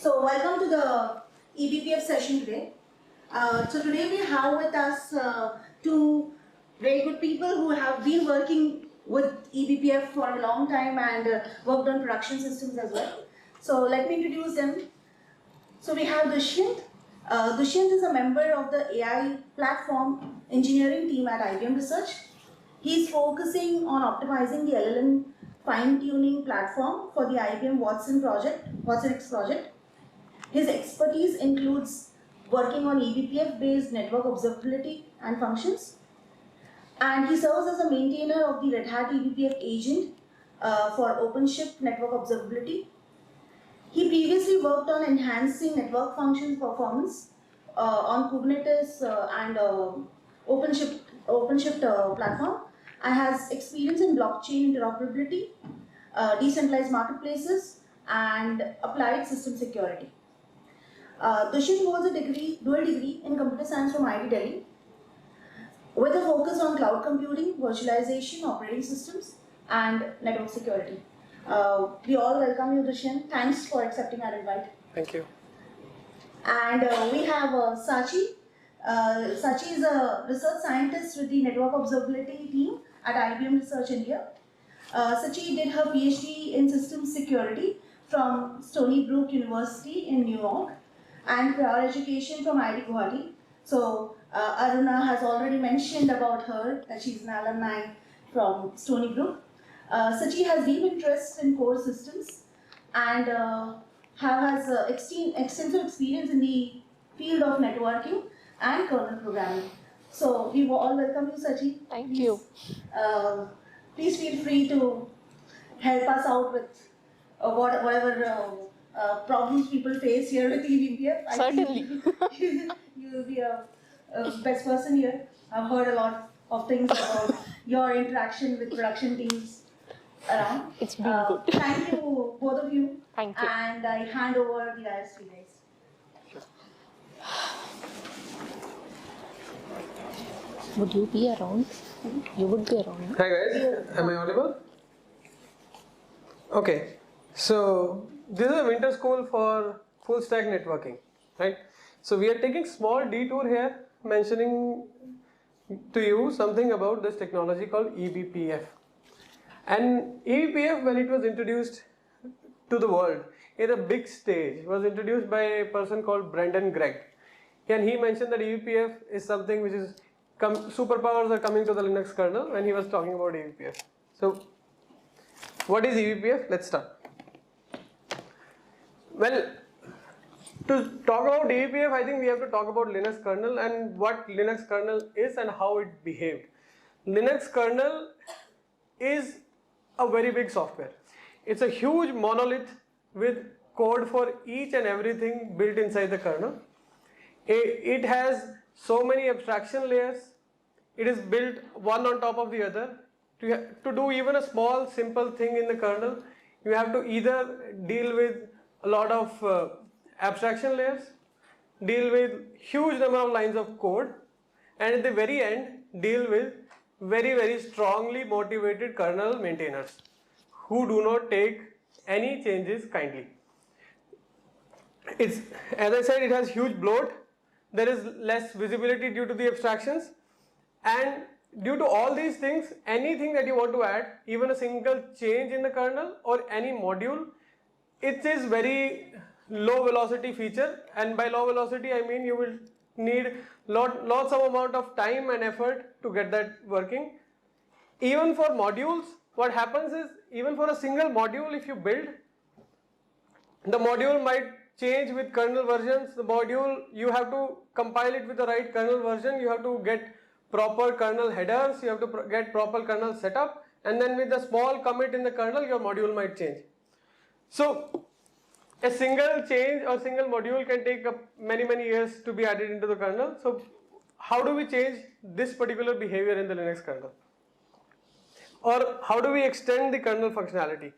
So welcome to the eBPF session today. So today we have with us two very good people who have been working with eBPF for a long time and worked on production systems as well. So let me introduce them. So we have Dushyant. Dushyant is a member of the AI platform engineering team at IBM Research. He's focusing on optimizing the LLM fine-tuning platform for the IBM Watson X project. His expertise includes working on eBPF-based network observability and functions, and he serves as a maintainer of the Red Hat eBPF agent for OpenShift network observability. He previously worked on enhancing network functions performance on Kubernetes and OpenShift platform, and has experience in blockchain interoperability, decentralized marketplaces, and applied system security. Dushyant holds a dual degree in computer science from IIT Delhi, with a focus on cloud computing, virtualization, operating systems, and network security. We all welcome you, Dushyant. Thanks for accepting our invite. Thank you. And we have Sachi. Sachi is a research scientist with the network observability team at IBM Research India. Sachi did her PhD in systems security from Stony Brook University in New York and prior education from IIT Guwahati. So Aruna has already mentioned about her, that she's an alumni from Stony Brook. Sachi has deep interest in core systems and has extensive experience in the field of networking and kernel programming. So we all welcome you, Sachi. Thank you. Please feel free to help us out with whatever problems people face here with eBPF. Certainly. You will be a best person here. I've heard a lot of things about your interaction with production teams around. It's been good. Thank you, both of you. Thank you. And I hand over the dais to you guys. Would you be around? You would be around. Hi guys, am I audible? Okay, so this is a winter school for full stack networking, right? So we are taking small detour here, mentioning to you something about this technology called eBPF. And eBPF, when it was introduced to the world in a big stage, was introduced by a person called Brendan Gregg. And he mentioned that eBPF is something which is superpowers are coming to the Linux kernel when he was talking about eBPF. So what is eBPF? Let's start. Well, to talk about eBPF, I think we have to talk about Linux kernel and what Linux kernel is and how it behaved. Linux kernel is a very big software. It's a huge monolith with code for each and everything built inside the kernel. It has so many abstraction layers. It is built one on top of the other. To do even a small simple thing in the kernel, you have to either deal with a lot of abstraction layers, deal with huge number of lines of code, and at the very end deal with very strongly motivated kernel maintainers who do not take any changes kindly. As I said, it has huge bloat. There is less visibility due to the abstractions, and due to all these things, anything that you want to add, even a single change in the kernel or any module, it is very low velocity feature, and by low velocity I mean you will need lots of amount of time and effort to get that working. Even for modules, what happens is, even for a single module, if you build, the module might change with kernel versions. The module, you have to compile it with the right kernel version, you have to get proper kernel headers, you have to get proper kernel setup, and then with a small commit in the kernel, your module might change. So a single change or single module can take up many years to be added into the kernel. So how do we change this particular behavior in the Linux kernel? Or how do we extend the kernel functionality?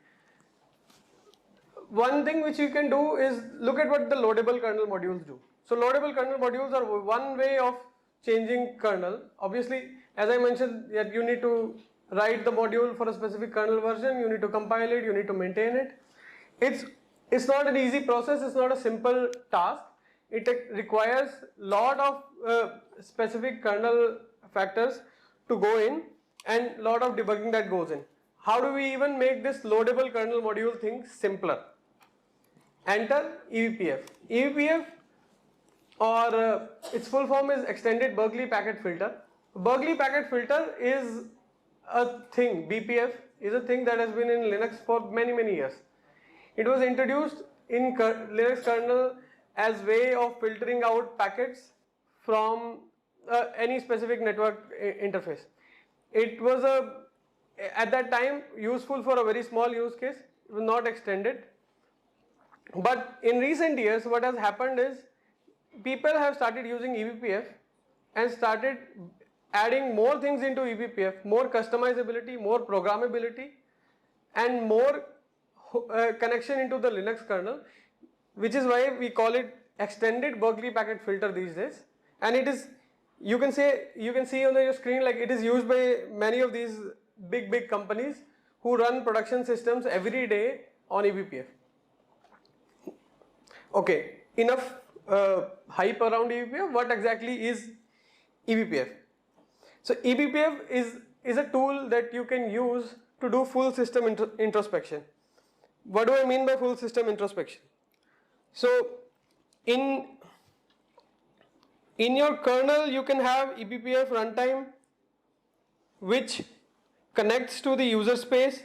One thing which you can do is look at what the loadable kernel modules do. So loadable kernel modules are one way of changing kernel. Obviously, as I mentioned, that you need to write the module for a specific kernel version, you need to compile it, you need to maintain it. It's It's not an easy process, it's not a simple task. It requires lot of specific kernel factors to go in and lot of debugging that goes in. How do we even make this loadable kernel module thing simpler? Enter eBPF. eBPF, or its full form is Extended Berkeley Packet Filter. Berkeley Packet Filter is a thing, BPF is a thing that has been in Linux for many years. It was introduced in Linux kernel as way of filtering out packets from any specific network interface. It was at that time useful for a very small use case. It was not extended. But in recent years, what has happened is people have started using eBPF and started adding more things into eBPF, more customizability, more programmability, and more connection into the Linux kernel, which is why we call it Extended Berkeley Packet Filter these days. And it is, you can see on your screen, like it is used by many of these big companies who run production systems every day on eBPF. Okay, enough hype around eBPF. What exactly is eBPF? So eBPF is a tool that you can use to do full system introspection. What do I mean by full system introspection? So in your kernel you can have eBPF runtime which connects to the user space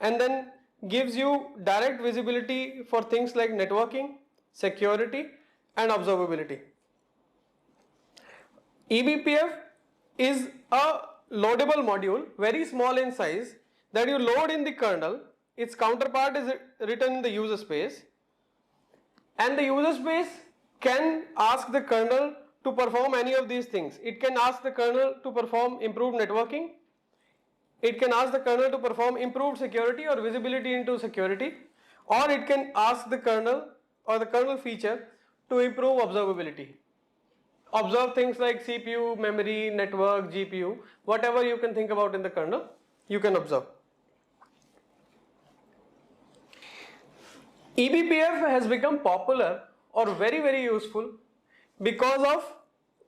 and then gives you direct visibility for things like networking, security and observability. eBPF is a loadable module, very small in size, that you load in the kernel. Its counterpart is written in the user space, and the user space can ask the kernel to perform any of these things. It can ask the kernel to perform improved networking, it can ask the kernel to perform improved security or visibility into security, or it can ask the kernel or the kernel feature to improve observability. Observe things like CPU, memory, network, GPU, whatever you can think about in the kernel, you can observe. eBPF has become popular or very useful because of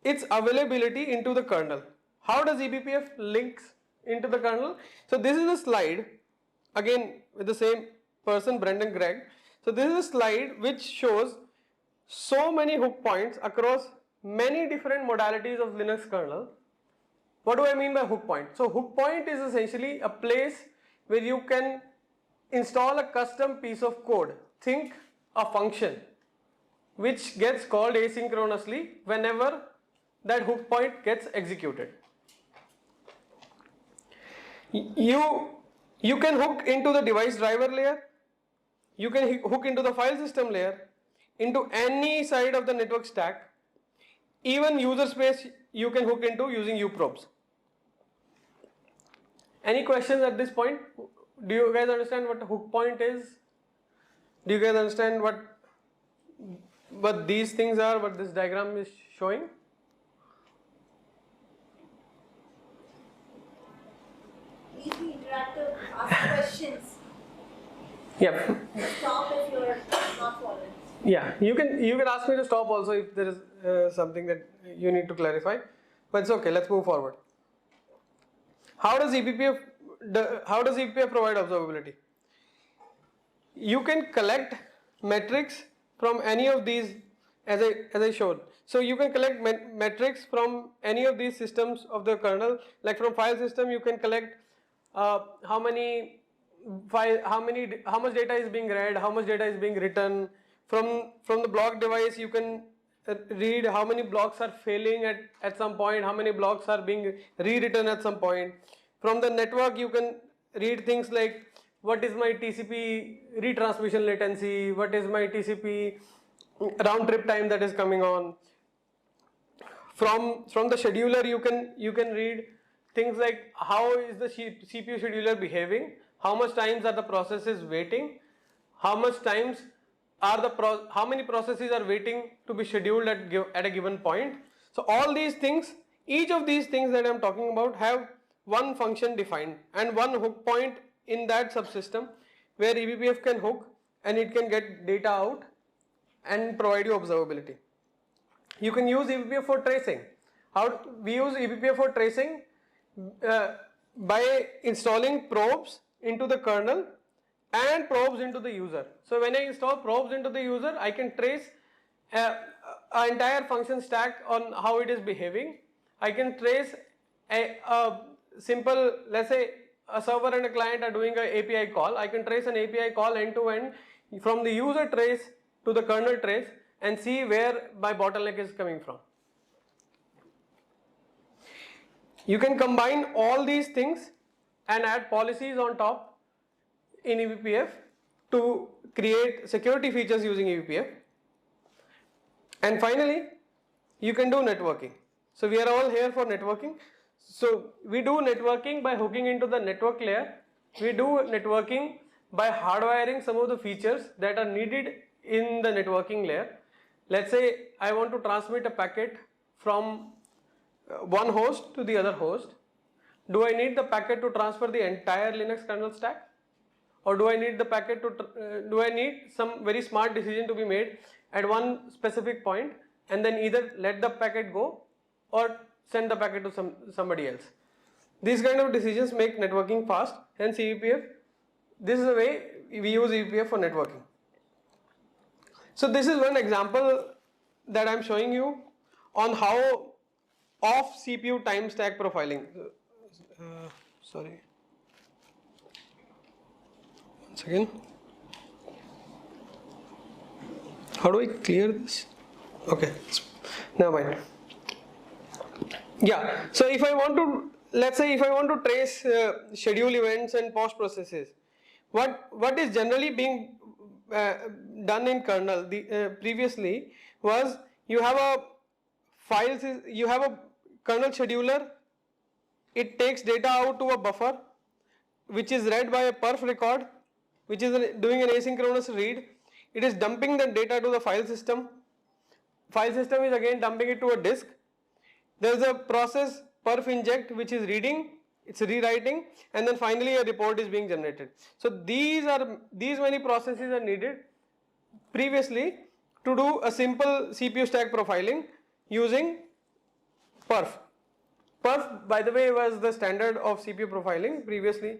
its availability into the kernel. How does eBPF links into the kernel? So this is a slide, again with the same person, Brendan Gregg. So this is a slide which shows so many hook points across many different modalities of Linux kernel. What do I mean by hook point? So hook point is essentially a place where you can install a custom piece of code. Think a function which gets called asynchronously whenever that hook point gets executed. You can hook into the device driver layer, you can hook into the file system layer, into any side of the network stack, even user space you can hook into using uprobes. Any questions at this point? Do you guys understand what a hook point is? Do you guys understand what these things are, what this diagram is showing? Easy, interactive, ask questions. Yep. Stop if you're not following. Yeah, you can ask me to stop also if there is something that you need to clarify, but it's okay. Let's move forward. How does eBPF provide observability? You can collect metrics from any of these, as I showed. So you can collect metrics from any of these systems of the kernel. Like from file system, you can collect how much data is being read, how much data is being written. From the block device, you can read how many blocks are failing at some point, how many blocks are being rewritten at some point. From the network, you can read things like what is my TCP retransmission latency, what is my TCP round trip time that is coming on. From the scheduler, you can read things like how is the CPU scheduler behaving, how much times are the processes waiting, how many processes are waiting to be scheduled at a given point. So all these things, each of these things that I am talking about have one function defined and one hook point in that subsystem where eBPF can hook and it can get data out and provide you observability. You can use eBPF for tracing. How we use eBPF for tracing? By installing probes into the kernel and probes into the user. So when I install probes into the user, I can trace an entire function stack on how it is behaving. I can trace a simple, let's say a server and a client are doing an API call. I can trace an API call end to end from the user trace to the kernel trace and see where my bottleneck is coming from. You can combine all these things and add policies on top in eBPF to create security features using eBPF. And finally, you can do networking. So we are all here for networking. So we do networking by hooking into the network layer. We do networking by hardwiring some of the features that are needed in the networking layer. Let's say I want to transmit a packet from one host to the other host. Do I need the packet to transfer the entire Linux kernel stack? Or do I need the packet to, do I need some very smart decision to be made at one specific point and then either let the packet go or send the packet to somebody else? These kind of decisions make networking fast, hence eBPF. This is the way we use eBPF for networking. So this is one example that I am showing you on how off CPU time stack profiling. Sorry. One second. How do I clear this? Okay, never mind. Yeah, so if I want to, let's say if I want to trace schedule events and post processes, what is generally being done in kernel previously was you have a files, you have a kernel scheduler, it takes data out to a buffer which is read by a perf record, which is doing an asynchronous read. It is dumping the data to the file system. File system is again dumping it to a disk. There is a process perf inject which is reading, it's rewriting, and then finally a report is being generated. So these many processes are needed previously to do a simple CPU stack profiling using perf. Perf, by the way, was the standard of CPU profiling previously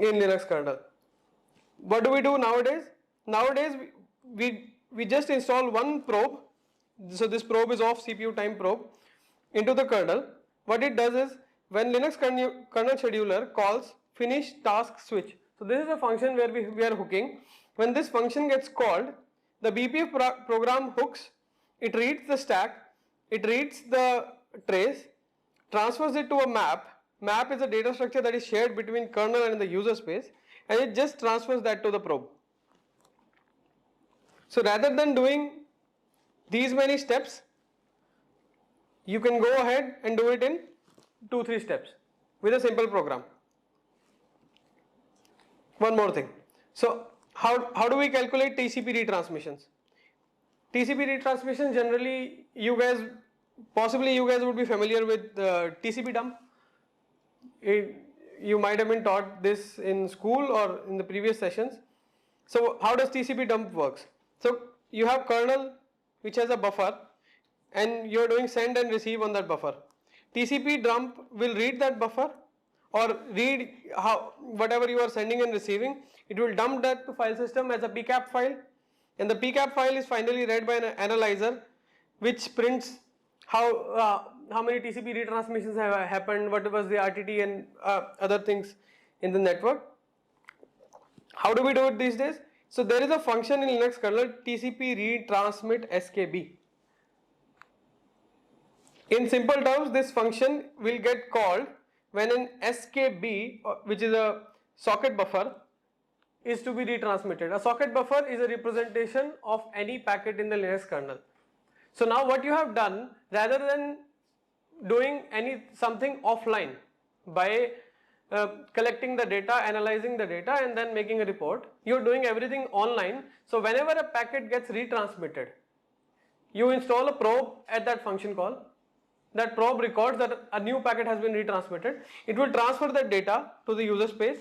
in Linux kernel. What do we do nowadays? Nowadays we just install one probe. So this probe is off CPU time probe into the kernel. What it does is when Linux kernel scheduler calls finish task switch. So this is a function where we are hooking. When this function gets called, the BPF program hooks, it reads the stack, it reads the trace, transfers it to a map. Map is a data structure that is shared between kernel and the user space, and it just transfers that to the probe. So rather than doing these many steps, you can go ahead and do it in 2-3 steps with a simple program. One more thing. So how do we calculate TCP retransmissions? TCP retransmission, generally possibly you guys would be familiar with TCP dump. You might have been taught this in school or in the previous sessions. So how does TCP dump works? So you have kernel which has a buffer and you are doing send and receive on that buffer. TCP dump will read that buffer or read whatever you are sending and receiving. It will dump that to file system as a PCAP file, and the PCAP file is finally read by an analyzer which prints how many TCP retransmissions have happened, what was the RTT and other things in the network. How do we do it these days? So there is a function in Linux kernel TCP retransmit SKB. In simple terms, this function will get called when an SKB, which is a socket buffer, is to be retransmitted. A socket buffer is a representation of any packet in the Linux kernel. So now what you have done, rather than doing something offline by collecting the data, analyzing the data and then making a report, you are doing everything online. So whenever a packet gets retransmitted, you install a probe at that function call. That probe records that a new packet has been retransmitted. It will transfer that data to the user space.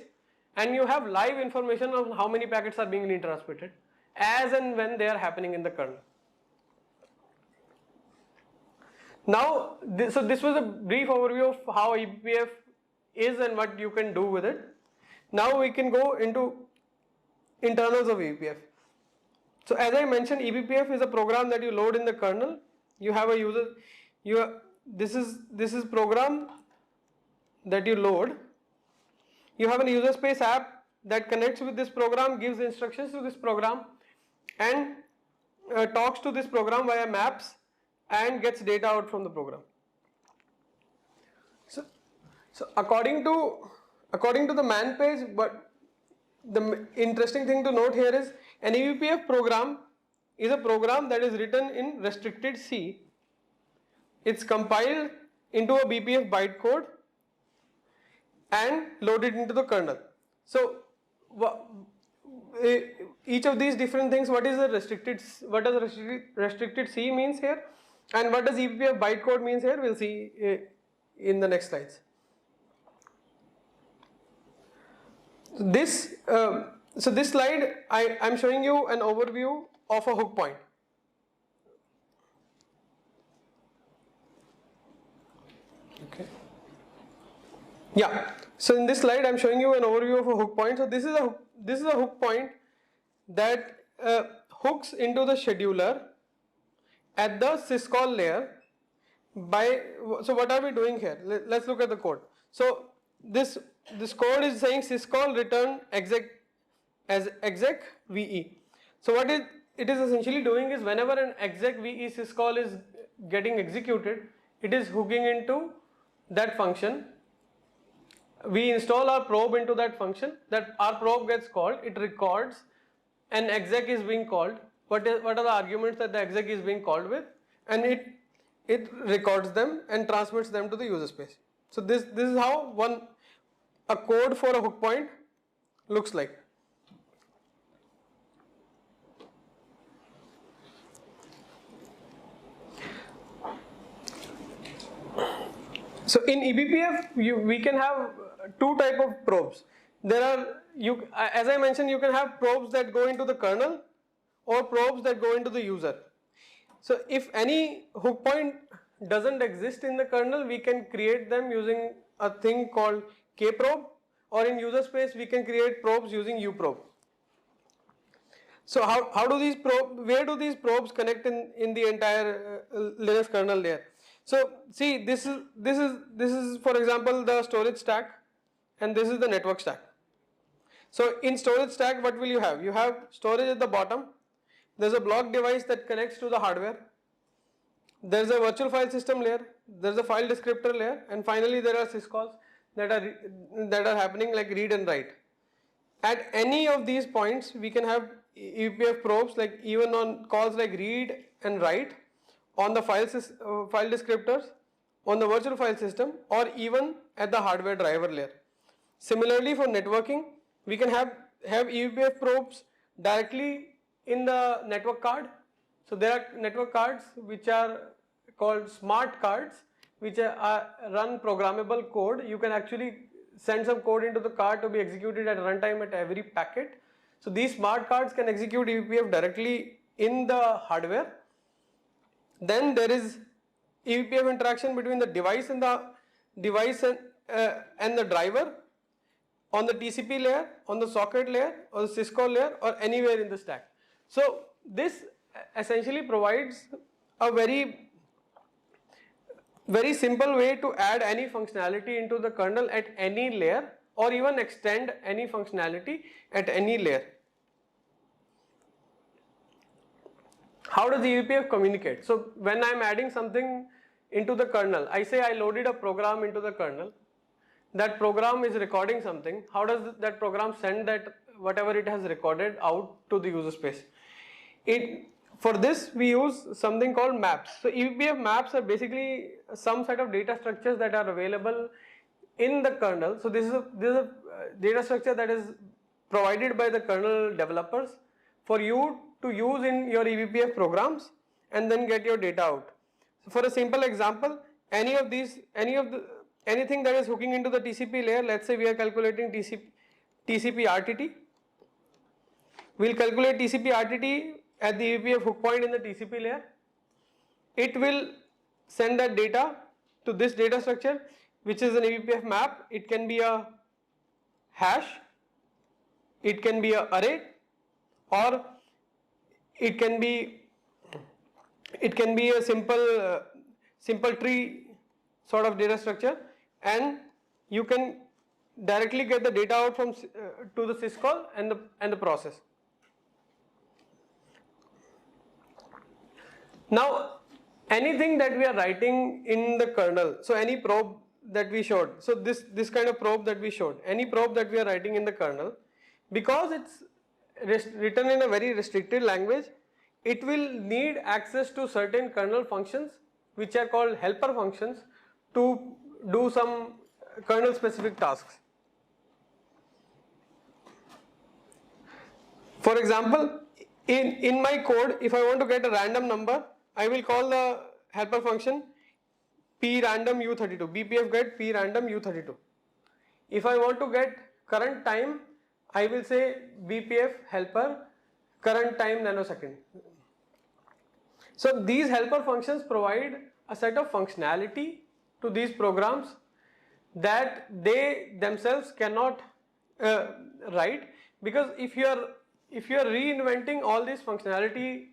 and you have live information of how many packets are being retransmitted as and when they are happening in the kernel. Now, so this was a brief overview of how eBPF is and what you can do with it. Now we can go into internals of eBPF. So as I mentioned, eBPF is a program that you load in the kernel. You have a user, this is program that you load. You have a user space app that connects with this program, gives instructions to this program, and talks to this program via maps and gets data out from the program. So according to the man page, but the interesting thing to note here is an eBPF program is a program that is written in restricted C. It's compiled into a BPF bytecode and loaded into the kernel. So each of these different things, what does restricted C means here, and what does eBPF bytecode means here, we'll see in the next slides. This slide, I'm showing you an overview of a hook point. Okay. Yeah. So in this slide, I'm showing you an overview of a hook point. So this is a hook point that hooks into the scheduler at the syscall layer. So what are we doing here? Let's look at the code. So this code is saying syscall return exec as exec VE. So what it is essentially doing is whenever an exec VE syscall is getting executed, it is hooking into that function. We install our probe into that function. That our probe gets called. It records an exec is being called. What are the arguments that the exec is being called with, and it records them and transmits them to the user space. So this is how a code for a hook point looks like. So in eBPF, we can have two type of probes. As I mentioned, you can have probes that go into the kernel or probes that go into the user. So if any hook point doesn't exist in the kernel, we can create them using a thing called kprobe, or in user space we can create probes using uprobe. So how do these where do these probes connect in the entire Linux kernel layer? So see, this is for example the storage stack, and this is the network stack. So in storage stack, what will you have? You have storage at the bottom. There's a block device that connects to the hardware. There's a virtual file system layer. There's a file descriptor layer, and finally there are syscalls that are happening like read and write. At any of these points, we can have eBPF probes, like even on calls like read and write, on the file descriptors, on the virtual file system, or even at the hardware driver layer. Similarly, for networking, we can have eBPF probes directly in the network card. So there are network cards which are called smart cards, which run programmable code. You can actually send some code into the card to be executed at runtime at every packet. So these smart cards can execute eBPF directly in the hardware. Then there is eBPF interaction between the device and the driver on the TCP layer, on the socket layer, or the syscall layer, or anywhere in the stack. So this essentially provides a very simple way to add any functionality into the kernel at any layer, or even extend any functionality at any layer. How does eBPF communicate? So when I'm adding something into the kernel, I say I loaded a program into the kernel. That program is recording something. How does that program send that whatever it has recorded out to the user space? For this we use something called maps. So eBPF maps are basically some set of data structures that are available in the kernel. So this is a data structure that is provided by the kernel developers for you to use in your eBPF programs and then get your data out. So for a simple example, anything that is hooking into the TCP layer, let's say we are calculating TCP RTT. We'll calculate TCP RTT at the eBPF hook point in the TCP layer. It will send that data to this data structure, which is an eBPF map. It can be a hash, it can be an array, or it can be a simple tree sort of data structure, and you can directly get the data out from to the syscall and the process. Now, anything that we are writing in the kernel, so any probe that we showed, so this kind of probe that we showed, any probe that we are writing in the kernel, because it's written in a very restricted language, it will need access to certain kernel functions which are called helper functions to do some kernel specific tasks. For example, in my code, if I want to get a random number, I will call the helper function prandom_u32, BPF get prandom_u32. If I want to get current time, I will say BPF helper current time nanosecond. So these helper functions provide a set of functionality to these programs that they themselves cannot write, because if you are reinventing all this functionality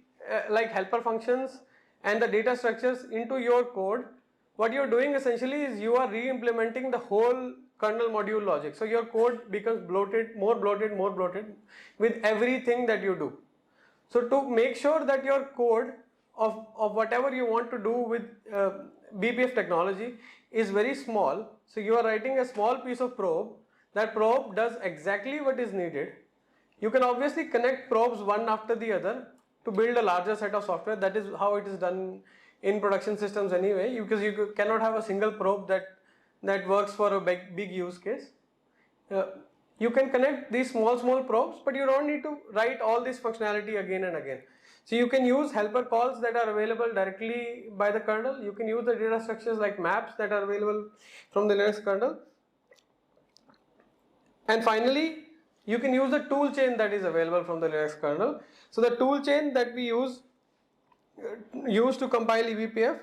like helper functions and the data structures into your code, what you are doing essentially is you are re-implementing the whole kernel module logic. So your code becomes more bloated with everything that you do. So to make sure that your code of whatever you want to do with BPF technology is very small, so you are writing a small piece of probe. That probe does exactly what is needed. You can obviously connect probes one after the other to build a larger set of software. That is how it is done in production systems anyway, because you cannot have a single probe that works for a big use case. You can connect these small probes, but you don't need to write all this functionality again and again. So you can use helper calls that are available directly by the kernel. You can use the data structures like maps that are available from the Linux kernel. And finally, you can use the tool chain that is available from the Linux kernel. So the tool chain that we use to compile eBPF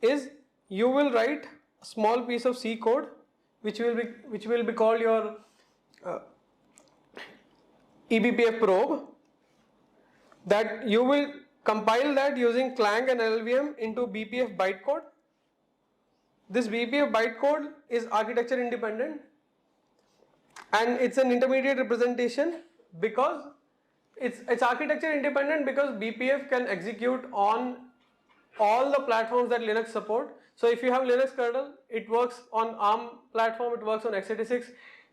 is, you will write a small piece of C code which will be called your eBPF probe, that you will compile that using Clang and LLVM into BPF bytecode. This BPF bytecode is architecture independent, and it's an intermediate representation because it's architecture independent because BPF can execute on all the platforms that Linux support. So if you have Linux kernel, it works on ARM platform, it works on x86,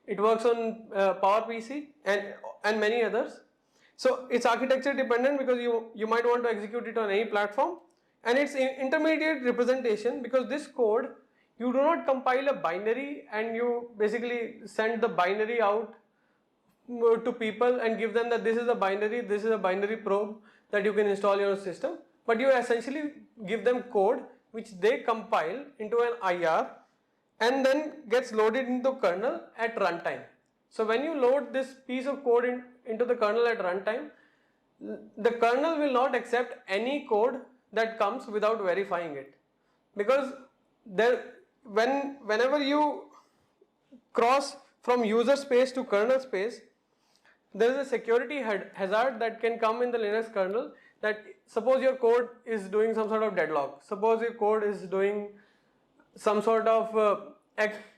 it works on PowerPC and many others. So it's architecture dependent because you might want to execute it on any platform, and it's intermediate representation because this code, you do not compile a binary and you basically send the binary out to people and give them that this is a binary probe that you can install in your system, but you essentially give them code which they compile into an IR and then gets loaded into kernel at runtime. So when you load this piece of code into the kernel at runtime, the kernel will not accept any code that comes without verifying it, because whenever you cross from user space to kernel space, there is a security hazard that can come in the Linux kernel, that suppose your code is doing some sort of deadlock, suppose your code is doing some sort of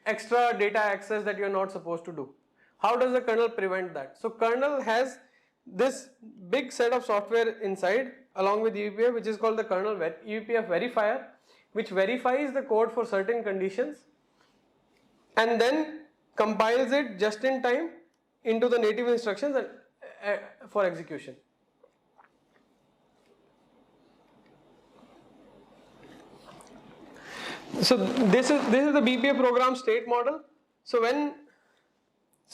extra data access that you are not supposed to do. How does the kernel prevent that? So kernel has this big set of software inside along with eBPF, which is called the kernel eBPF verifier, which verifies the code for certain conditions and then compiles it just in time into the native instructions for execution. So this is the BPF program state model. So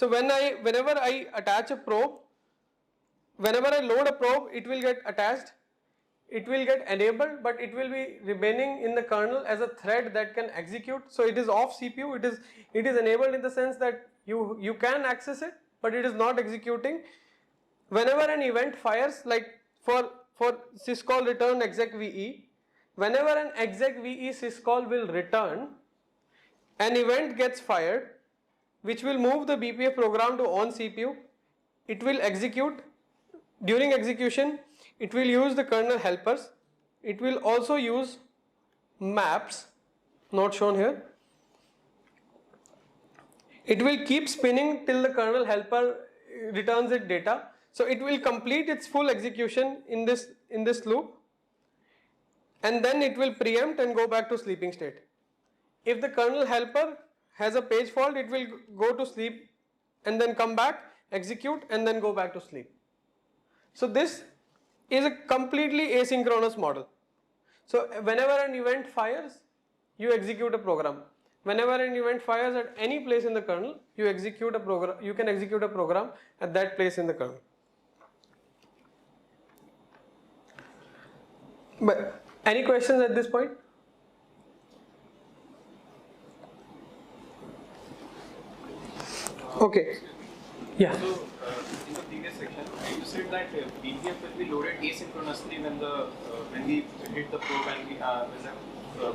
whenever I attach a probe, whenever I load a probe, it will get attached, it will get enabled, but it will be remaining in the kernel as a thread that can execute. So it is off CPU, it is enabled in the sense that you can access it, but it is not executing. Whenever an event fires, like for syscall return exec VE, whenever an exec VE syscall will return, an event gets fired, which will move the BPF program to on CPU. It will execute. During execution, it will use the kernel helpers. It will also use maps, not shown here. It will keep spinning till the kernel helper returns its data. So it will complete its full execution in this loop, and then it will preempt and go back to sleeping state. If the kernel helper has a page fault, it will go to sleep and then come back, execute, and then go back to sleep. So this is a completely asynchronous model. So whenever an event fires, you execute a program. Whenever an event fires at any place in the kernel, you execute a program. You can execute a program at that place in the kernel. But any questions at this point? Okay. Yeah. So, in the previous section, you said that BPF will be loaded asynchronously when we hit the probe and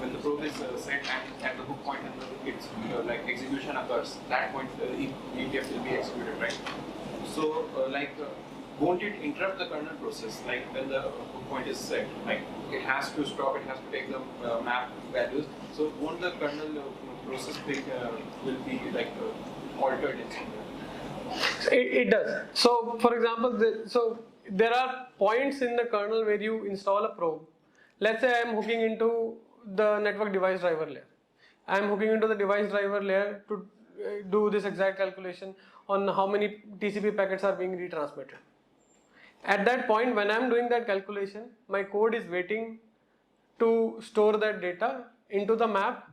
when the probe is set and at the hook point and it's like execution occurs. That point, BPF will be executed, right? So, won't it interrupt the kernel process? Like when the hook point is set, like it has to stop, it has to take the map values. So, won't the kernel process will be like altered in some way? It does. So, for example, there are points in the kernel where you install a probe. Let's say I am hooking into the network device driver layer. I am hooking into the device driver layer to do this exact calculation on how many TCP packets are being retransmitted. At that point, when I am doing that calculation, my code is waiting to store that data into the map,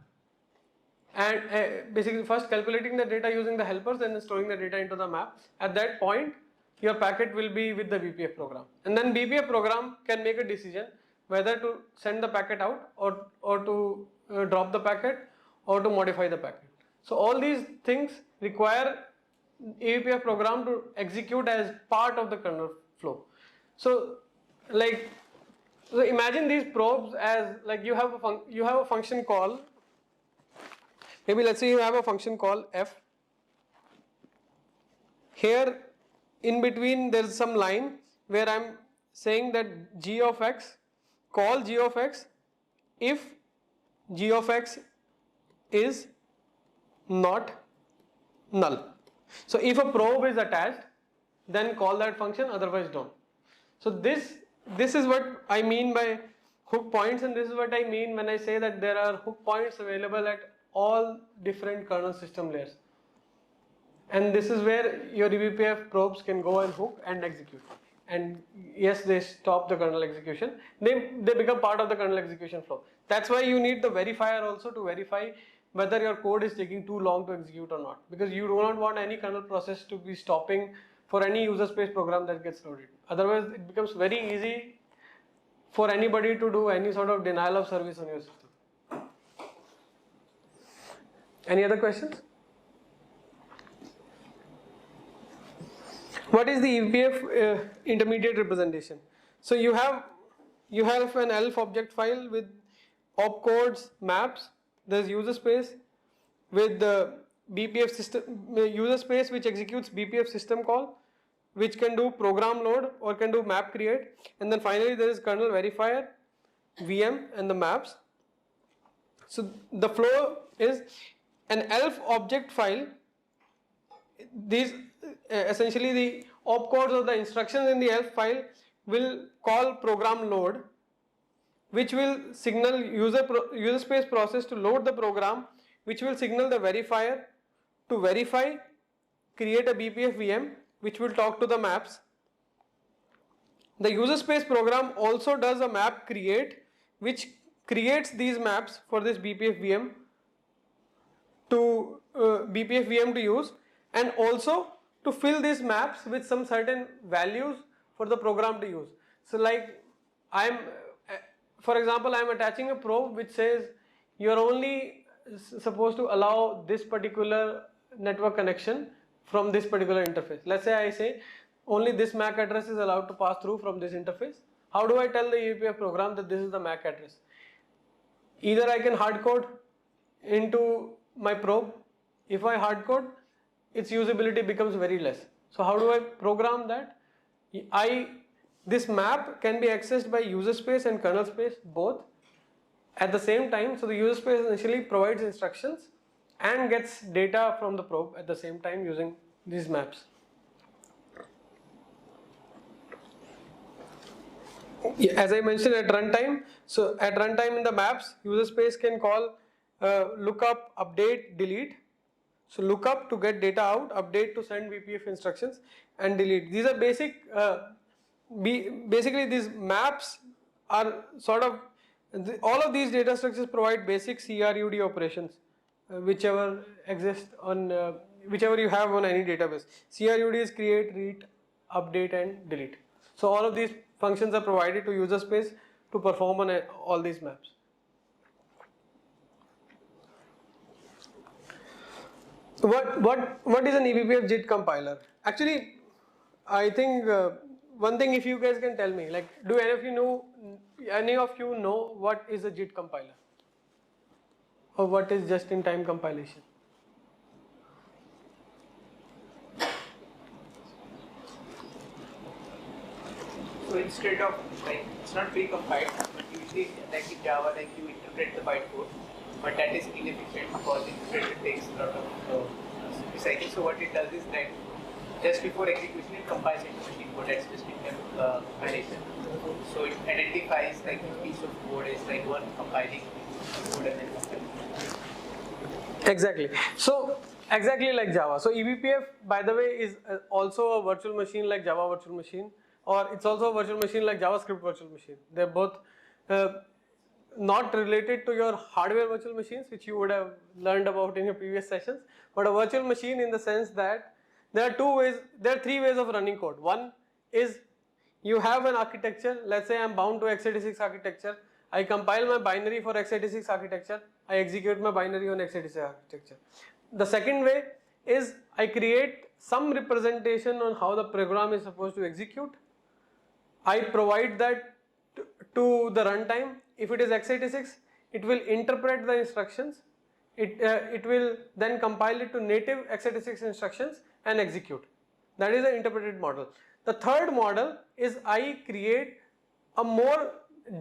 and basically first calculating the data using the helpers and then storing the data into the map. At that point, your packet will be with the BPF program, and then BPF program can make a decision whether to send the packet out or to drop the packet or to modify the packet. So all these things require eBPF program to execute as part of the kernel flow. So imagine these probes as like you have a function call. Maybe let's say you have a function call f. Here in between there is some line where I am saying that g of x, call g of x if g of x is not null. So if a probe is attached, then call that function, otherwise don't. So this is what I mean by hook points, and this is what I mean when I say that there are hook points available at all different kernel system layers. And this is where your eBPF probes can go and hook and execute. And yes, they stop the kernel execution. They become part of the kernel execution flow. That's why you need the verifier also to verify whether your code is taking too long to execute or not. Because you do not want any kernel process to be stopping for any user space program that gets loaded. Otherwise, it becomes very easy for anybody to do any sort of denial of service on your system. Any other questions? What is the eBPF intermediate representation? So you have an ELF object file with opcodes, maps. There's user space with the BPF system user space which executes BPF system call, which can do program load or can do map create, and then finally there is kernel verifier, VM, and the maps. So the flow is an ELF object file. These essentially the opcodes or the instructions in the ELF file will call program load, which will signal user space process to load the program, which will signal the verifier to verify, create a BPF VM, which will talk to the maps. The user space program also does a map create, which creates these maps for this BPF VM to use, and also to fill these maps with some certain values for the program to use. So like for example, I am attaching a probe which says you are only supposed to allow this particular network connection from this particular interface. Let's say I say only this MAC address is allowed to pass through from this interface. How do I tell the eBPF program that this is the MAC address? Either I can hard code into my probe. If I hard code, its usability becomes very less. So how do I program that? This map can be accessed by user space and kernel space both at the same time. So the user space initially provides instructions and gets data from the probe at the same time using these maps. As I mentioned at runtime, so at runtime in the maps, user space can call lookup, update, delete. So lookup to get data out, update to send BPF instructions, and delete. These are basic. Basically, these maps are sort of all of these data structures provide basic CRUD operations, whichever exist on whichever you have on any database. CRUD is create, read, update, and delete. So all of these functions are provided to user space to perform on all these maps. What is an eBPF JIT compiler? Actually, I think one thing, if you guys can tell me, like, do any of you know what is a JIT compiler, or what is just-in-time compilation? So instead of, like, it's not pre-compiled, but usually like in Java, like you interpret the bytecode, but that is inefficient because interpretation takes a lot of cycles. So what it does is that just before execution it compiles into machine code. That's just in compilation. So it identifies like a piece of code is like one compiling code and then compiling. Exactly. So exactly like Java. So eBPF, by the way, is also a virtual machine like Java virtual machine, or it's also a virtual machine like JavaScript virtual machine. They're both not related to your hardware virtual machines, which you would have learned about in your previous sessions, but a virtual machine in the sense that there are three ways of running code. One is you have an architecture. Let's say I'm bound to x86 architecture. I compile my binary for x86 architecture. I execute my binary on x86 architecture. The second way is I create some representation on how the program is supposed to execute. I provide that to the runtime. If it is x86, it will interpret the instructions. It will then compile it to native x86 instructions and execute. That is the interpreted model. The third model is I create a more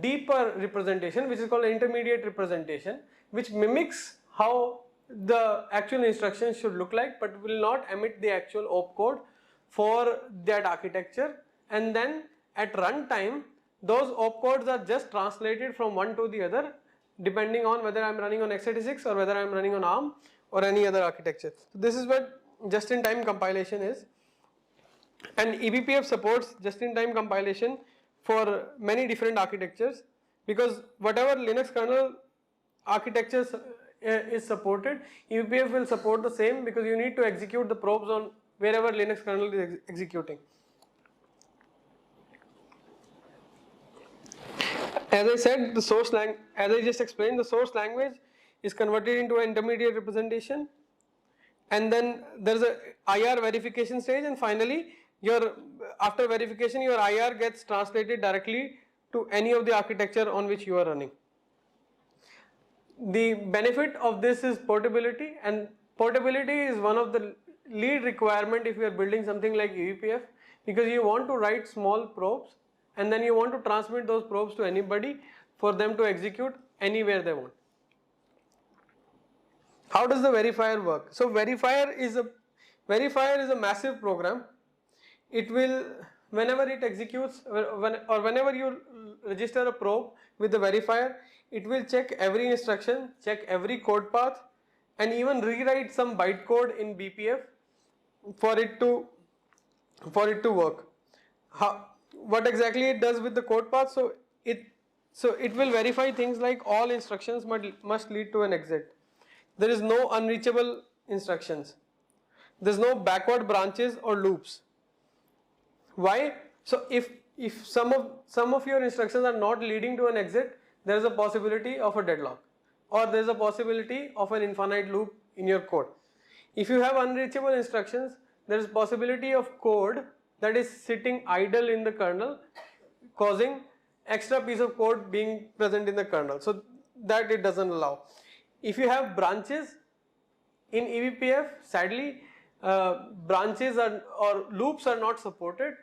deeper representation, which is called intermediate representation, which mimics how the actual instructions should look like, but will not emit the actual opcode for that architecture. And then at runtime, those opcodes are just translated from one to the other, depending on whether I'm running on x86 or whether I'm running on ARM or any other architecture. So this is what just-in-time compilation is. And eBPF supports just-in-time compilation for many different architectures, because whatever Linux kernel architectures is supported, eBPF will support the same, because you need to execute the probes on wherever Linux kernel is executing. As I said, as I just explained, the source language is converted into an intermediate representation, and then there's a IR verification stage, and finally after verification your IR gets translated directly to any of the architecture on which you are running. The benefit of this is portability, and portability is one of the lead requirement if you are building something like eBPF, because you want to write small probes and then you want to transmit those probes to anybody for them to execute anywhere they want. How does the verifier work? So verifier is a massive program. It will, whenever it executes or whenever you register a probe with the verifier, it will check every instruction, check every code path, and even rewrite some bytecode in BPF for it to work. What exactly it does with the code path? So it will verify things like all instructions must lead to an exit. There is no unreachable instructions. There is no backward branches or loops. Why? So if some of your instructions are not leading to an exit, there is a possibility of a deadlock, or there is a possibility of an infinite loop in your code. If you have unreachable instructions, there is possibility of code that is sitting idle in the kernel, causing extra piece of code being present in the kernel. So that it doesn't allow. If you have branches in eBPF, sadly, branches or loops are not supported.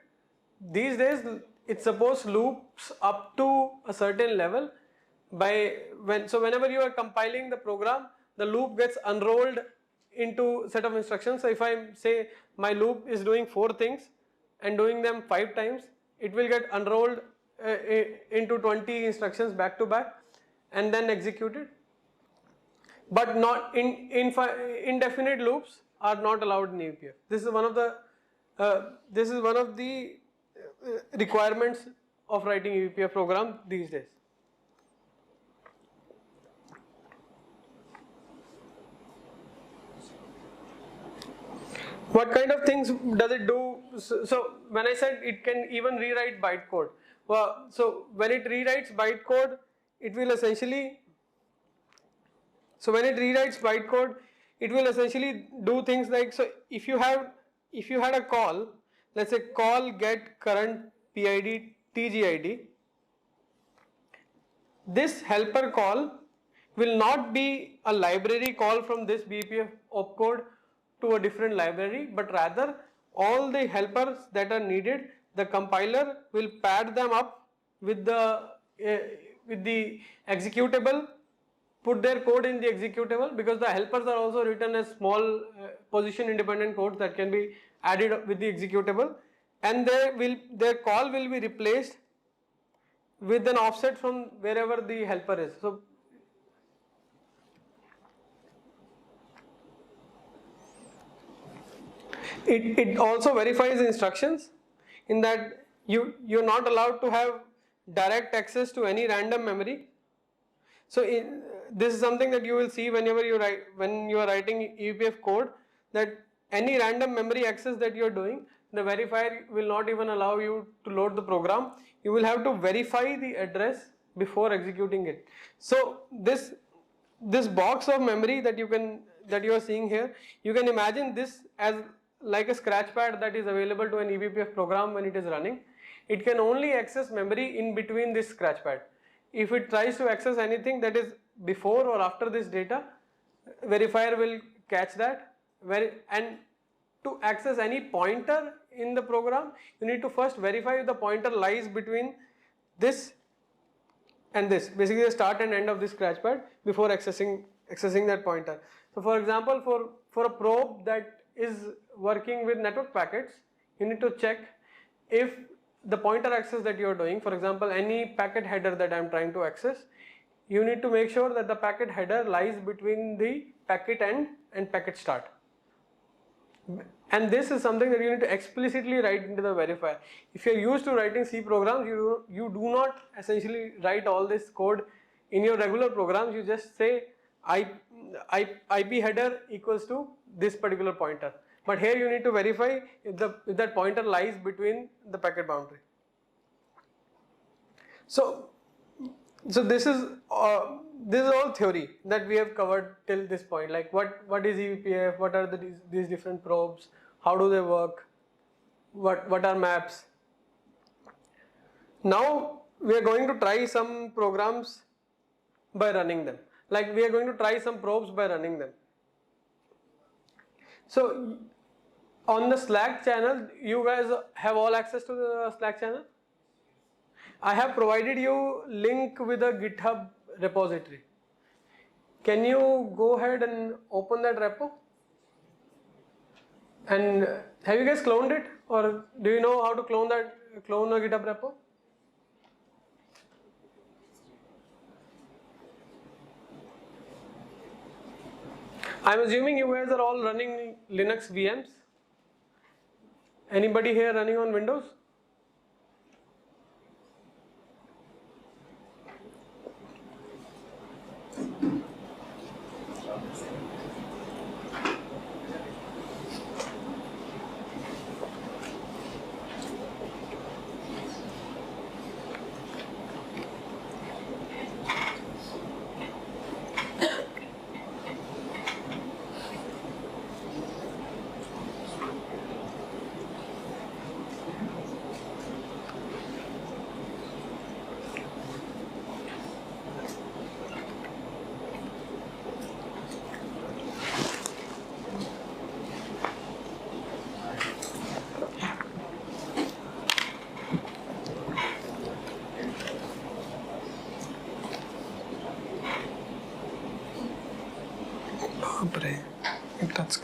These days, it supports loops up to a certain level. So whenever you are compiling the program, the loop gets unrolled into set of instructions. So if I say my loop is doing 4 things and doing them 5 times, it will get unrolled into 20 instructions back to back and then executed. But not indefinite loops are not allowed in eBPF. This is one of the requirements of writing eBPF program these days. What kind of things does it do? So when I said it can even rewrite bytecode, well, so when it rewrites bytecode, it will essentially. So when it rewrites bytecode, it will essentially do things like, so if you had a call, let's say call get current PID TGID, this helper call will not be a library call from this BPF opcode to a different library, but rather all the helpers that are needed, the compiler will pad them up with the executable, put their code in the executable, because the helpers are also written as small position independent codes that can be added with the executable, and their call will be replaced with an offset from wherever the helper is. So it also verifies instructions, in that you're not allowed to have direct access to any random memory. So this is something that you will see whenever you are writing eBPF code, that any random memory access that you are doing, the verifier will not even allow you to load the program. You will have to verify the address before executing it. So this box of memory that you are seeing here, you can imagine this as like a scratch pad that is available to an eBPF program when it is running. It can only access memory in between this scratch pad. If it tries to access anything that is before or after this data, verifier will catch that. And to access any pointer in the program, you need to first verify if the pointer lies between this and this, basically the start and end of this scratch pad, before accessing that pointer. So for example, for a probe that is working with network packets, you need to check if the pointer access that you are doing, for example, any packet header that I am trying to access, you need to make sure that the packet header lies between the packet end and packet start. And this is something that you need to explicitly write into the verifier. If you are used to writing C programs, you do not essentially write all this code in your regular programs. You just say IP header equals to this particular pointer. But here you need to verify if that pointer lies between the packet boundary. So this is all theory that we have covered till this point. Like what is eBPF? What are these different probes? How do they work? What are maps? Now we are going to try some programs by running them. Like we are going to try some probes by running them. So on the Slack channel, you guys have all access to the Slack channel. I have provided you link with a GitHub repository. Can you go ahead and open that repo? And have you guys cloned it, or do you know how to clone a GitHub repo? I'm assuming you guys are all running Linux VMs. Anybody here running on Windows?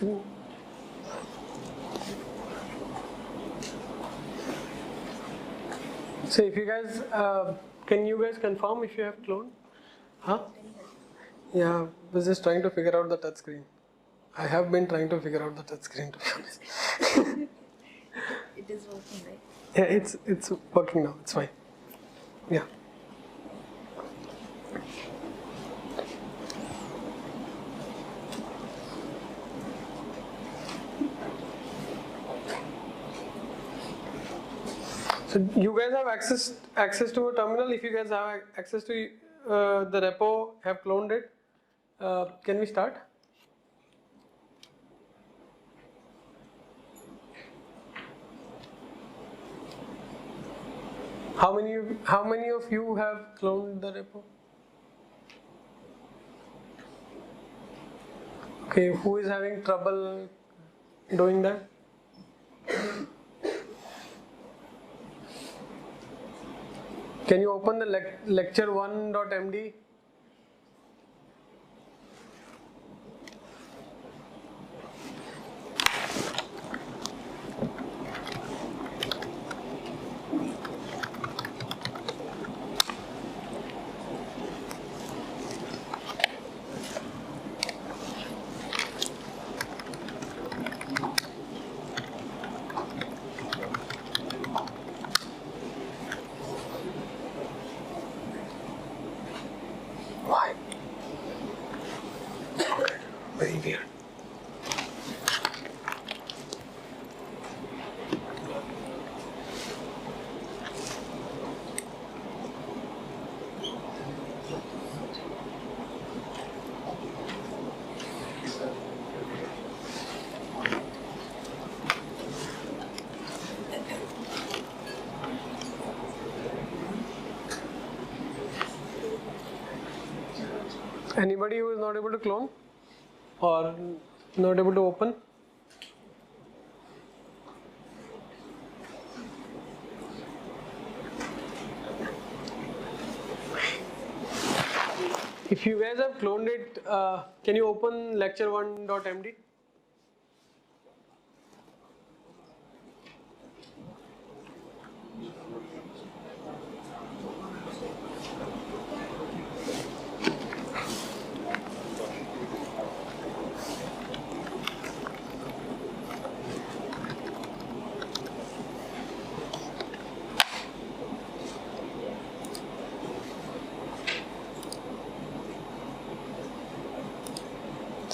screen. So if you guys, can you guys confirm if you have cloned? Huh? Yeah, I was just trying to figure out the touch screen. I have been trying to figure out the touch screen, to be honest. It is working, right? Yeah, it's working now. It's fine. Yeah. So you guys have access to a terminal. If you guys have access to the repo, have cloned it, can we start? How many of you have cloned the repo? Okay, who is having trouble doing that? Can you open the lecture1.md? Why? Very weird. Anybody who is not able to clone or not able to open? If you guys have cloned it, can you open lecture1.md?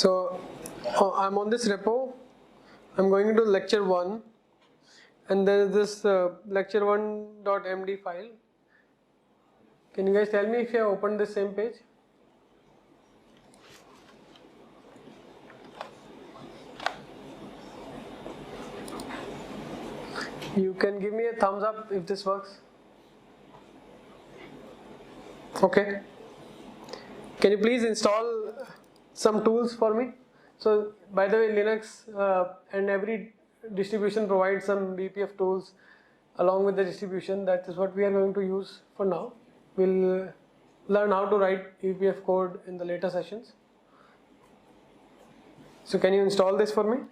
So I'm on this repo. I'm going into lecture 1 and there is this lecture1.md file. Can you guys tell me if you have opened this same page? You can give me a thumbs up if this works. Okay. Can you please install some tools for me? So by the way, Linux and every distribution provides some BPF tools along with the distribution. That is what we are going to use for now. We'll learn how to write eBPF code in the later sessions. So can you install this for me?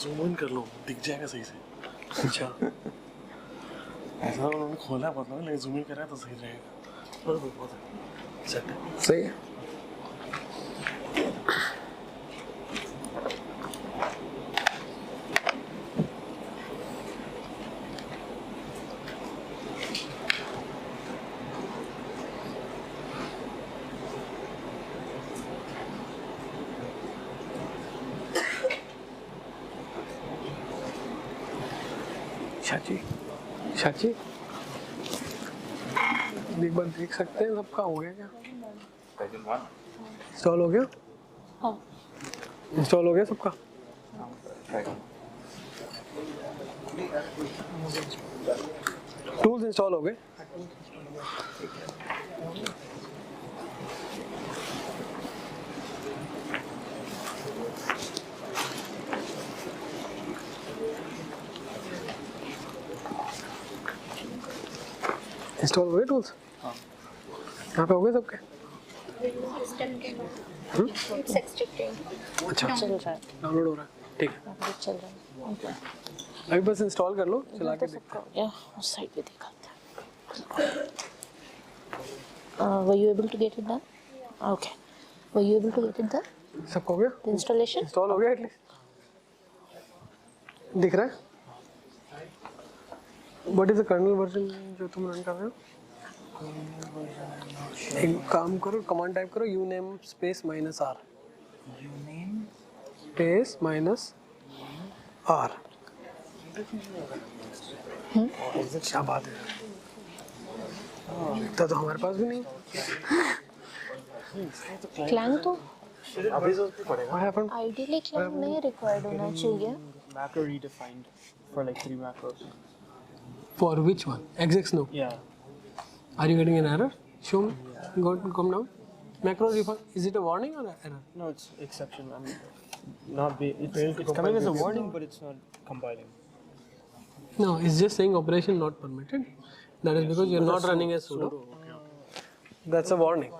Zoom in कर लो, दिख जाएगा सही से। अच्छा। ऐसा उन्होंने खोला पता नहीं, लेकिन जूम इन करा तो सही रहेगा। बहुत है, सेट है। सही है। शाची एक बार देख सकते हैं सबका हो गया क्या? इंस्टॉल हो गया? हाँ। इंस्टॉल हो गया सबका? Tools install हो गए? इंस्टॉल हो गए टूल्स? हाँ। यहाँ पे हो गए सबके? अच्छा, चल रहा है, डाउनलोड हो रहा है, ठीक है। अभी चल रहा है। Okay. अभी बस इंस्टॉल कर लो, चला के तो देखते सबका हो गया, उस साइड पे देखा था। Were you able to get it done? Okay. Were you able to get it done? हैं। सबका हो गया? The installation? इंस्टॉल हो गया एटलीस्ट? दिख रहा है? What is the kernel version जो तुम रन कर रहे हो? एक काम करो, कमांड टाइप करो uname space minus r. Uname space minus r. क्या बात है? इतना तो हमारे पास भी नहीं। Clang तो अभी जरूरत नहीं पड़ेगा। What happened? ideally clang नहीं required होना चाहिए। Macro redefined for like 3 macros. For which one? Exec no. Yeah. Are you getting an error? Show me. Go come down. Macro refund. Is it a warning or an error? No, it's exception. I mean, it's coming as a warning, but it's not compiling. No, it's just saying operation not permitted. That is because you're not running as sudo. That's a warning.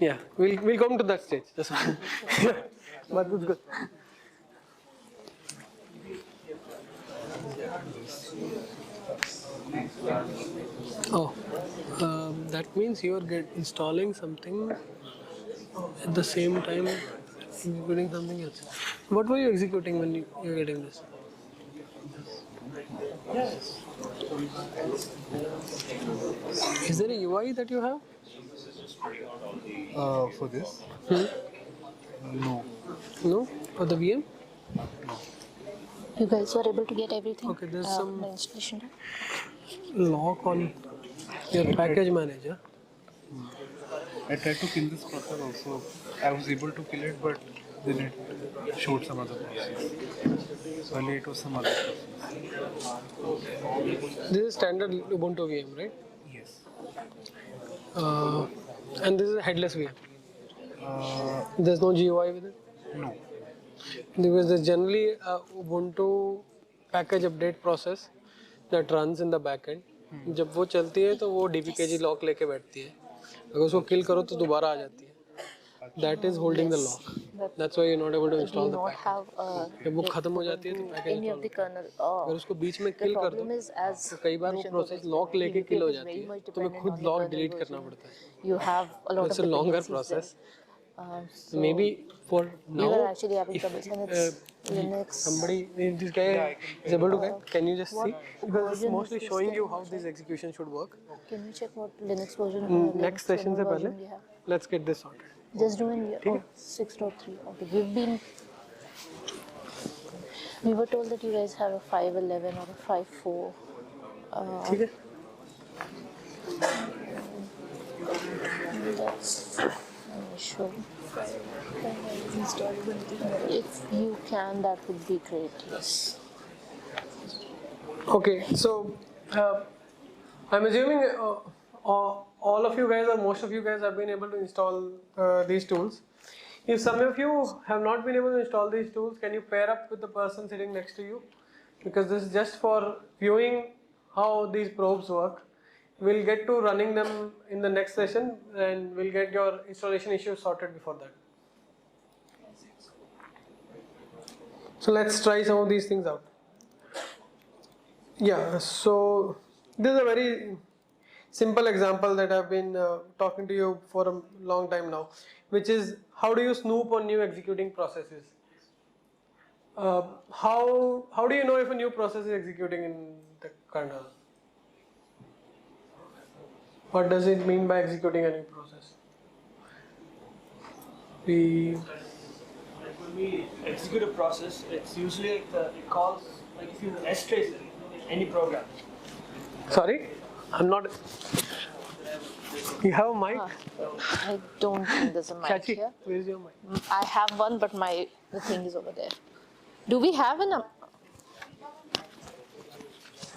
Yeah, we'll come to that stage. That's fine. But it's good. Oh, that means you're installing something at the same time executing something else. What were you executing when you're getting this? Is there a UI that you have? For this? No. No? For the VM? You guys were able to get everything? Okay, there's some the installation done? lock on your package manager. I tried to kill this process also. I was able to kill it, but then it showed some other process. Earlier it was some other process. This is standard Ubuntu VM, right? Yes. And this is a headless VM. There's no GUI with it? No. Because there's generally a Ubuntu package update process that runs in the backend. जब वो चलती है तो वो dpkg lock लेके बैठती है. अगर उसको kill करो तो दोबारा आ जाती है. That is holding the lock. That's why you're not able to Do install you the not package. have जब वो खत्म हो जाती है तो package any of install the kernel? अगर उसको बीच में kill कर दो problem is as तो कई बार वो Dushyant process was lock explaining, लेके eBPF किल हो is जाती very है much तो तुम्हें dependent खुद on the lock kernel delete version. करना पड़ता है. You have a lot It's of a longer dependencies process. there. So maybe for We were now, actually having if troubles and it's Linux. somebody, this guy is able to get, can you just see? Because it's version mostly is this showing you thing? how this execution should work. Can you check what Linux version? Next session से पहले, we have? let's get this sorted. Just do in 6.3. Okay, we were told that you guys have a 5.11 or a 5.4. ठीक है? That's an issue. If you can, that would be great. Yes. Okay, so I'm assuming all of you guys or most of you guys have been able to install these tools. If some of you have not been able to install these tools, can you pair up with the person sitting next to you? Because this is just for viewing how these probes work. We'll get to running them in the next session and we'll get your installation issues sorted before that. So let's try some of these things out. Yeah, so this is a very simple example that I've been talking to you for a long time now, which is how do you snoop on new executing processes? How do you know if a new process is executing in the kernel? What does it mean by executing a new process? When we execute a process, it's usually like it calls, like if you S-trace any program. Sorry, I'm not. You have a mic? I don't think there's a mic Chachi, here. where's your mic? I have one, but the thing is over there. Do we have an?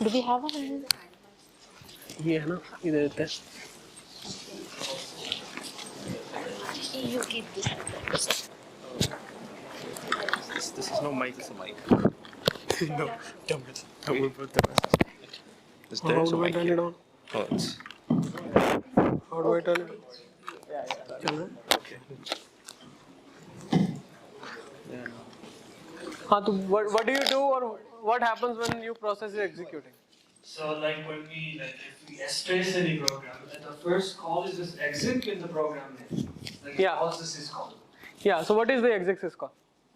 Do we have a handle? ये है ना इधर देते हैं. You keep this. This is no mic, it's a mic. No, dumb it. I will put the Is there How so do I mic turn here? it on? Oh, it's How do I turn it on? चल रहा है? हाँ तो what do you do or what happens when new process is executing? So like when we if we trace any program, and the first call is this exec in the program name. Like Yeah. it calls this syscall. Yeah, so what is the exec syscall?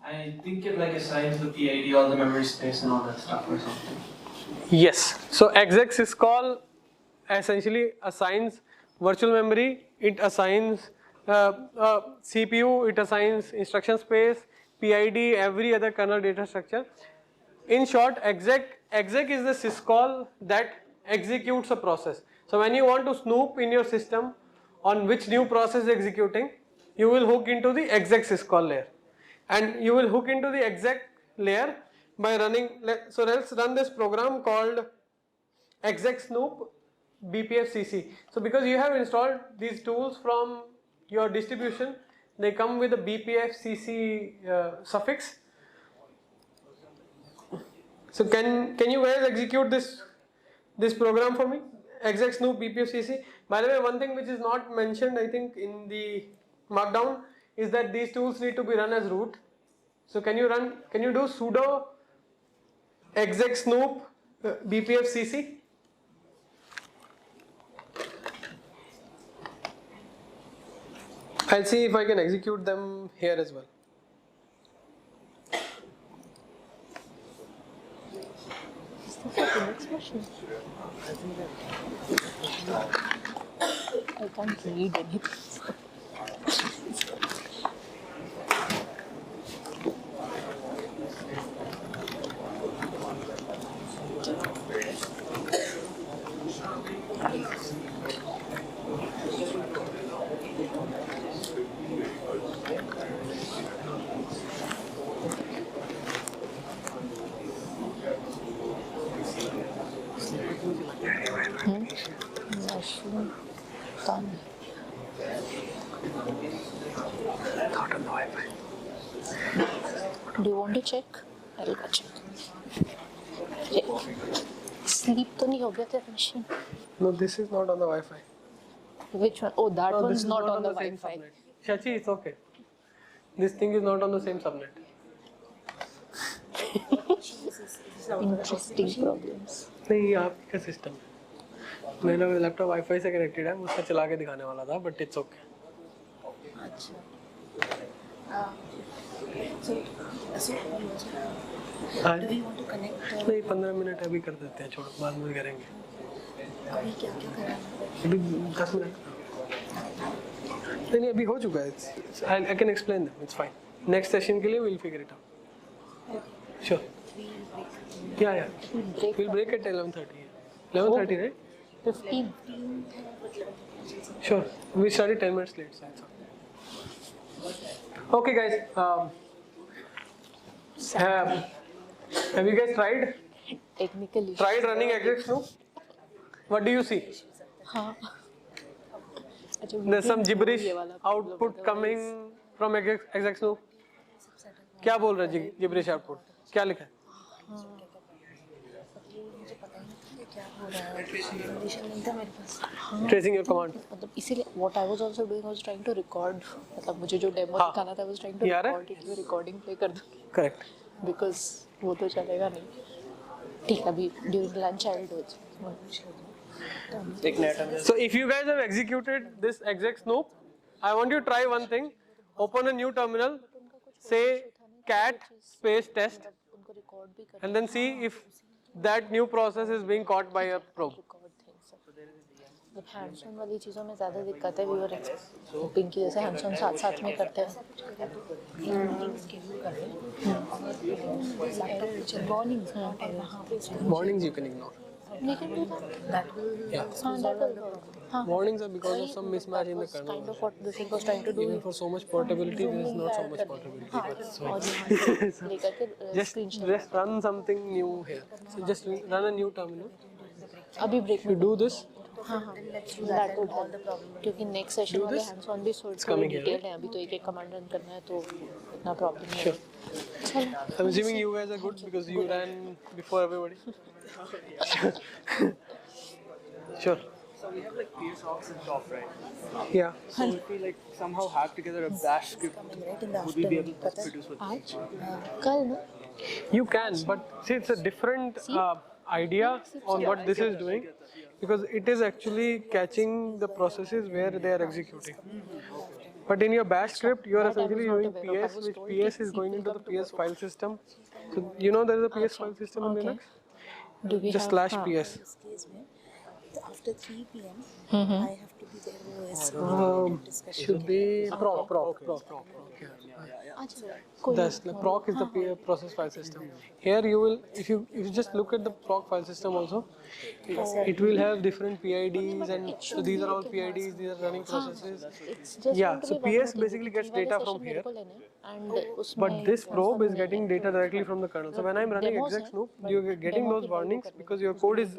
I think it like assigns the PID, all the memory space and all that stuff or something. Yes, so exec syscall essentially assigns virtual memory, it assigns CPU, it assigns instruction space, PID, every other kernel data structure. In short, exec is the syscall that executes a process. So when you want to snoop in your system on which new process is executing, you will hook into the exec syscall layer. And you will hook into the exec layer by running, so let's run this program called exec snoop BPF CC. So because you have installed these tools from your distribution, they come with a BPF CC suffix. So can you guys execute this program for me? Exec snoop BPF CC. By the way, one thing which is not mentioned, I think, in the markdown is that these tools need to be run as root. So can you do sudo exec snoop BPF CC? I'll see if I can execute them here as well. The next question. I can't read anything. Mushroom done. Not on the Wi-Fi. Do you want to check? I'll go check. Sleep तो नहीं हो गया तेरा machine? No, this is not on the Wi-Fi. Which one? Oh, that No, one's this is not on the same Wi-Fi. subnet. Shachi, it's okay. This thing is not on the same subnet. Interesting problems. नहीं ये आपका system है. मेरा laptop wifi से connected है, मैं उसका चला के दिखाने वाला था, बट इट्स ओके. अच्छा. हाँ. Do we want to connect? नहीं 15 मिनट अभी कर देते हैं, छोड़ बाद में करेंगे. अभी क्या क्या करना है? अभी 10 मिनट. नहीं अभी हो चुका है. I can explain them. It's fine. Next session के लिए we'll figure it out. Sure. Yeah. We'll break at 11:30. 11:30, right? 15. Sure. We started 10 minutes late, so it's okay. Okay, guys. Have you guys Technically. tried running exec snoop? What do you see? हाँ. There's some gibberish output coming from exec snoop. क्या बोल रहा है gibberish output? क्या लिखा है? Tracing your command. मतलब इसीलिए what I was also doing was trying to record. मतलब मुझे जो demo दिखाना था I was trying to यार है? record it. मैं recording play कर दूँगी. Correct. Because वो तो चलेगा नहीं. ठीक है अभी during lunch I will do it. So if you guys have executed this exec snoop, I want you to try one thing. Open a new terminal, say cat space test, उनको record भी कर and then see if that new process is being caught by a probe. record things. जब hands on वाली चीज़ों में ज़्यादा दिक्कत है we were hoping कि जैसे hands on साथ साथ में करते हैं. Warnings you can ignore. We can do that. That will. Yeah. हाँ that will work. Warnings are because of some mismatch in the kernel. Kind of what Dushyant was trying to do. Even for so much portability, there is not so much portability. और यहाँ से लेकर के Just run something new here. So just run a new terminal. अभी break If you do this, that would help क्योंकि next session वाले hands on भी थोड़े detailed हैं अभी तो एक command run करना है तो इतना problem नहीं है. I'm assuming you guys are good because you ran before everybody. Sure. So we have like PS Ops and top, right? Yeah. So if we like somehow hack together a bash script, would we be able to produce what आज कल ना You can, but see, it's a different idea on what this is doing because it is actually catching the processes where they are executing. But in your bash script, you are essentially using PS, which PS is going into the PS file system. So you know there is a PS file system in Linux? do we Just have slash PS. This case में after 3 p.m. I have to be there OS discussion. Should be proc. अच्छा कोई That's the proc is the process file system. Here you will, if you just look at the proc file system also, it will have different PIDs and so these are all PIDs, these are running processes. it's just Yeah, going to so be one PS more basically thing. gets वाले data session from मेरे here. को लेने हैं, and उसमें But this probe is नहीं getting है. data directly from the kernel. So when I'm running Demos exec है, snoop, you're getting those warnings because your code is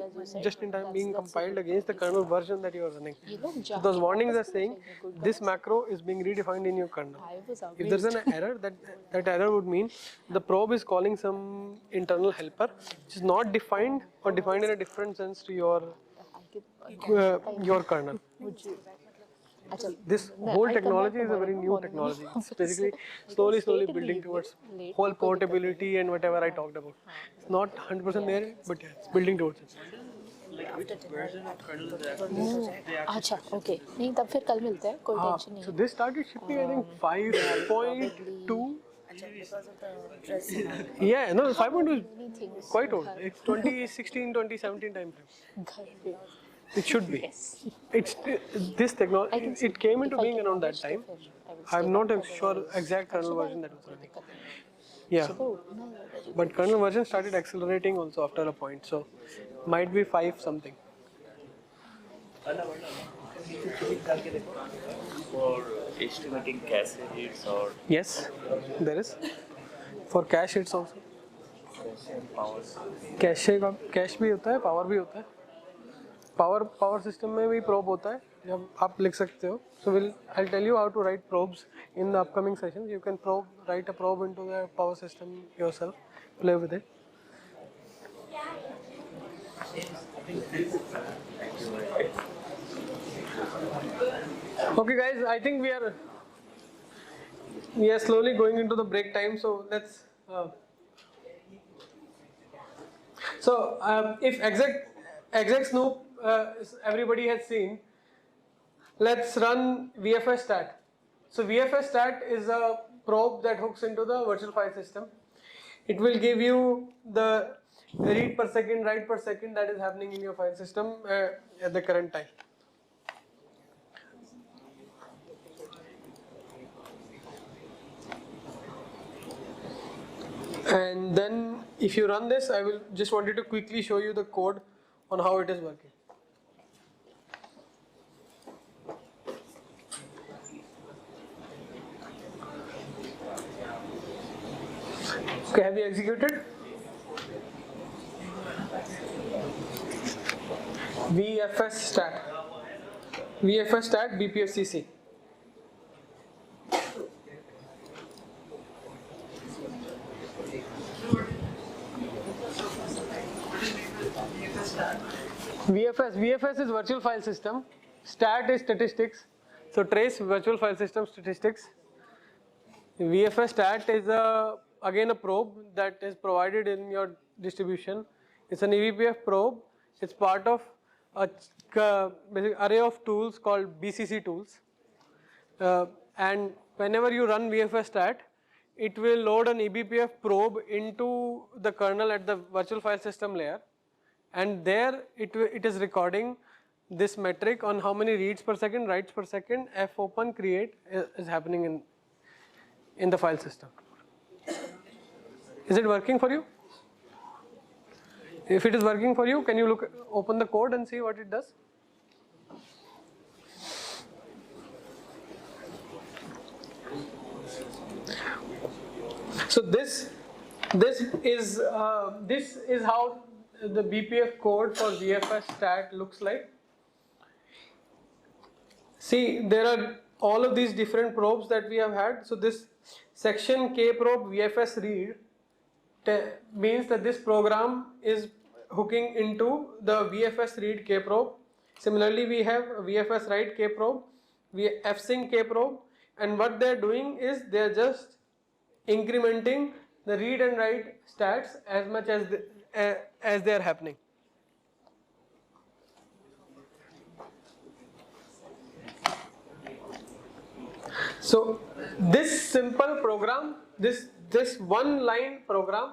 just in time being that's compiled against the kernel version that you are running. ये लोग So those warnings are saying this macro is being redefined in your kernel. I was If there's an error, that error would mean the probe is calling some internal helper which is not defined or defined in a different sense to your kernel. अच्छा This whole technology is a very new technology. It's basically slowly building towards whole portability and whatever I talked about. It's not 100% there, but yeah, it's building towards it. like which version of kernel they actually अच्छा okay नहीं तब फिर कल मिलते हैं कोई tension नहीं So this started shipping I think 5.2. Because of the dress. Yeah, no, 5.2 is things quite old. It's 2016, 2017 time frame. घर पे It should be. It's this technology. It came into being around that time. I'm not sure exact kernel version that was running. Yeah, but kernel version started accelerating also after a point. So might be 5 something. For estimating cache hits or Yes, there is. For cache hits also. powers. Cash भी होता है, power भी होता है. Power system में भी probe होता है जब आप लिख सकते हो. So I'll tell you how to write probes in the upcoming sessions. You can write a probe into the power system yourself. Play with it. Okay guys, I think we are slowly going into the break time, so let's if exec snoop everybody has seen, let's run VFS stat. So VFS stat is a probe that hooks into the virtual file system. It will give you the read per second, write per second that is happening in your file system at the current time. And then if you run this, I will just wanted to quickly show you the code on how it is working. Okay, have you executed? VFS stat BPF CC. VFS is virtual file system. Stat is statistics. So trace virtual file system statistics. VFS stat is again a probe that is provided in your distribution. It's an eBPF probe. It's part of a basic array of tools called BCC tools. And whenever you run VFS stat, it will load an eBPF probe into the kernel at the virtual file system layer. And there it is recording this metric on how many reads per second, writes per second, f open create is happening in the file system. Is it working for you? If it is working for you, can you open the code and see what it does? So this is how the BPF code for VFS stat looks like. See, there are all of these different probes that we have had. So this section K probe VFS read means that this program is hooking into the VFS read K probe. Similarly, we have VFS write K probe, fsync K probe, and what they are doing is they are just incrementing the read and write stats as much as they are happening. So this simple program, this one line program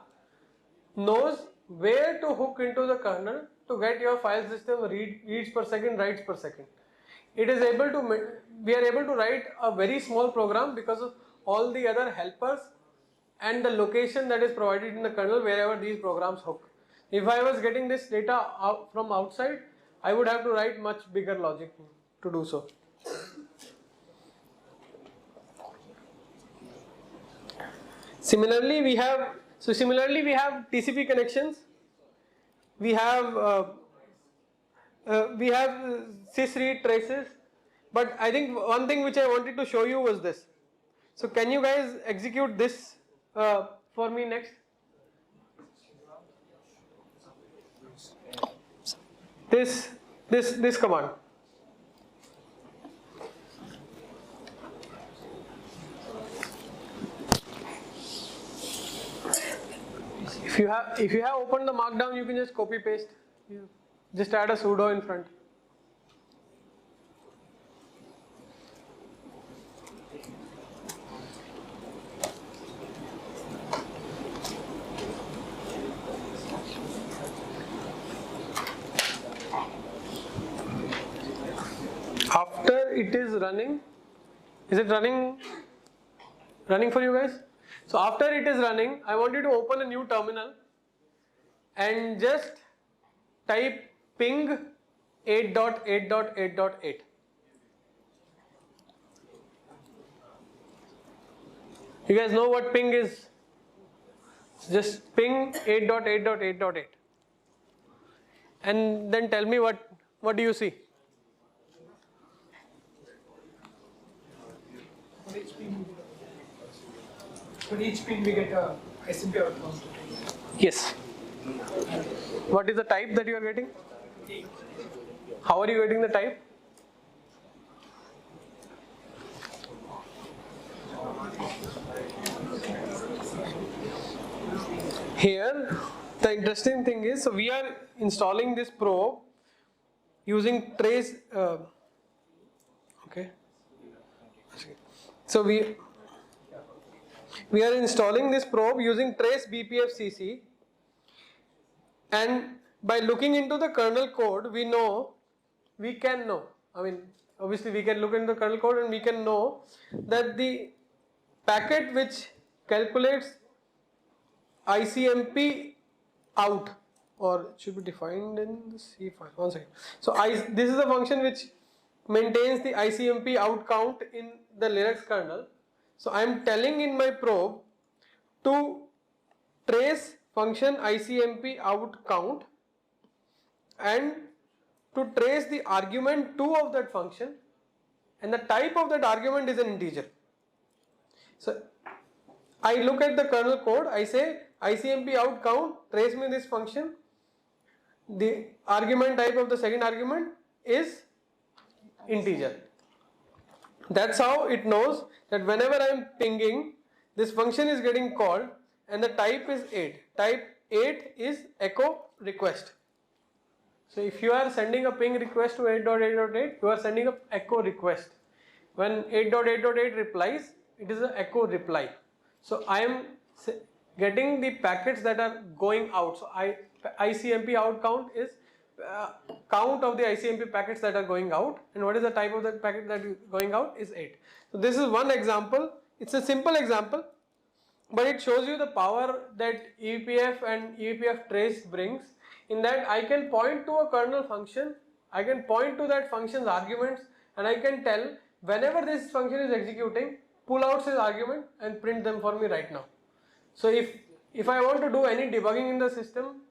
knows where to hook into the kernel to get your file system reads per second, writes per second. It is able to, we are able to write a very small program because of all the other helpers and the location that is provided in the kernel wherever these programs hook. If I was getting this data from outside, I would have to write much bigger logic to do so. Similarly, we have TCP connections. We have sysread traces. But I think one thing which I wanted to show you was this. So can you guys execute this for me next? This command. If you have opened the markdown, you can just copy paste. Just add a sudo in front. After it is running, is it running for you guys? So after it is running, I want you to open a new terminal and just type ping 8.8.8.8. You guys know what ping is? Just ping 8.8.8.8. And then tell me what do you see? For each pin we get a SMP outcome. Yes. What is the type that you are getting? How are you getting the type? Here, the interesting thing is, so we are installing this probe using trace. Okay. So we are installing this probe using trace BPF CC, and by looking into the kernel code, we can know. I mean, obviously we can look into the kernel code and we can know that the packet which calculates ICMP out, or it should be defined in the C file. One second. So this is a function which maintains the ICMP out count in the Linux kernel. So I am telling in my probe to trace function ICMP out count and to trace the argument 2 of that function, and the type of that argument is an integer. So I look at the kernel code, I say ICMP out count, trace me this function, the argument type of the second argument is integer. That's how it knows that whenever I am pinging, this function is getting called and the type is 8. Type 8 is echo request. So if you are sending a ping request to 8.8.8, you are sending an echo request. When 8.8.8 replies, it is an echo reply. So I am getting the packets that are going out. So ICMP out count is count of the ICMP packets that are going out, and what is the type of the packet that is going out is 8. So this is one example. It's a simple example, but it shows you the power that eBPF and eBPF trace brings, in that I can point to a kernel function, I can point to that function's arguments, and I can tell whenever this function is executing, pull out this argument and print them for me right now. So if I want to do any debugging in the system,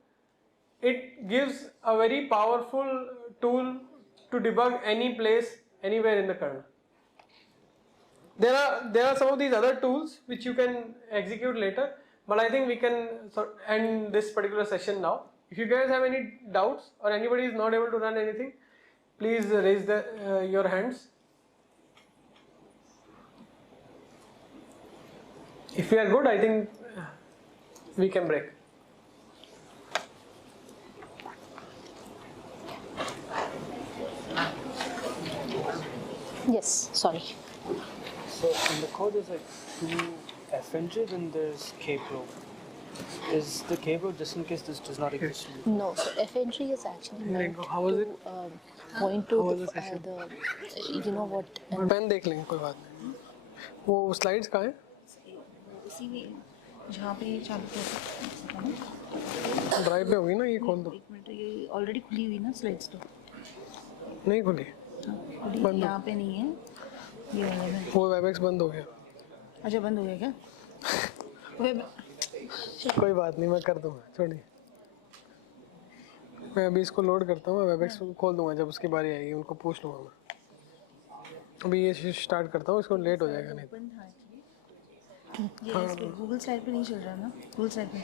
it gives a very powerful tool to debug any place, anywhere in the kernel. There are some of these other tools which you can execute later, but I think we can end this particular session now. If you guys have any doubts or anybody is not able to run anything, please raise your hands. If we are good, I think we can break. Yes, sorry. So in the code there's like 2 FNGs and there's kprobe. Is the kprobe just in case this does not exist? No, so FNG is actually meant How was it? to point to the you know what. Pen देख लेंगे कोई बात नहीं. वो slides कहाँ हैं? उसी में जहाँ पे ये चालू किया था ड्राइव पे होगी ना, ये खोल दो. एक मिनट, ये ऑलरेडी खुली हुई ना स्लाइड्स तो नहीं खुली. खुली यहाँ पे नहीं है ये वाले में. वो वेबएक्स बंद हो गया. अच्छा बंद हो गया क्या? कोई बात नहीं, मैं कर दूंगा, छोड़िए. मैं अभी इसको लोड करता हूँ, मैं वेबएक्स खोल दूंगा जब उसकी बारी आएगी, उनको पूछ लूँगा मैं. अभी ये स्टार्ट करता हूँ, इसको लेट हो जाएगा नहीं. ये इस पे गूगल स्लाइड पे नहीं चल रहा ना, गूगल स्लाइड पे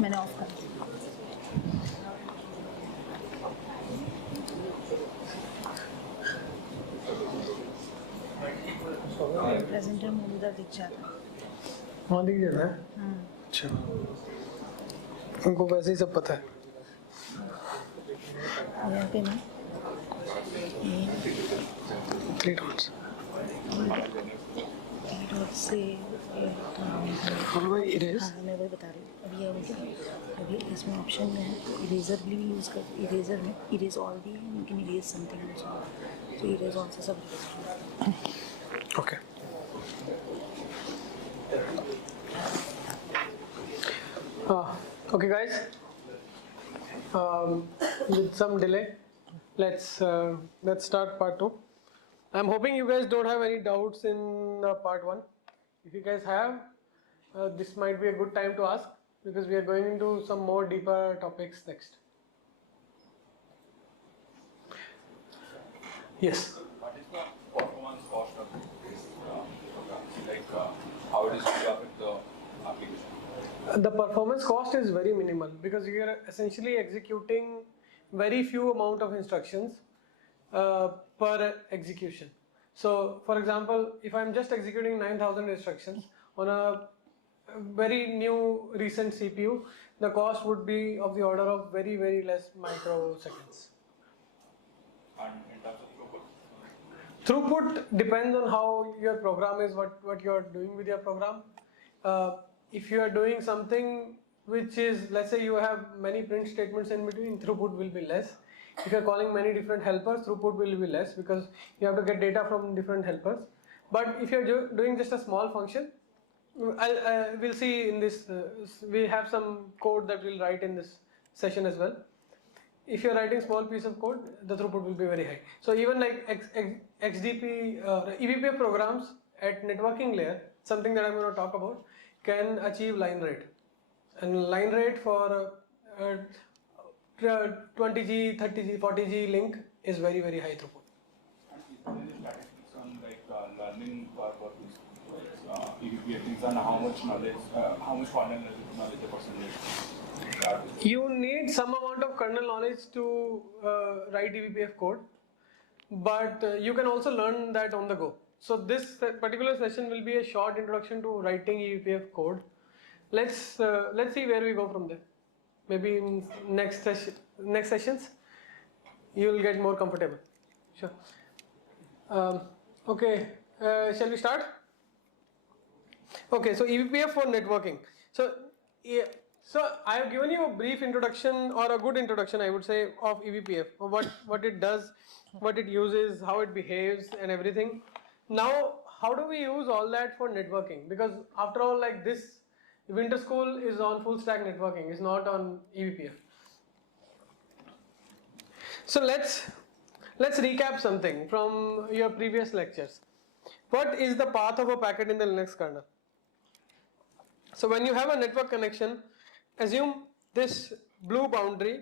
मैंने ऑफ कर दिया. प्रेजेंटर मोड उधर दिख जाता है. हाँ दिख जाता है. अच्छा, उनको वैसे ही सब पता है. यहाँ पे ना 3 dots. 3 dots से इरेज. हाँ मैं वही बता रही हूँ. अभी ये देखिए, अभी इसमें ऑप्शन में है इरेजर भी यूज़ कर. इरेजर में इरेज ऑल भी है, you can erase something also. तो इरेज ऑल से सब Okay. Okay guys, with some delay, let's start part 2. I'm hoping you guys don't have any doubts in part 1. If you guys have, this might be a good time to ask, because we are going into some more deeper topics next. Yes. What is the performance cost of this program? Like how it is to affect the application? The performance cost is very minimal, because you are essentially executing very few amount of instructions per execution. So for example, if I'm just executing 9,000 instructions on a very new recent CPU, the cost would be of the order of very, very less microseconds. And in terms of throughput? Throughput depends on how your program is, what you are doing with your program. If you are doing something which is, let's say you have many print statements in between, throughput will be less. If you are calling many different helpers, throughput will be less, because you have to get data from different helpers. But if you are doing just a small function, we'll see in this, we have some code that we'll write in this session as well. If you're writing small piece of code, the throughput will be very high. So even like XDP, eBPF programs at networking layer, something that I'm going to talk about, can achieve line rate. And line rate for 20G, 30G, 40G link is very, very high throughput. And is there any statistics on like learning for this eBPF things, and how much knowledge, how much kernel knowledge a person needs? You need some amount of kernel knowledge to write eBPF code, but you can also learn that on the go. So this particular session will be a short introduction to writing eBPF code. Let's see where we go from there. Maybe in next sessions you will get more comfortable. Sure. Okay, shall we start? Okay, so eBPF for networking. So I have given you a brief introduction, or a good introduction I would say, of eBPF, what it does, what it uses, how it behaves and everything. Now how do we use all that for networking? Because after all, like, this winter school is on full stack networking, it's not on eBPF. So let's let's recap something from your previous lectures. What is the path of a packet in the Linux kernel? So when you have a network connection, assume this blue boundary,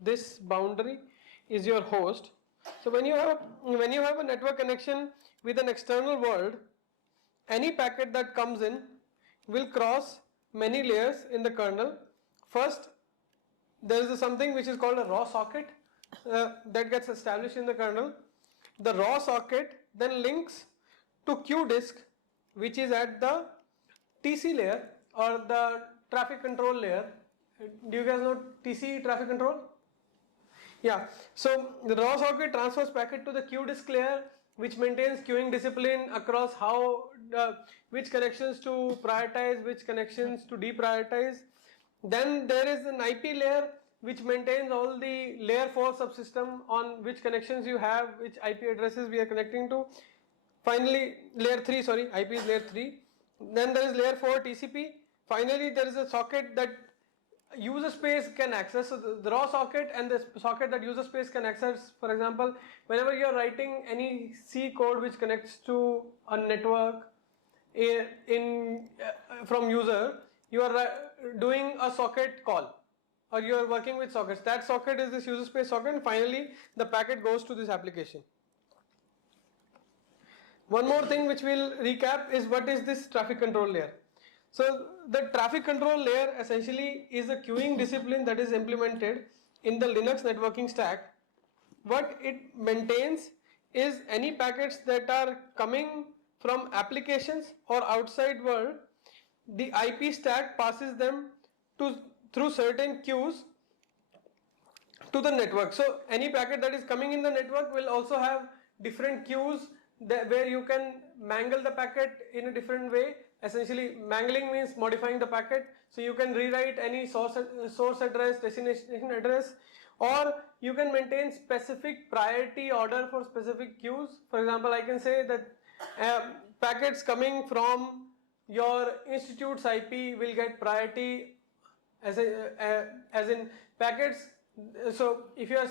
this boundary is your host. So when you have a network connection with an external world, any packet that comes in will cross many layers in the kernel. First, there is something which is called a raw socket that gets established in the kernel. The raw socket then links to QDisk, which is at the TC layer or the traffic control layer. Do you guys know TC, traffic control? Yeah, so the raw socket transfers packet to the QDisk layer, which maintains queuing discipline across how which connections to prioritize, which connections to deprioritize. Then there is an IP layer which maintains all the layer 4 subsystem on which connections you have, which IP addresses we are connecting to. Finally, layer 3, sorry, IP is layer 3. Then there is layer 4 TCP. Finally, there is a socket that user space can access. So the raw socket and the socket that user space can access, for example, whenever you are writing any C code which connects to a network from user, you are doing a socket call, or you are working with sockets. That socket is this user space socket, and finally the packet goes to this application. One more thing which we'll recap is what is this traffic control layer. So the traffic control layer essentially is a queuing discipline that is implemented in the Linux networking stack. What it maintains is any packets that are coming from applications or outside world, the IP stack passes them through certain queues to the network. So any packet that is coming in the network will also have different queues where you can mangle the packet in a different way. Essentially, mangling means modifying the packet. So you can rewrite any source address, destination address, or you can maintain specific priority order for specific queues. For example, I can say that packets coming from your institute's IP will get priority as in packets. So if you are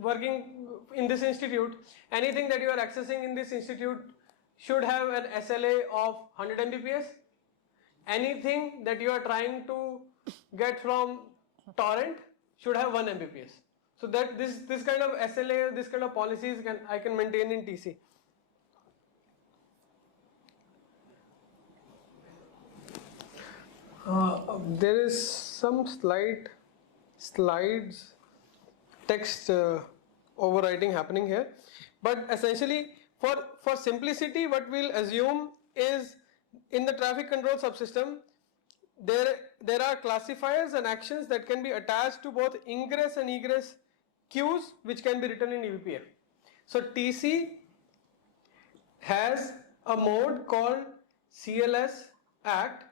working in this institute, anything that you are accessing in this institute should have an SLA of 100 Mbps. Anything that you are trying to get from torrent should have 1 Mbps. So that this kind of SLA, this kind of policies I can maintain in TC. There is some slides text overwriting happening here, but essentially for simplicity, what we'll assume is in the traffic control subsystem there are classifiers and actions that can be attached to both ingress and egress queues, which can be written in eBPF. So TC has a mode called CLS act,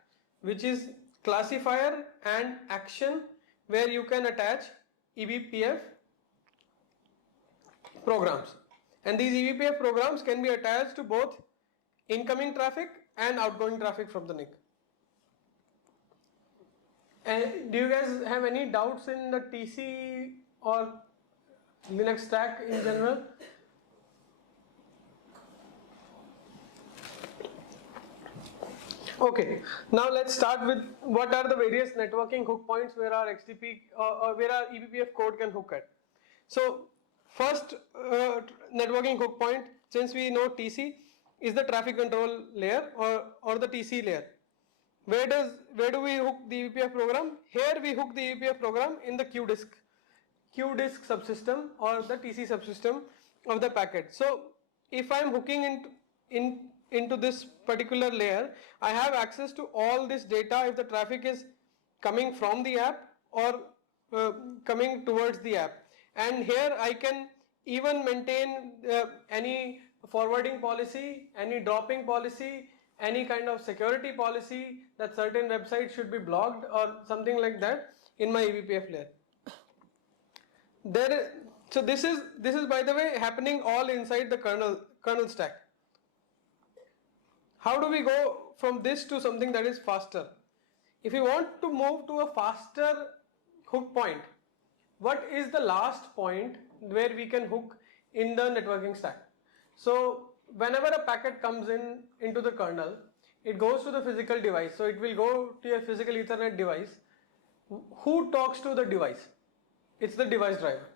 which is classifier and action, where you can attach eBPF programs, and these eBPF programs can be attached to both incoming traffic and outgoing traffic from the NIC. And do you guys have any doubts in the TC or Linux stack in general? Okay, now let's start with what are the various networking hook points where our XDP or where our eBPF code can hook at. So first networking hook point, since we know TC is the traffic control layer or the TC layer. Where do we hook the eBPF program? Here we hook the eBPF program in the QDisk subsystem or the TC subsystem of the packet. So if I am hooking into this particular layer, I have access to all this data if the traffic is coming from the app or coming towards the app. And here I can even maintain any forwarding policy, any dropping policy, any kind of security policy that certain websites should be blocked or something like that in my eBPF layer. So this is by the way happening all inside the kernel stack. How do we go from this to something that is faster? If we want to move to a faster hook point, what is the last point where we can hook in the networking stack. So whenever a packet comes into the kernel, it goes to the physical device. So it will go to your physical Ethernet device. Who talks to the device? It's the device driver.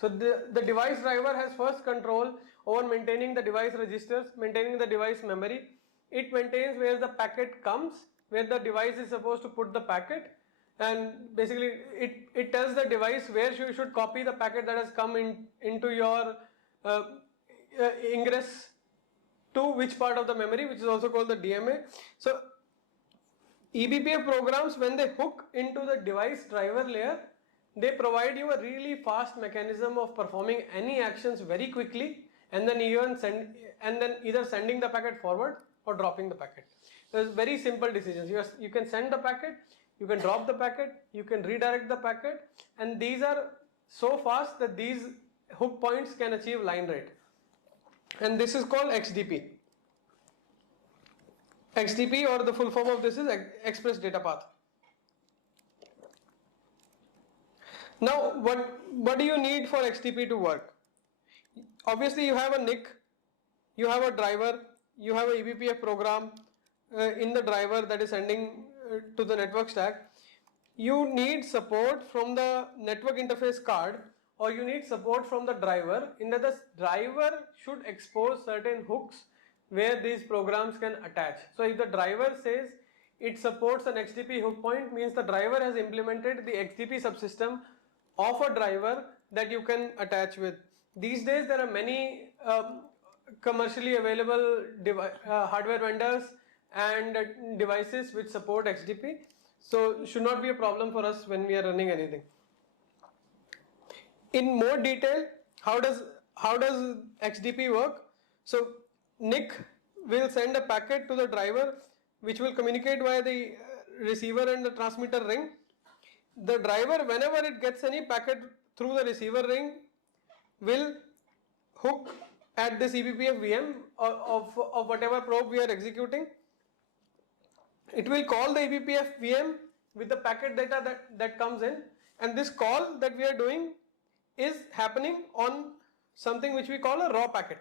So the device driver has first control over maintaining the device registers, maintaining the device memory. It maintains where the packet comes, where the device is supposed to put the packet, and basically it tells the device where you should copy the packet that has come into your ingress to which part of the memory, which is also called the DMA. So eBPF programs, when they hook into the device driver layer, they provide you a really fast mechanism of performing any actions very quickly, and then either sending the packet forward or dropping the packet. There's very simple decisions. You can send the packet, you can drop the packet, you can redirect the packet, and these are so fast that these hook points can achieve line rate. And this is called XDP. XDP, or the full form of this, is Express Data Path. Now, what do you need for XDP to work? Obviously, you have a NIC, you have a driver, you have a eBPF program in the driver that is sending to the network stack. You need support from the network interface card, or you need support from the driver, in that the driver should expose certain hooks where these programs can attach. So if the driver says it supports an XDP hook point, means the driver has implemented the XDP subsystem of a driver that you can attach with. These days there are many commercially available hardware vendors and devices which support XDP, so should not be a problem for us when we are running anything. In more detail, how does XDP work? So NIC will send a packet to the driver which will communicate via the receiver and the transmitter ring. The driver, whenever it gets any packet through the receiver ring, will hook at this eBPF VM of whatever probe we are executing. It will call the eBPF VM with the packet data that comes in, and this call that we are doing is happening on something which we call a raw packet.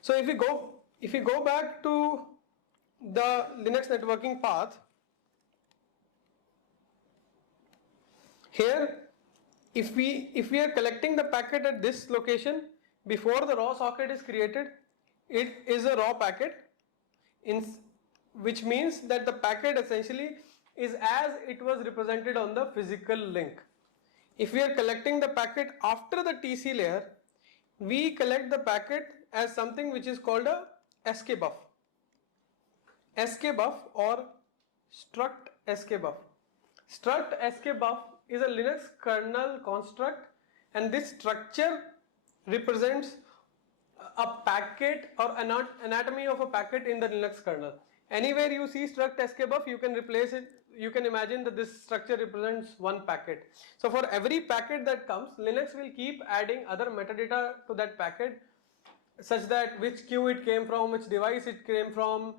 So if we go back to the Linux networking path, here if we are collecting the packet at this location before the raw socket is created, it is a raw packet, which means that the packet essentially is as it was represented on the physical link. If we are collecting the packet after the TC layer, we collect the packet as something which is called a skbuff. Skbuff or struct skbuff. Struct skbuff is a Linux kernel construct, and this structure represents a packet or anatomy of a packet in the Linux kernel. Anywhere you see struct skbuff, you can replace it. You can imagine that this structure represents one packet. So for every packet that comes, Linux will keep adding other metadata to that packet, such that which queue it came from, which device it came from,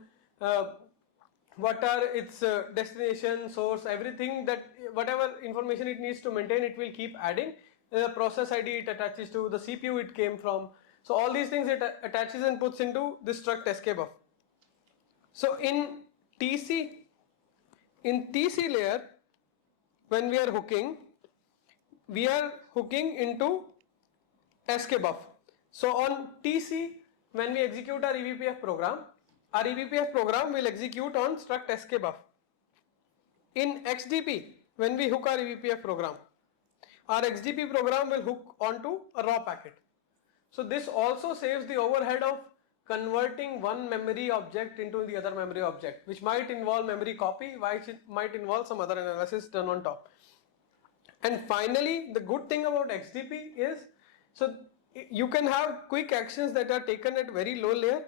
what are its destination, source, everything, that whatever information it needs to maintain, it will keep adding. The process ID it attaches to, the CPU it came from. So all these things it attaches and puts into this struct skbuff. So in TC layer, when we are hooking into skbuff. So on TC, when we execute our eBPF program will execute on struct skbuff. In XDP, when we hook our eBPF program, our XDP program will hook onto a raw packet. So this also saves the overhead of converting one memory object into the other memory object, which might involve memory copy, which might involve some other analysis done on top. And finally, the good thing about XDP is, so you can have quick actions that are taken at very low layer,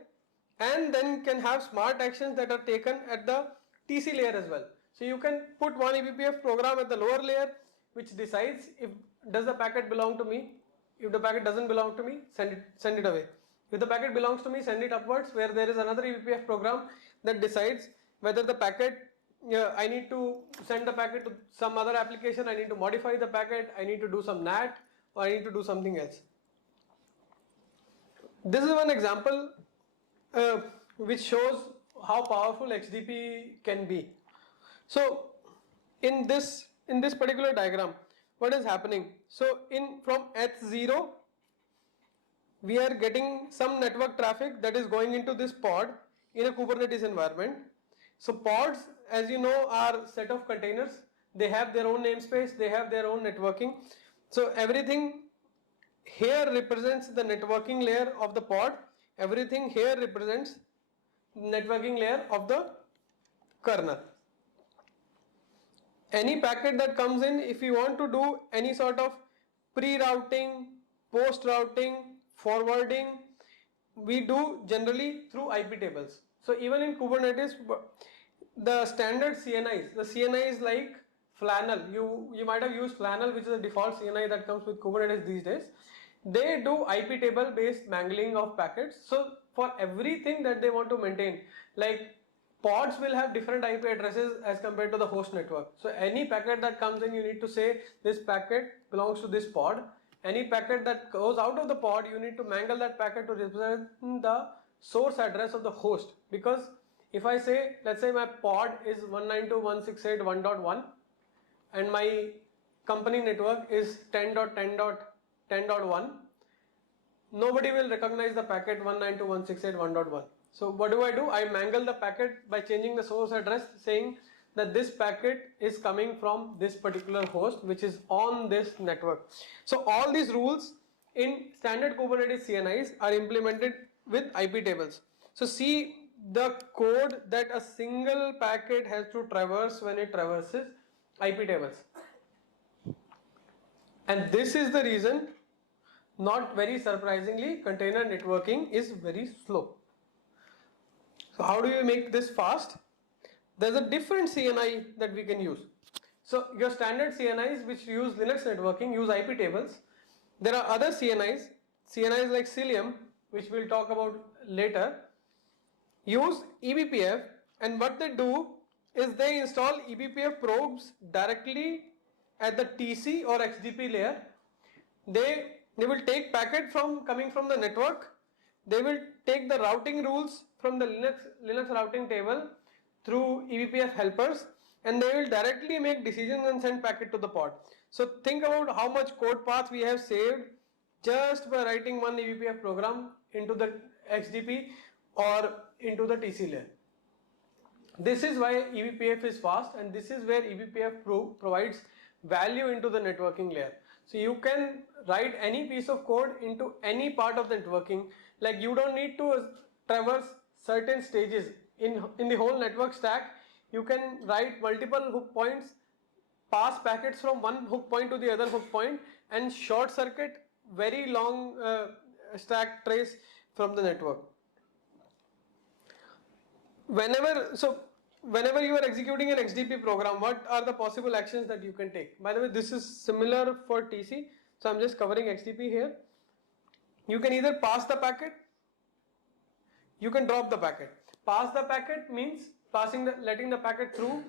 and then can have smart actions that are taken at the TC layer as well. So you can put one eBPF program at the lower layer, which decides if does the packet belong to me. If the packet doesn't belong to me, send it away. If the packet belongs to me, send it upwards, where there is another eBPF program that decides whether the packet, I need to send the packet to some other application, I need to modify the packet, I need to do some NAT, or I need to do something else. This is one example which shows how powerful XDP can be. So in this particular diagram, what is happening? So from H0, we are getting some network traffic that is going into this pod in a Kubernetes environment. So pods, as you know, are set of containers. They have their own namespace, they have their own networking. So everything here represents the networking layer of the pod. Everything here represents networking layer of the kernel. Any packet that comes in, if you want to do any sort of pre-routing, post-routing, forwarding, we do generally through IP tables. So even in Kubernetes, the standard CNIs, the CNI is like Flannel. You might have used Flannel, which is the default CNI that comes with Kubernetes these days. They do IP table based mangling of packets. So for everything that they want to maintain, like pods will have different IP addresses as compared to the host network. So any packet that comes in, you need to say this packet belongs to this pod. Any packet that goes out of the pod, you need to mangle that packet to represent the source address of the host. Because if I say, let's say my pod is 192.168.1.1 and my company network is 10.10.10.1, nobody will recognize the packet 192.168.1.1. So what do? I mangle the packet by changing the source address, saying that this packet is coming from this particular host which is on this network. So all these rules in standard Kubernetes CNIs are implemented with IP tables. So see the code that a single packet has to traverse when it traverses IP tables. And this is the reason, not very surprisingly, container networking is very slow. So how do you make this fast? There's a different CNI that we can use. So your standard CNIs which use Linux networking use IP tables. There are other CNIs like Cilium, which we'll talk about later, use eBPF, and what they do is they install eBPF probes directly at the TC or XDP layer. They will take packet coming from the network. They will take the routing rules from the Linux routing table through eBPF helpers, and they will directly make decisions and send packet to the pod. So think about how much code path we have saved just by writing one eBPF program into the XDP or into the TC layer. This is why eBPF is fast, and this is where eBPF provides value into the networking layer. So you can write any piece of code into any part of the networking. Like you don't need to traverse certain stages in the whole network stack. You can write multiple hook points, pass packets from one hook point to the other hook point, and short circuit very long stack trace from the network. Whenever you are executing an XDP program, what are the possible actions that you can take? By the way, this is similar for TC, so I'm just covering XDP here. You can either pass the packet, you can drop the packet. Pass the packet means letting the packet through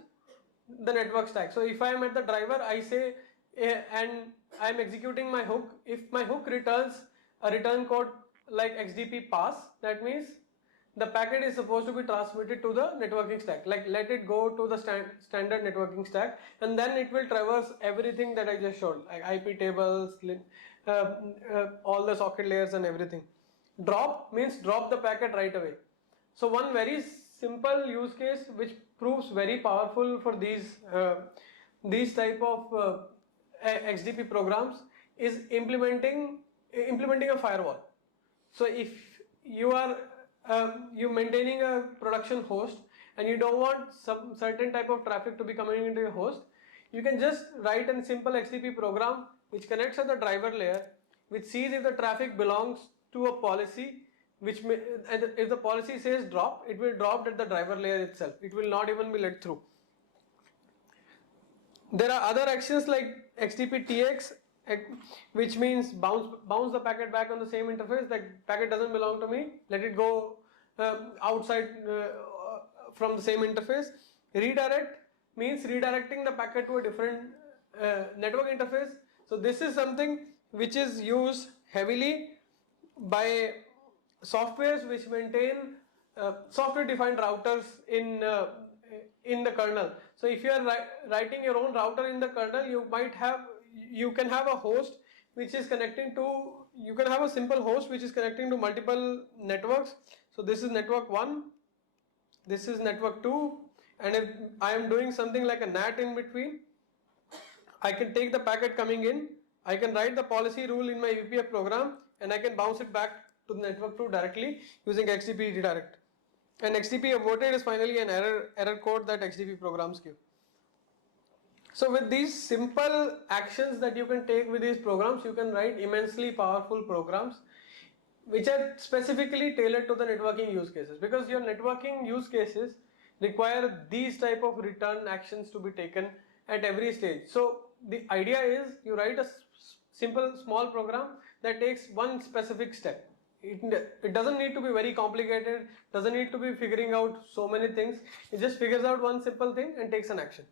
the network stack. So if I am at the driver, I say, and I am executing my hook. If my hook returns a return code like XDP pass, that means the packet is supposed to be transmitted to the networking stack. Like let it go to the standard networking stack, and then it will traverse everything that I just showed, like IP tables, all the socket layers and everything. Drop means drop the packet right away. So one very simple use case which proves very powerful for these type of XDP programs is implementing a firewall. So if you are maintaining a production host and you don't want some certain type of traffic to be coming into your host, you can just write a simple XDP program which connects at the driver layer, which sees if the traffic belongs to a policy, if the policy says drop, it will drop at the driver layer itself. It will not even be let through. There are other actions like XDP TX, which means bounce the packet back on the same interface. Like packet doesn't belong to me, let it go outside from the same interface. Redirect means redirecting the packet to a different network interface. So this is something which is used heavily by softwares which maintain software defined routers in the kernel. So if you are writing your own router in the kernel, you can have a host which is connecting to, you can have a simple host which is connecting to multiple networks. So this is network 1, this is network 2, and if I am doing something like a NAT in between, I can take the packet coming in, I can write the policy rule in my eBPF program, and I can bounce it back to the network 2 directly using XDP redirect. And XDP aborted is finally an error code that XDP programs give. So with these simple actions that you can take with these programs, you can write immensely powerful programs which are specifically tailored to the networking use cases, because your networking use cases require these type of return actions to be taken at every stage. So the idea is you write a simple small program that takes one specific step. It doesn't need to be very complicated, doesn't need to be figuring out so many things. It just figures out one simple thing and takes an action.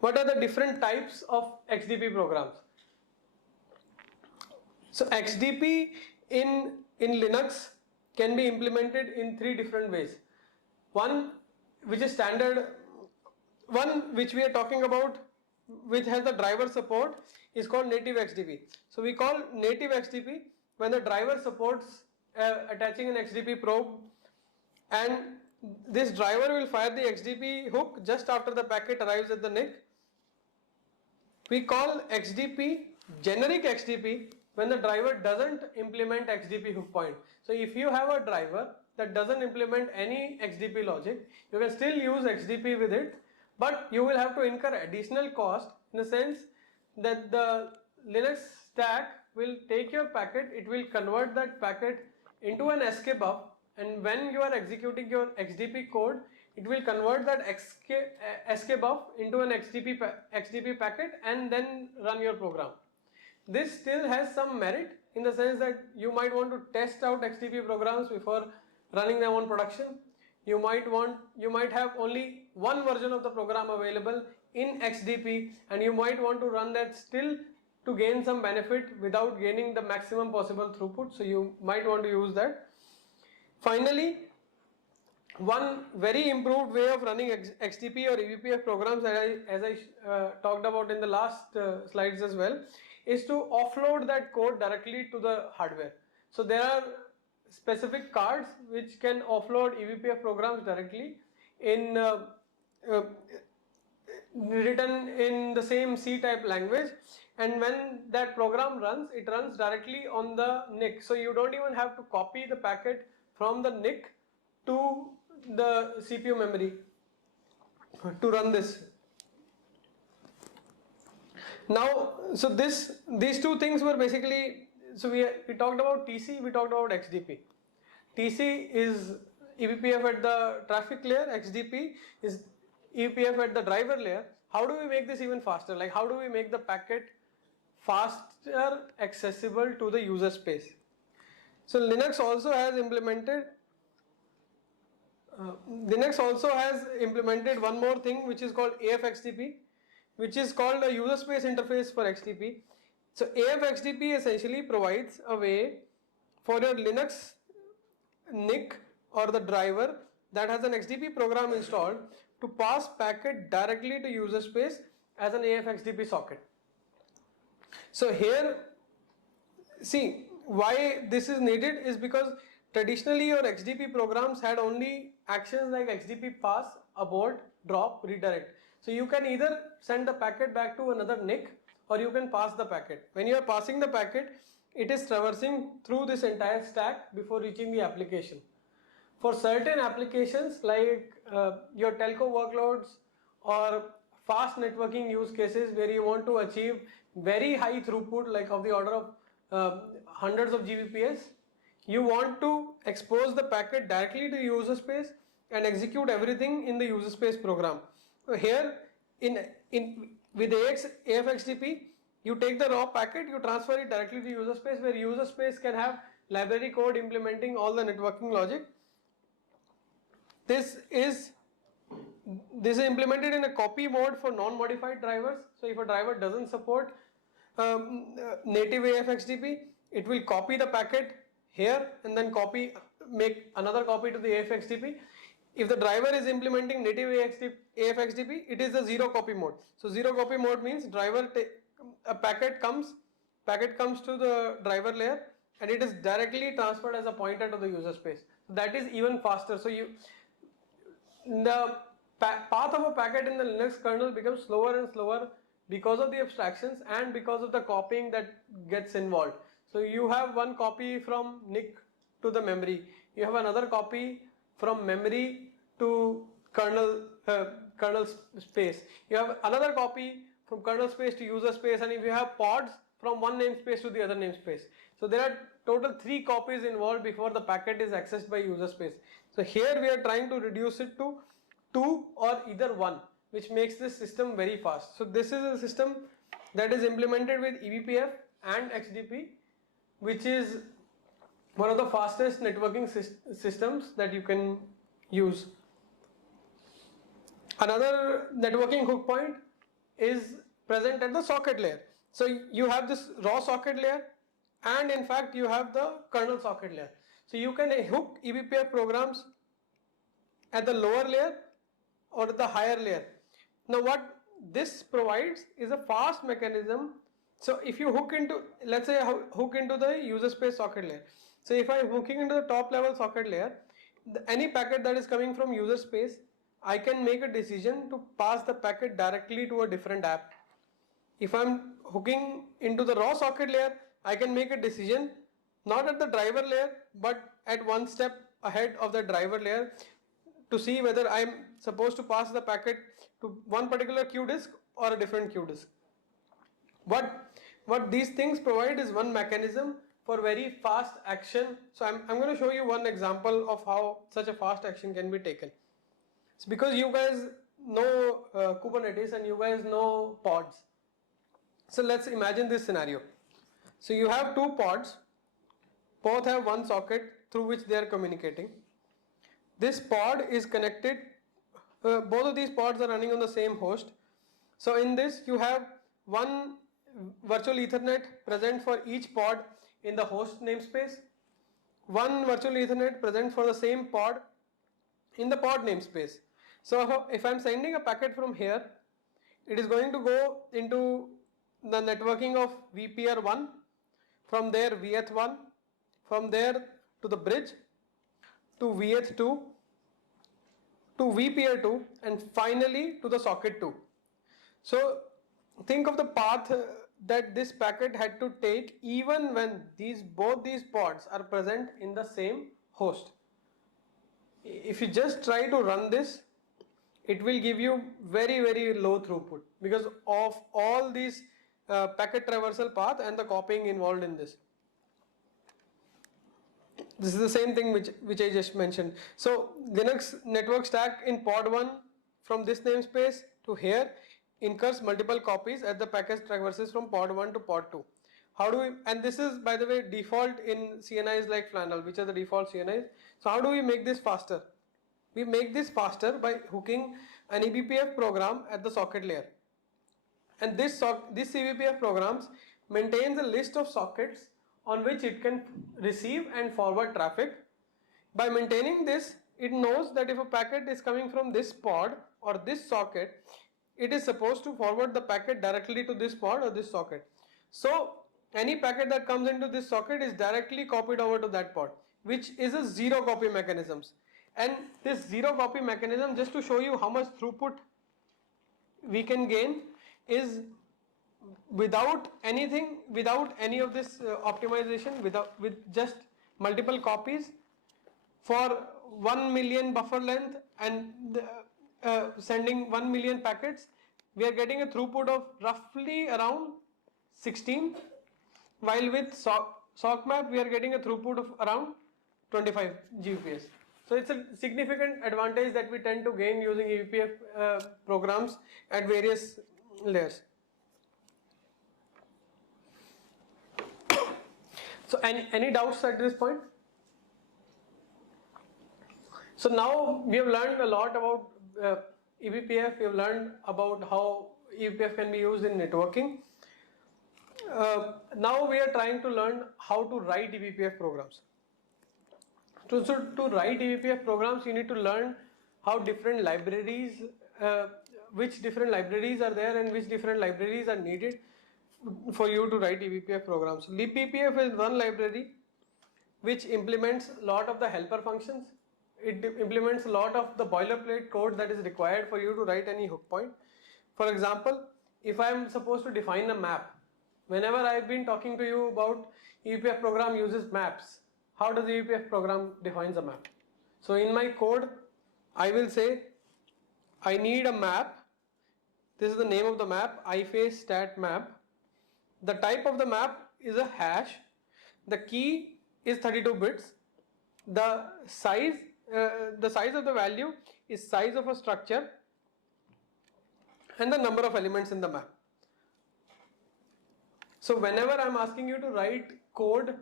What are the different types of XDP programs? So XDP in Linux can be implemented in 3 different ways. One which is standard, one which we are talking about, which has the driver support, is called native XDP. So we call native XDP when the driver supports attaching an XDP probe, and this driver will fire the XDP hook just after the packet arrives at the NIC. We call XDP generic XDP when the driver doesn't implement XDP hook point. So if you have a driver that doesn't implement any XDP logic, you can still use XDP with it, but you will have to incur additional cost in the sense that the Linux stack will take your packet, it will convert that packet into an SK buff, and when you are executing your XDP code, it will convert that SK buff into an XDP packet and then run your program. This still has some merit in the sense that you might want to test out XDP programs before running them on production. You might have only one version of the program available in XDP, and you might want to run that still to gain some benefit without gaining the maximum possible throughput. So you might want to use that. Finally, one very improved way of running XDP or eBPF programs, as I talked about in the last slides as well, is to offload that code directly to the hardware. So there are specific cards which can offload eBPF programs directly in written in the same C type language, and when that program runs, it runs directly on the NIC. So you don't even have to copy the packet from the NIC to the CPU memory to run this. Now, so these two things were basically, so we talked about TC, we talked about XDP. TC is eBPF at the traffic layer, XDP is eBPF at the driver layer. How do we make this even faster? Like, how do we make the packet faster accessible to the user space? So Linux also has implemented one more thing which is called AFXDP, which is called a user space interface for XDP. So AFXDP essentially provides a way for your Linux NIC or the driver that has an XDP program installed to pass packet directly to user space as an AFXDP socket. So here, see, why this is needed is because traditionally your XDP programs had only actions like XDP pass, abort, drop, redirect. So you can either send the packet back to another NIC or you can pass the packet. When you are passing the packet, it is traversing through this entire stack before reaching the application. For certain applications like your telco workloads or fast networking use cases where you want to achieve very high throughput, like of the order of hundreds of Gbps, you want to expose the packet directly to user space and execute everything in the user space program. So here with AFXDP, you take the raw packet, you transfer it directly to user space, where user space can have library code implementing all the networking logic. This is implemented in a copy mode for non-modified drivers. So if a driver doesn't support native AFXDP, it will copy the packet here and then make another copy to the AFXDP. If the driver is implementing native AFXDP, it is the zero copy mode. So zero copy mode means a packet comes to the driver layer and it is directly transferred as a pointer to the user space. That is even faster. So the path of a packet in the Linux kernel becomes slower and slower because of the abstractions and because of the copying that gets involved. So you have one copy from NIC to the memory, you have another copy from memory to kernel space, you have another copy from kernel space to user space, and if you have pods, from one namespace to the other namespace. So there are total 3 copies involved before the packet is accessed by user space. So here we are trying to reduce it to 2 or either 1, which makes this system very fast. So this is a system that is implemented with eBPF and XDP, which is one of the fastest networking systems that you can use. Another networking hook point is present at the socket layer. So you have this raw socket layer and in fact you have the kernel socket layer. So you can hook eBPF programs at the lower layer or the higher layer. Now what this provides is a fast mechanism. So if you hook into, let's say hook into the user space socket layer. So if I am hooking into the top level socket layer, any packet that is coming from user space, I can make a decision to pass the packet directly to a different app. If I'm hooking into the raw socket layer, I can make a decision not at the driver layer but at one step ahead of the driver layer to see whether I'm supposed to pass the packet to one particular queue disk or a different queue disk. What these things provide is one mechanism for very fast action. So I'm going to show you one example of how such a fast action can be taken. So because you guys know Kubernetes and you guys know pods. So let's imagine this scenario. So you have 2 pods, both have one socket through which they are communicating. This pod is connected, both of these pods are running on the same host. So in this you have one virtual Ethernet present for each pod in the host namespace, one virtual Ethernet present for the same pod in the pod namespace. So if I am sending a packet from here, it is going to go into the networking of VPR1, from there VH1, from there to the bridge, to VH2, to VPR2, and finally to the socket 2. So think of the path that this packet had to take even when both these pods are present in the same host. If you just try to run this, it will give you very, very low throughput because of all these packet traversal path and the copying involved in this. This is the same thing which I just mentioned. So Linux network stack in pod 1 from this namespace to here incurs multiple copies as the packet traverses from pod 1 to pod 2. How do we, and this is by the way default in CNIs like Flannel, which are the default CNIs. So how do we make this faster? We make this faster by hooking an eBPF program at the socket layer. And this eBPF programs maintains a list of sockets on which it can receive and forward traffic. By maintaining this, it knows that if a packet is coming from this pod or this socket, it is supposed to forward the packet directly to this pod or this socket. So any packet that comes into this socket is directly copied over to that pod, which is a zero copy mechanisms. And this zero copy mechanism, just to show you how much throughput we can gain, is without anything, without any of this optimization, with just multiple copies for 1 million buffer length and sending 1 million packets, we are getting a throughput of roughly around 16, while with SOCMAP we are getting a throughput of around 25 Gbps. So it's a significant advantage that we tend to gain using eBPF programs at various layers. So any doubts at this point? So now we have learned a lot about eBPF, we have learned about how eBPF can be used in networking. now we are trying to learn how to write eBPF programs. So to write eBPF programs, you need to learn how different libraries, which different libraries are there and which different libraries are needed for you to write eBPF programs. eBPF is one library which implements a lot of the helper functions. It implements a lot of the boilerplate code that is required for you to write any hook point. For example, if I am supposed to define a map, whenever I have been talking to you about eBPF program uses maps, how does the eBPF program defines a map? So in my code, I will say I need a map. This is the name of the map, iFace stat map. The type of the map is a hash. The key is 32 bits. The size of the value is size of a structure and the number of elements in the map. So whenever I am asking you to write code,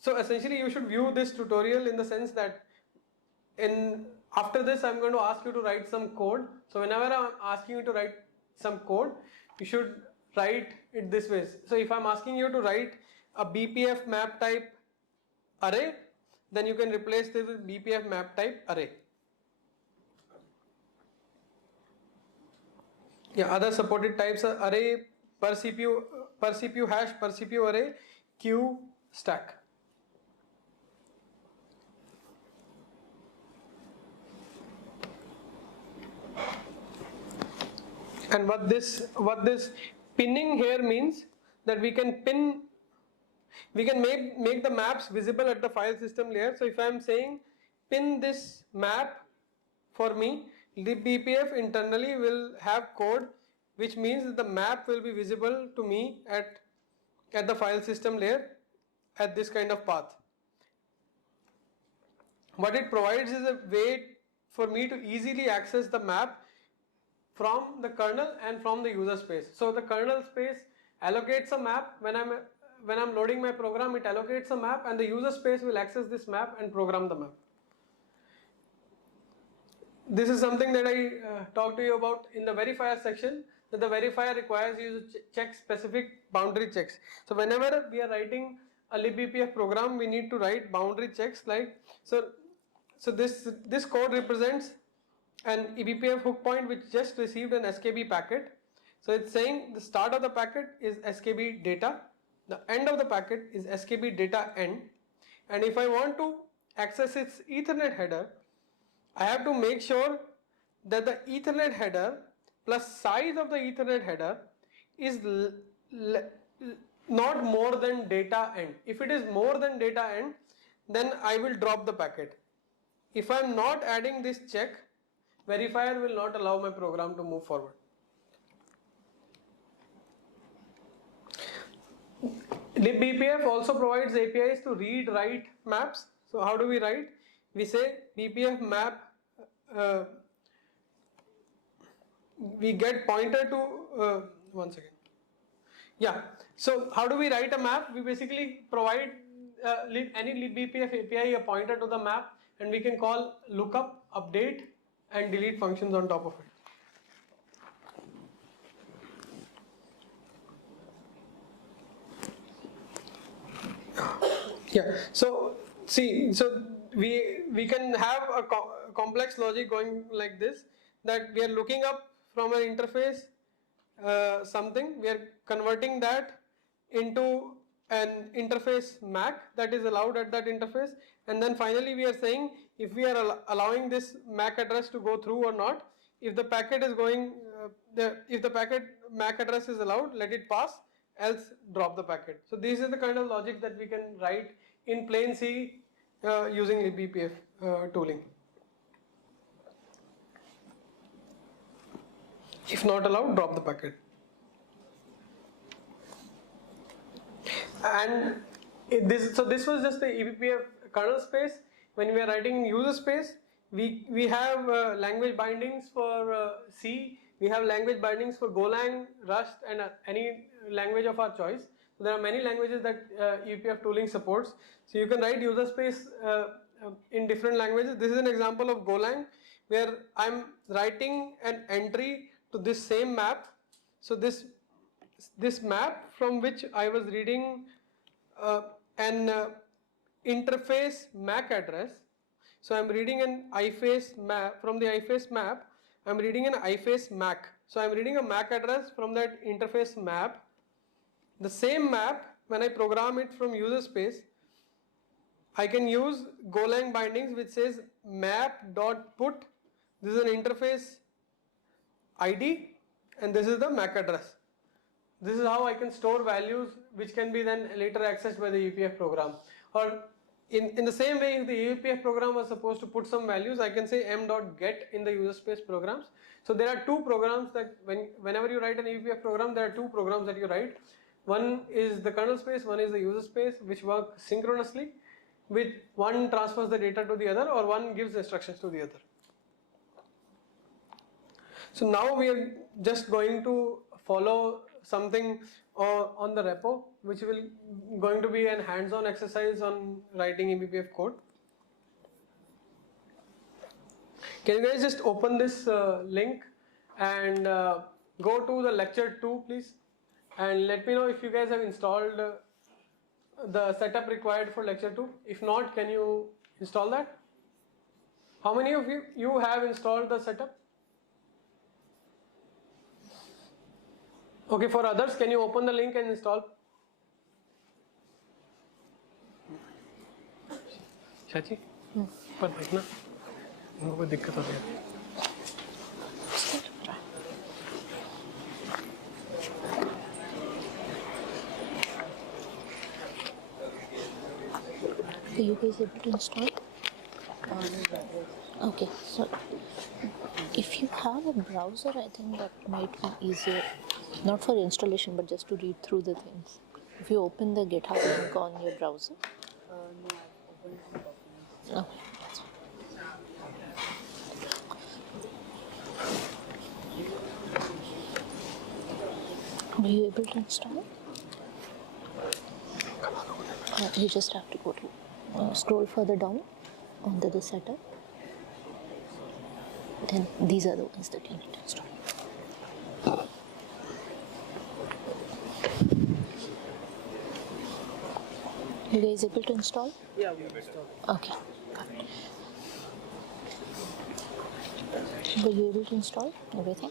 so essentially you should view this tutorial in the sense that after this I am going to ask you to write some code. So whenever I am asking you to write some code, you should write it this way. So if I am asking you to write a BPF map type array, then you can replace this with BPF map type array. Yeah, other supported types are array, per CPU hash, per CPU array, queue, stack. And what this pinning here means that we can make the maps visible at the file system layer. So if I am saying pin this map for me, eBPF internally will have code which means that the map will be visible to me at the file system layer at this kind of path. What it provides is a way for me to easily access the map from the kernel and from the user space. So the kernel space allocates a map. When I'm loading my program, it allocates a map, and the user space will access this map and program the map. This is something that I talked to you about in the verifier section, that the verifier requires you to check specific boundary checks. So whenever we are writing a libBPF program, we need to write boundary checks like so this code represents an eBPF hook point which just received an SKB packet. So it's saying the start of the packet is SKB data, the end of the packet is SKB data end, and if I want to access its Ethernet header, I have to make sure that the Ethernet header plus size of the Ethernet header is not more than data end. If it is more than data end, then I will drop the packet. If I am not adding this check, verifier will not allow my program to move forward. libBPF also provides APIs to read write maps. So how do we write? We say BPF map, we get pointer to one second. Yeah, so how do we write a map? We basically provide any libBPF API a pointer to the map, and we can call lookup, update and delete functions on top of it. Yeah, so see, so we can have a complex logic going like this, that we are looking up from an interface something, we are converting that into an interface MAC that is allowed at that interface, and then finally we are saying if we are allowing this MAC address to go through or not. If the packet is going, if the packet MAC address is allowed, let it pass, else drop the packet. So this is the kind of logic that we can write in plain C using eBPF tooling. If not allowed, drop the packet. And so this was just the eBPF kernel space. When we are writing user space, we have language bindings for C, we have language bindings for Golang, Rust and any language of our choice. So there are many languages that eBPF tooling supports. So you can write user space in different languages. This is an example of Golang where I'm writing an entry to this same map. So this this map from which I was reading an interface MAC address. So I'm reading an iFace map. From the iFace map, I'm reading an iFace MAC. So I'm reading a MAC address from that interface map. The same map, when I program it from user space, I can use Golang bindings which says map.put. This is an interface ID and this is the MAC address. This is how I can store values which can be then later accessed by the eBPF program. Or in the same way, if the eBPF program was supposed to put some values, I can say m.get in the user space programs. So there are two programs that whenever you write an eBPF program, there are two programs that you write. One is the kernel space, one is the user space, which work synchronously, with one transfers the data to the other or one gives instructions to the other. So now we are just going to follow something on the repo, which will going to be an hands-on exercise on writing eBPF code. Can you guys just open this link and go to the lecture 2, please, and let me know if you guys have installed the setup required for lecture 2. If not, can you install that? How many of you have installed the setup? Okay, for others, can you open the link and install? चाची पर देखना उनको कोई दिक्कत होती है Are you guys able to install? Okay, so if you have a browser, I think that might be easier, not for installation but just to read through the things. If you open the GitHub link on your browser. Okay, that's fine. Are you able to install it? You just have to go to scroll further down onto the setup. Then these are the ones that you need to install. You guys able to install? Yeah, we installed. Okay, got it. Were you able to install everything?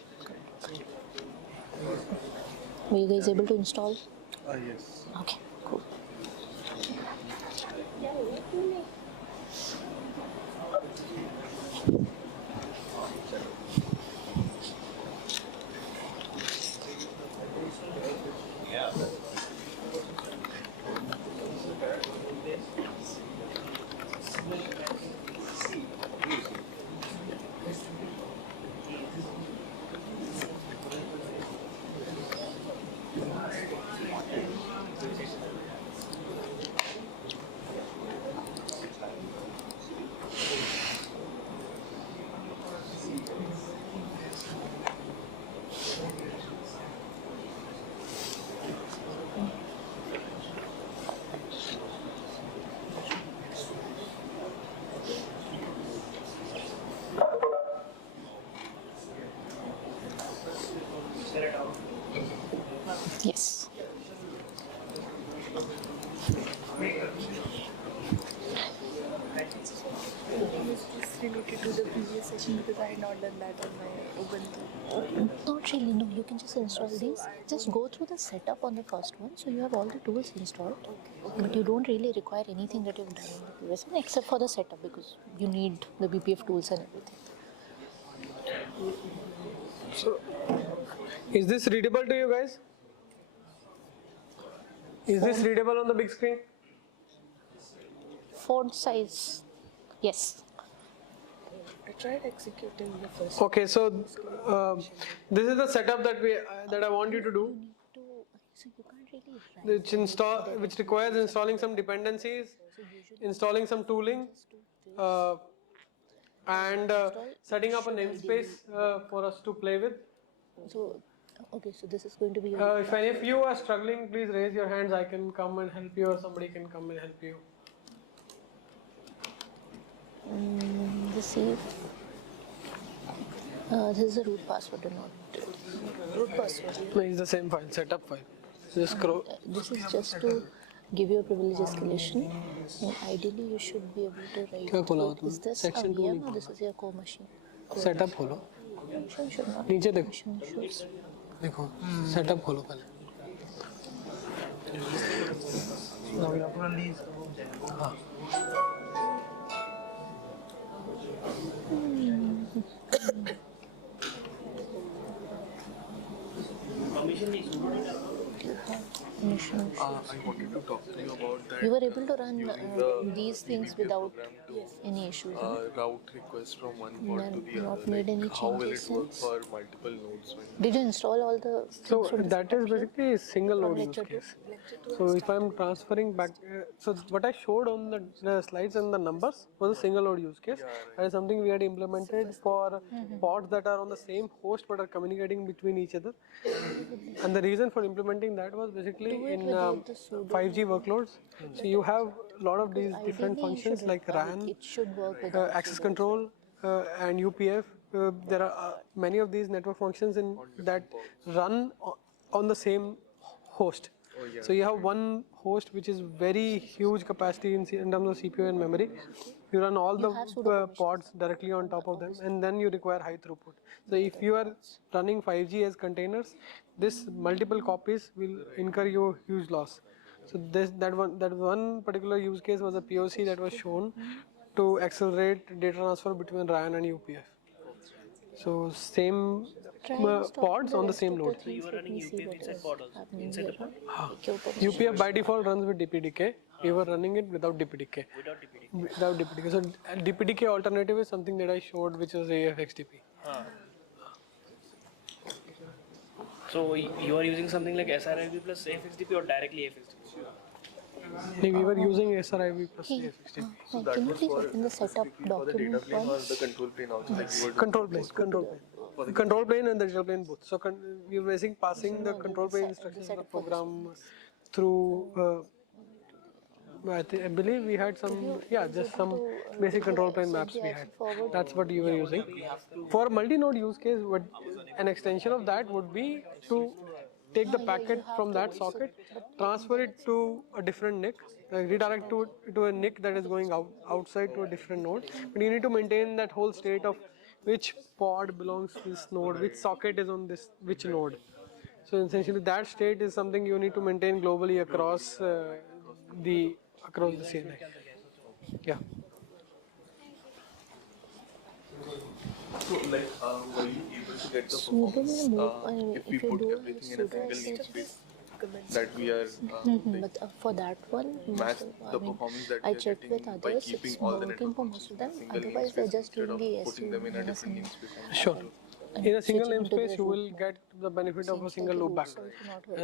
Were you guys able to install? Yes. Okay, cool. Yes. Is this related to the previous session because I had not done that on my Ubuntu? Not really, no. You can just install these. Just go through the setup on the first one, so you have all the tools installed. But you don't really require anything that you've done in the previous one except for the setup because you need the BPF tools and everything. So, is this readable to you guys? Is this readable on the big screen? Font size, yes. I tried executing the first. Okay, so this is the setup that I want you to do. So you can't really Which requires installing some dependencies, installing some tooling, and setting up a namespace for us to play with. So, okay, so this is going to be. If any of you are struggling, please raise your hands. I can come and help you, or somebody can come and help you. Let's see. This is the root password. Do not. root password. No, it's the same file, setup file. Just scroll. This is just to give you a privilege escalation. And ideally, you should be able to क्या write. खोला हुआ Is तुमने? this a Section 2 VM नहीं or this is your core machine? Setup खोलो. Machine should not. नीचे देखो. Machine should. देखो setup खोलो पहले. हाँ. Mission. I wanted to talk to you about that. You were able to run using these the things eBPF without program to, any issues. Huh? route requests from one pod to the Not other. made any How will it changes work since? for multiple nodes? When Did you install all the things So from this that is option? basically a single From node use lecture two? case. So if I'm transferring back, so what I showed on the slides and the numbers was a single node use case. That is something we had implemented for pods that are on the same host but are communicating between each other. And the reason for implementing that was basically in 5G workloads. So you have a lot of these different Ideally, you functions should like require RAN, it should work without access sudo. control, and UPF. There are many of these network functions that run on the same host. So you have one host which is very huge capacity in terms of CPU and memory. You run all You have pseudo the permissions. pods directly on top of them, and then you require high throughput. So if you are running 5G as containers, this multiple copies will incur you a huge loss. So that one particular use case was a POC that was shown to accelerate data transfer between RAN and UPF. So same pods on the same node. So you are running UPF inside pod also? Inside the pod? UPF by default runs with DPDK. We were running it without DPDK. Without DPD. Without DPDK. So DPDK alternative is something that I showed, which is AFXDP. So you are using something like SRIB plus AFXDP or directly AFXDP? We were using SRIB plus AFXDP. so that Can you was please for open the setup specifically for the data document plane or once? the control plane also. Like you were Control plane. Control plane and the digital plane both. So we were basically passing the control plane instructions of the program through. I believe we had some, just some basic control plane maps we had. That's what you were using. For multi-node use case, an extension of that would be to take the packet from that socket, transfer it to a different NIC, redirect to a NIC that is going outside to a different node. But you need to maintain that whole state of which pod belongs to this node, which socket is on this, which node. So essentially that state is something you need to maintain globally across the CNI. Yeah. So like were you able to get the performance if we put everything in a single namespace that we are But for that one, match the performance that I we are checked with getting by others, keeping it's all the working network for functions most of in a them. single Otherwise, they're namespace just instead doing of the putting them in a different namespace. Sure. In a single switching into namespace, the you will root get the benefit of a Seems single like the loopback, root's also not working.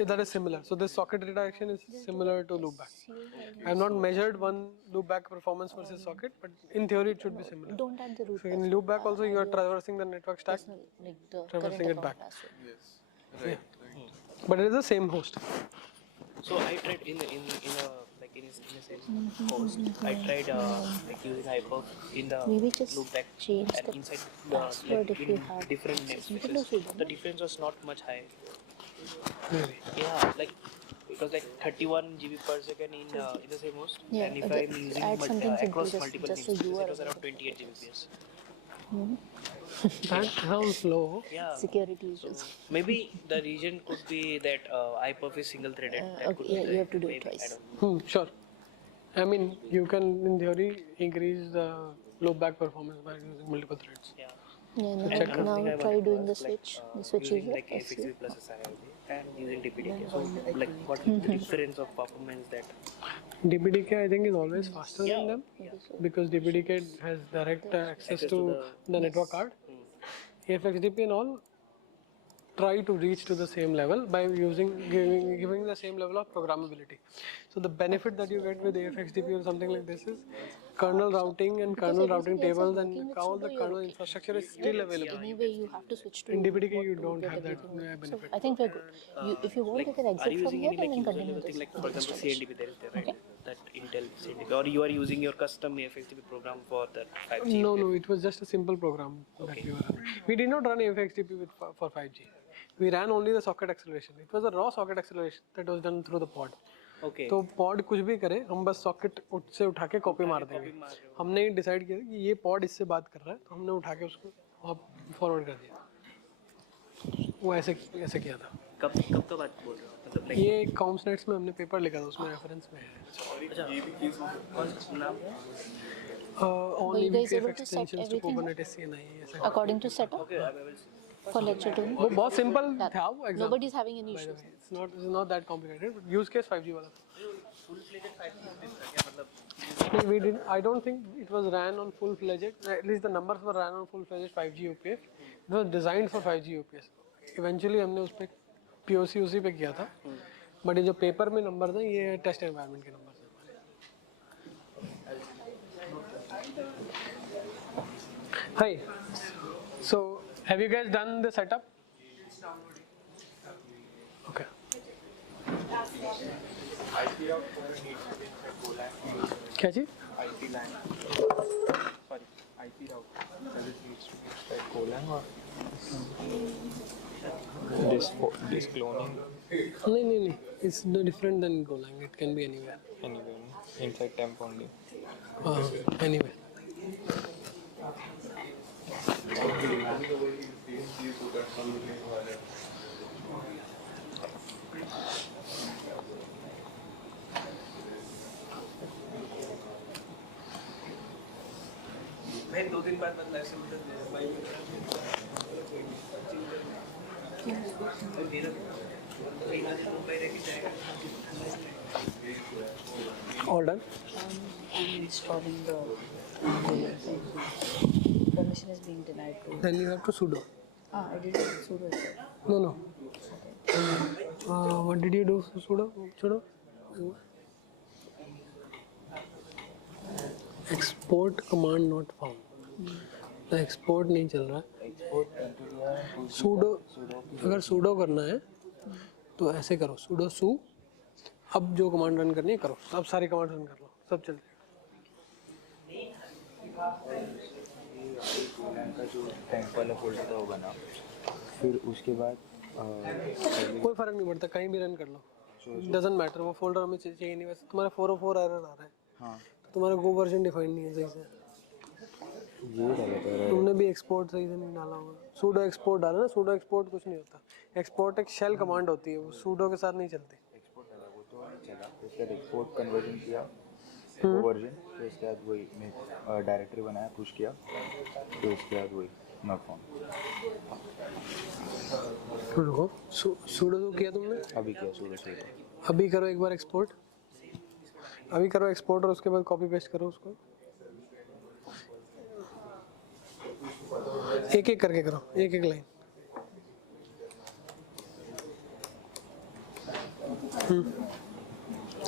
and that is similar. So this socket redirection is similar to loopback. I have not measured one loopback performance versus socket, but in theory it should be similar. Don't add the root So in password. loopback also you are Your traversing the network stack, personal, like the traversing current it back. account password. Yes. Right. But it is the same host. So I tried in a same host. I tried like using hyper in the Maybe just loopback change and the inside password if in you have different something namespaces. to sudo. The difference was not much high. Really. Yeah, like it was like 31 GB per second in the same host. Yeah, And if the- I'm using add something across simple, multiple just so namespaces, you it are was around aware. 28 Gbps. That sounds low. Yeah. Security issues. Maybe the reason could be that iPerf is single threaded. That could Okay, be yeah, the- you have to do it maybe, I twice. don't know. Sure. I mean, you can in theory increase the loopback performance by using multiple threads. Yeah. Yeah, And now, another thing I now wanted try to doing the ask, like, switch. The switch using is like SU. FXV plus SRIB and using DPDK. So like what is the difference of performance that? DPDK I think is always faster than them Maybe so. because DPDK has direct access to the network card. AFXDP and all try to reach to the same level by giving the same level of programmability. So the benefit that you get with AFXDP or something like this is kernel routing and kernel routing tables and all the kernel infrastructure is still available. Anyway, you have to switch to In DPDK you what don't to have that everything. So benefit. I think we're good. If you want, Like, you can are exit you from using here any like and then user continue level thing this like for example installation. CNDP there is there, right? that Intel CDP, or you are using your custom FXDP program for that 5G? No, it was just a simple program that we were running. We did not run FXDP for 5G. We ran only the socket acceleration. It was a raw socket acceleration that was done through the pod. Okay. तो pod कुछ भी करे, हम बस socket से उठा के copy मार देंगे. हमने डिसाइड किया कि ये pod इससे बात कर रहा है, तो हमने उठा के उसको फॉरवर्ड कर दिया. वो ऐसे किया था. कब का बात बोल रहे हो? मतलब ये कॉम्सनेट्स में हमने पेपर लिखा था, उसमें रेफरेंस में है. कौन सा नाम है? On Were you guys eBPF able to set extensions to everything Kubernetes CNI ऐसा. according to setup Okay, I will see. for lecture 2? वो बहुत सिंपल था वो exam. Nobody's having any By the issues. way, it's not that complicated. But use case 5G वाला. Full fledged 5G क्या मतलब? No, we didn't. I don't think it was ran on full fledged. At least the numbers were ran on full fledged 5G UPF. It was designed for 5G UPS. Eventually हमने उस पे POC उसी पे किया था. But ये जो paper में नंबर थे ये टेस्ट एनवायरनमेंट के नंबर थे. Hi. So have you guys done the setup? Okay. IP route for needs to be set Golang. क्या चीज़? IP line. Sorry, IP route. Does it needs to be set Golang or this cloning नहीं. It's no different than Golang. It can be anywhere. anywhere inside temp only? Anywhere. भाई 2 दिन बाद मतलब ऐसे मतलब भाई All done? I'm installing the permission is being denied to. Then you have to sudo. I did it sudo. No. What did you do sudo? Export command not found. The export नहीं चल रहा है. Sudo अगर sudo करना है तो ऐसे करो sudo su. अब जो कमांड रन करनी है करो. अब सारी कमांड रन कर लो. सब चल जाएगा. का जो टैंक वाला फोल्डर था वो बना, फिर उसके बाद कोई फर्क नहीं पड़ता, कहीं भी रन कर लो. डजंट मैटर, वो फोल्डर हमें चाहिए नहीं. वैसे तुम्हारा 404 एरर आ रहा है. हाँ, तो तुम्हारा गो वर्जन डिफाइन नहीं है सही से. ये डाला तुमने भी एक्सपोर्ट सही से नहीं डाला होगा. सूडो एक्सपोर्ट डाला ना. सूडो एक्सपोर्ट कुछ नहीं होता. एक्सपोर्ट एक शेल कमांड होती है, वो सूडो के साथ नहीं चलती. एक्सपोर्ट डाला वो तो नहीं चला, फिर उसके बाद एक्सपोर्ट कन्वर्जन किया वर्जन, फिर उसके बाद वही मैं डायरेक्टरी बनाया, पुश किया, फिर उसके बाद वही नॉट फाउंड. रुको, सूडो तो किया तुमने? अभी किया सूडो से. अभी करो एक बार एक्सपोर्ट. अभी करो एक्सपोर्ट और उसके बाद कॉपी पेस्ट करो उसको. एक एक करके करो, एक एक लाइन.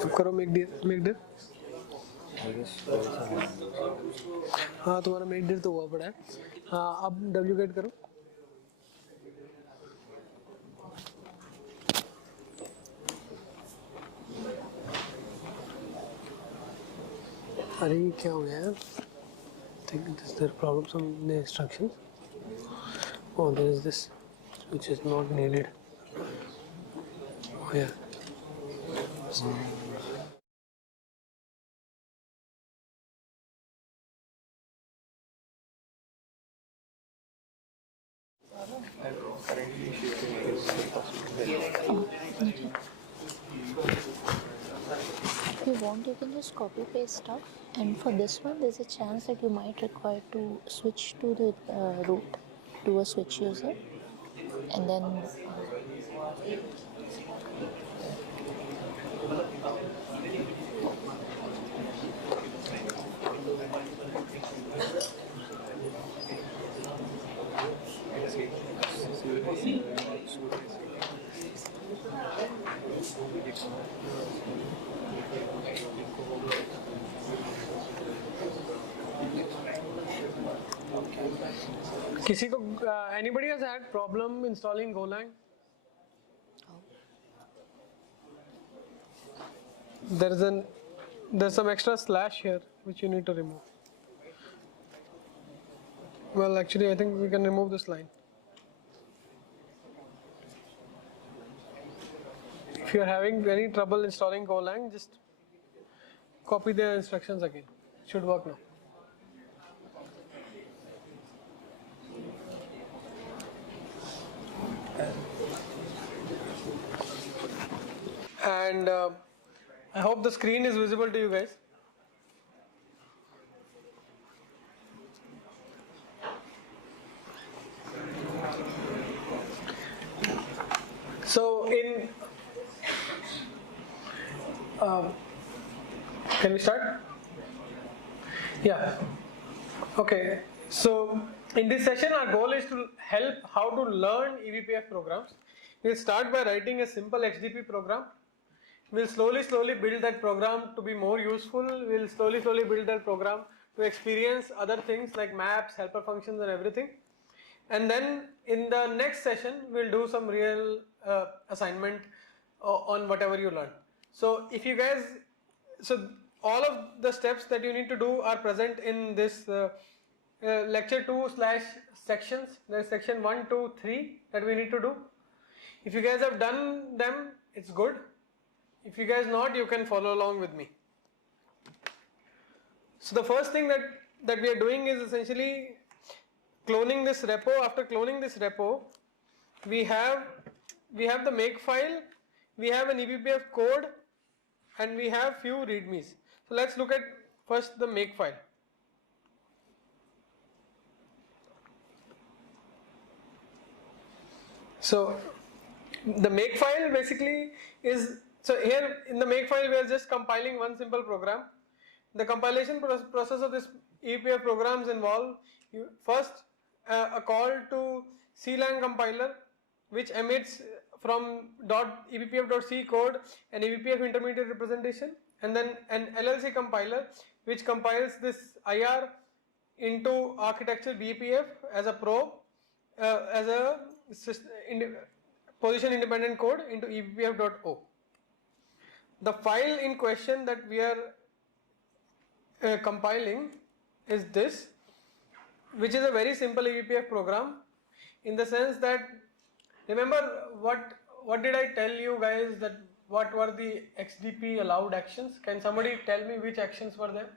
अब करो मेक डियर. हाँ, तुम्हारा मेक डियर तो हुआ पड़ा है. हाँ, अब डब्ल्यू गेट करो. अरे क्या हो गया यार? Is there problems on the instructions? Oh, there is this which is not needed. Oh yeah. If you want, you can just copy paste stuff. And for this one, there's a chance that you might require to switch to the root to a switch user, and then किसी को anybody has had problem installing Golang? There is an there's some extra slash here which you need to remove. Well, actually I think we can remove this line. If you are having any trouble installing Golang, just copy the instructions again. It should work now. And I hope the screen is visible to you guys. So in can we start? Yeah. Okay. So in this session our goal is to help how to learn eBPF programs. We'll start by writing a simple XDP program. We'll slowly build that program to be more useful. We'll slowly build that program to experience other things like maps, helper functions and everything. And then in the next session we'll do some real assignment on whatever you learn. So if you guys, so all of the steps that you need to do are present in this lecture 2/sections. There's section 1, 2, 3 that we need to do. If you guys have done them, it's good. If you guys not, you can follow along with me. So the first thing that we are doing is essentially cloning this repo. After cloning this repo, we have the make file, we have an eBPF code, and we have few readmes. So let's look at first the make file. So the make file basically is, so here in the make file we are just compiling one simple program. The compilation process of this eBPF programs involve first a call to CLang compiler which emits from .eBPF.c code an eBPF intermediate representation, and then an LLC compiler which compiles this IR into architecture BPF as a probe as a position independent code into eBPF.o. The file in question that we are compiling is this, which is a very simple eBPF program in the sense that, remember what did I tell you guys, that what were the XDP allowed actions? Can somebody tell me which actions were there?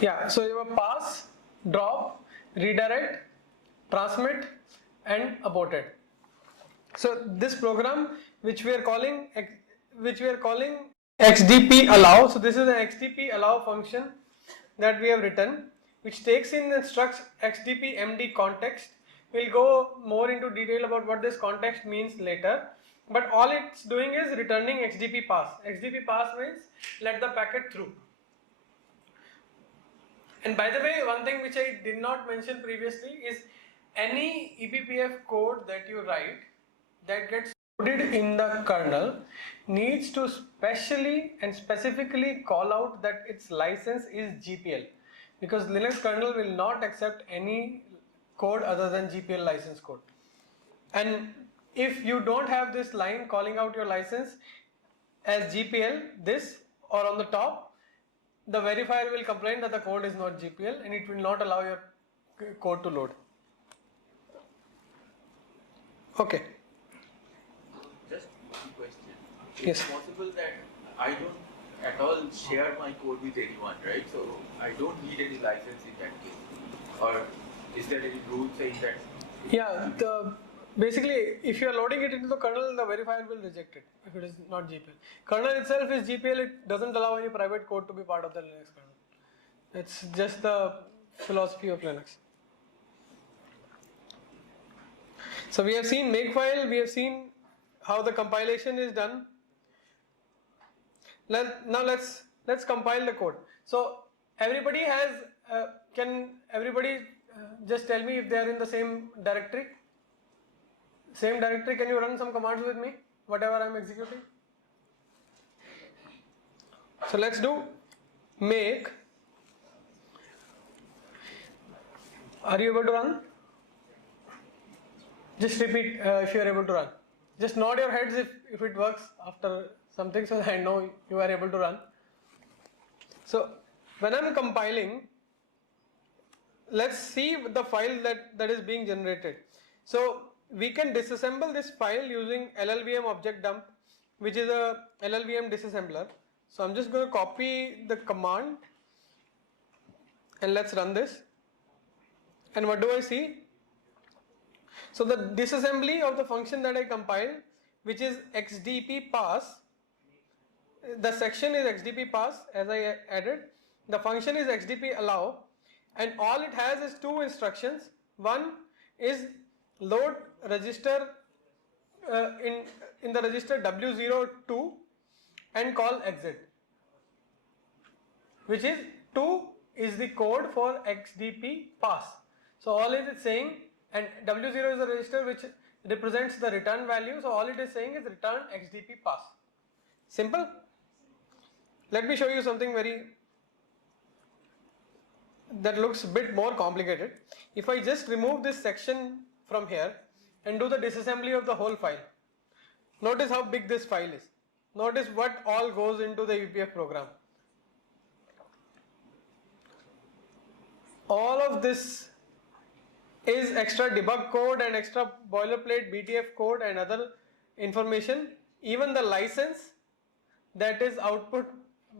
Yeah, so you have pass, drop, redirect, transmit and aborted. So this program which we are calling XDP allow, so this is an XDP allow function that we have written which takes in and structs XDP MD context. We'll go more into detail about what this context means later, but all it's doing is returning XDP pass. XDP pass means let the packet through. And by the way, one thing which I did not mention previously is any eBPF code that you write that gets loaded in the kernel needs to specially and specifically call out that its license is GPL, because Linux kernel will not accept any code other than GPL license code. And if you don't have this line calling out your license as GPL, this or on the top, the verifier will complain that the code is not GPL and it will not allow your code to load. Okay. Just one question. Yes. It's possible that I don't at all share my code with anyone, right? So I don't need any license in that case. Or is there any rule saying that? Yeah, basically if you are loading it into the kernel, the verifier will reject it if it is not GPL. Kernel itself is GPL, it doesn't allow any private code to be part of the Linux kernel. It's just the philosophy of Linux. So we have seen makefile, we have seen how the compilation is done. Now let's compile the code. So everybody has, can everybody just tell me if they are in the same directory? Same directory, can you run some commands with me, whatever I am executing? So let's do make. Are you able to run? Just repeat if you are able to run. Just nod your heads if it works after something, so that I know you are able to run. So when I'm compiling, let's see the file that is being generated. So we can disassemble this file using LLVM object dump, which is a LLVM disassembler. So I'm just going to copy the command and let's run this. And what do I see? So the disassembly of the function that I compiled, which is xdp pass, the section is xdp pass as I added, the function is xdp allow, and all it has is two instructions. One is load register in the register W02 and call exit, which is 2 is the code for xdp pass. So all it is saying, and W0 is the register which represents the return value, so all it is saying is return xdp pass. Simple. Let me show you something that looks a bit more complicated. If I just remove this section from here and do the disassembly of the whole file, notice how big this file is. Notice what all goes into the eBPF program. All of this is extra debug code and extra boilerplate BTF code and other information, even the license that is output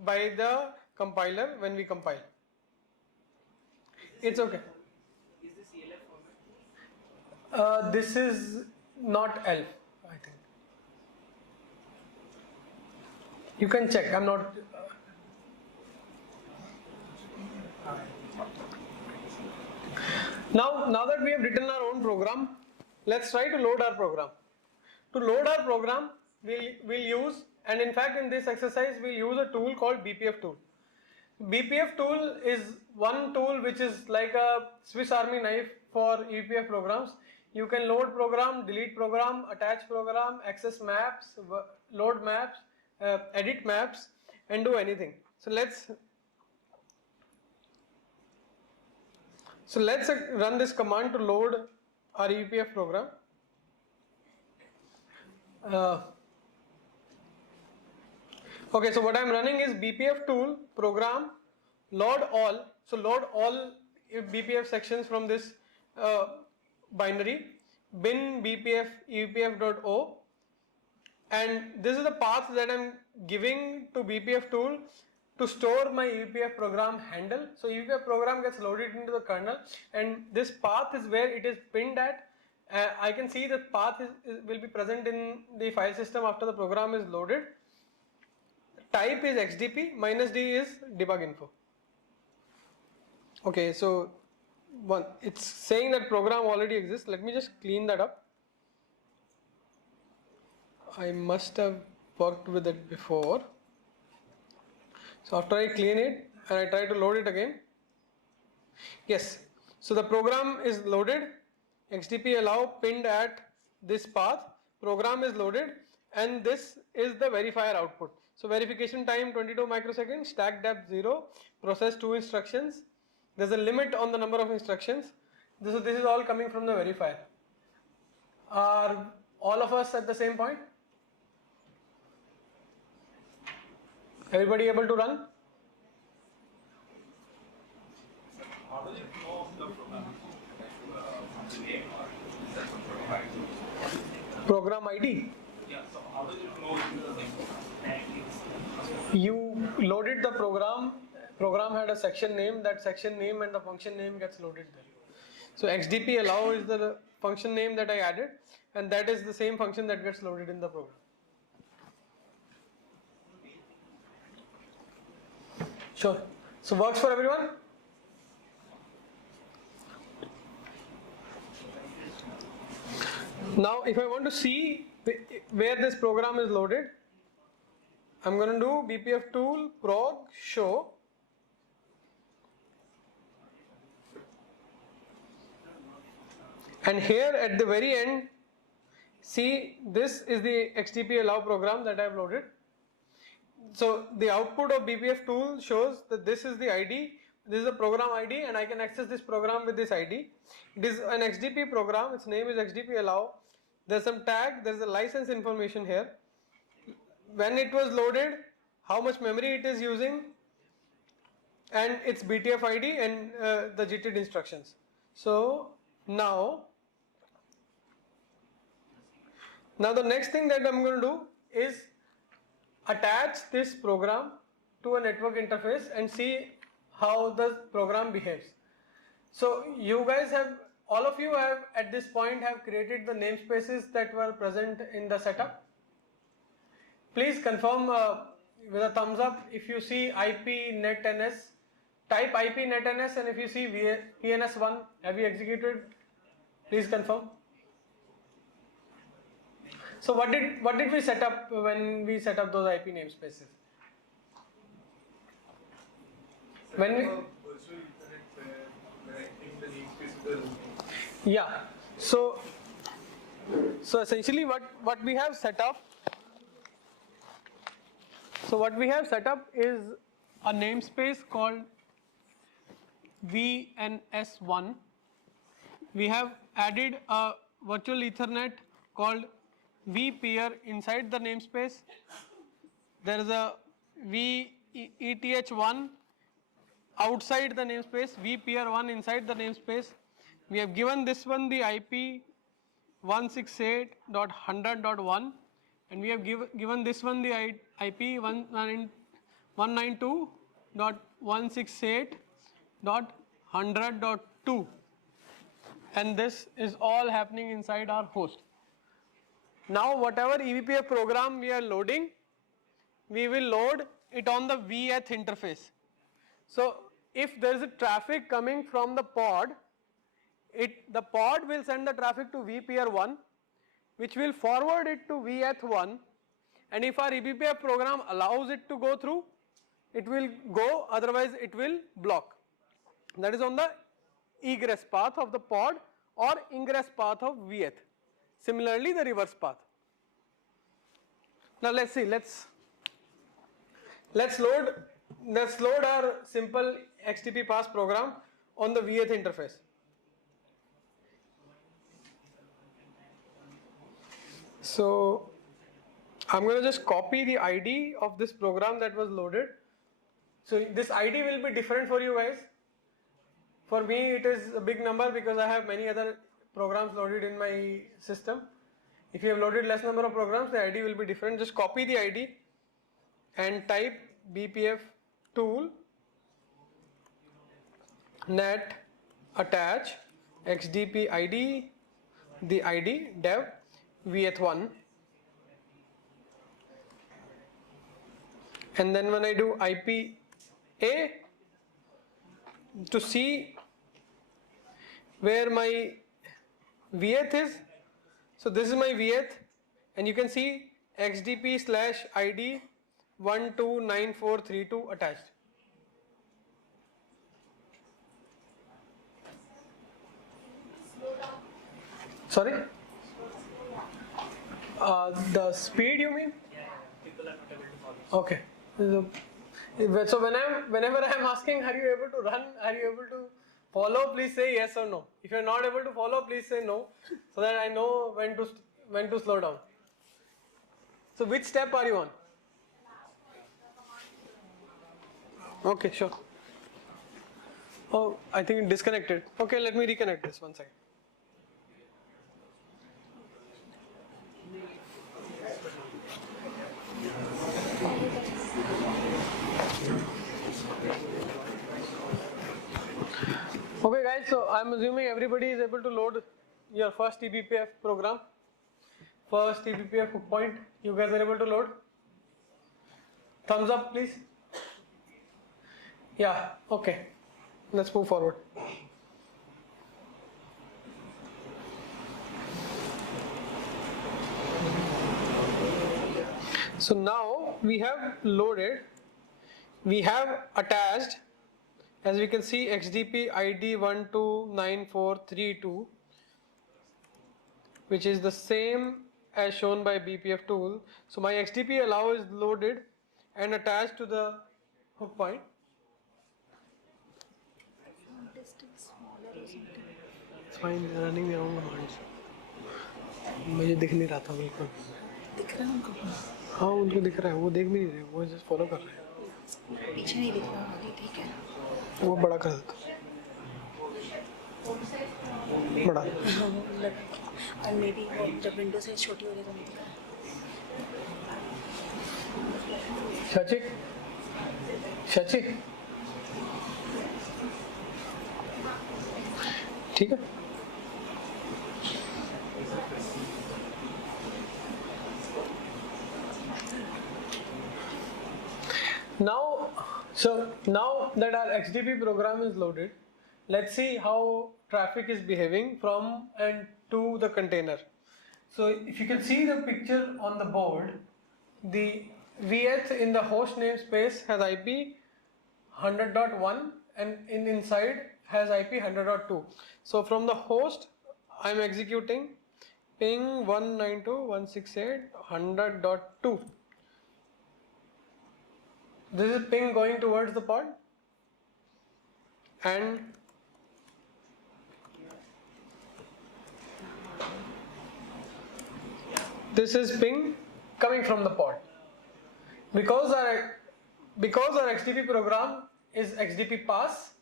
by the compiler when we compile. It's okay. Is this ELF format? This is not ELF, I think. You can check. I'm not. Now that we have written our own program, let's try to load our program. To load our program, we'll use, and in fact in this exercise we'll use a tool called BPF tool. BPF tool is one tool which is like a Swiss Army knife for eBPF programs. You can load program, delete program, attach program, access maps, load maps, edit maps, and do anything. So let's run this command to load our eBPF program. Okay, so what I'm running is BPF tool program load all. So load all BPF sections from this binary bin BPF eBPF.o, and this is the path that I'm giving to BPF tool to store my eBPF program handle. So eBPF program gets loaded into the kernel, and this path is where it is pinned at. I can see the path will be present in the file system after the program is loaded. Type is xdp, -d is debug info. Okay, so it's saying that program already exists. Let me just clean that up. I must have worked with it before. So after I clean it and I try to load it again. Yes, so the program is loaded. XDP allow pinned at this path. Program is loaded, and this is the verifier output. So verification time 22 microseconds, stack depth 0, process 2 instructions. There's a limit on the number of instructions. This is all coming from the verifier. Are all of us at the same point? Everybody able to run? How does it know the program? Program ID. Yeah, so how does it know You loaded the program. Program had a section name. That section name and the function name gets loaded there. So XDP allow is the function name that I added, and that is the same function that gets loaded in the program. Sure. So works for everyone? Now if I want to see where this program is loaded, I'm going to do BPF tool prog show. And here at the very end, see, this is the XDP allow program that I have loaded. So the output of BPF tool shows that this is the ID, this is the program ID, and I can access this program with this ID. It is an XDP program, its name is XDP allow. there's some tag, there's a license information here. When it was loaded, how much memory it is using, and its BTF ID and the JIT instructions. So now the next thing that I'm going to do is attach this program to a network interface and see how the program behaves. So you guys have, all of you have at this point have created the namespaces that were present in the setup. Please confirm with a thumbs up if you see IP netns. Type IP netns, and if you see PNS1, have you executed? Please confirm. So what did we set up when we set up those IP namespaces? When we, yeah, so essentially what we have set up, is a namespace called VNS1. We have added a virtual Ethernet called vPeer inside the namespace. There is a VETH1 outside the namespace, vPeer1 inside the namespace. We have given this one the IP 168.100.1, and we have given this one the IP 192.168.100.2, and this is all happening inside our host. Now whatever eBPF program we are loading, we will load it on the VETH interface. So if there is a traffic coming from the pod, the pod will send the traffic to vPeer1, which will forward it to VETH1, and if our eBPF program allows it to go through, it will go, otherwise it will block. That is on the egress path of the pod or ingress path of VETH. Similarly, the reverse path. Now let's see, let's load our simple XTP pass program on the VETH interface. So I'm going to just copy the ID of this program that was loaded. So this ID will be different for you guys. For me it is a big number because I have many other programs loaded in my system. If you have loaded less number of programs, the ID will be different. Just copy the ID and type BPF tool net attach XDP ID, the ID dev VETH1, and then when I do IP A to see where my VETH is, so this is my VETH, and you can see XDP/ID 129432 attached. Sorry? The speed you mean? Yeah, people are not able to follow. Okay. So whenever I am asking, are you able to run? Are you able to follow? Please say yes or no. If you are not able to follow, please say no, so that I know when to slow down. So which step are you on? Okay, sure. Oh, I think it disconnected. Okay, let me reconnect this one second. Okay guys, so I'm assuming everybody is able to load your first eBPF program. First eBPF hook point, you guys are able to load? Thumbs up please. Yeah, okay. Let's move forward. So now we have loaded, we have attached, as we can see, XDP ID 129432, which is the same as shown by BPF tool. So my XDP allow is loaded and attached to the hook point. Font is still smaller or something. It's fine, they're running their own commands. मुझे दिख नहीं रहा था बिल्कुल. दिख रहा है उनको? हाँ उनको दिख रहा है, वो देख भी नहीं रहे, वो जस्ट फॉलो कर रहे हैं. पीछे नहीं दिख रहा, आगे ठीक है. वो बड़ा कर देता. बड़ा. और मे बी वो जब विंडो साइज छोटी हो रही तो नहीं दिख रहा. शचिक, शचिक, ठीक है. Now that our XDP program is loaded, let's see how traffic is behaving from and to the container. So if you can see the picture on the board, the VH in the host namespace has IP 100.1 and inside has IP 100.2. So from the host I'm executing ping 192.168.100.2. This is ping going towards the pod, and this is ping coming from the pod. Because our XDP program is XDP pass,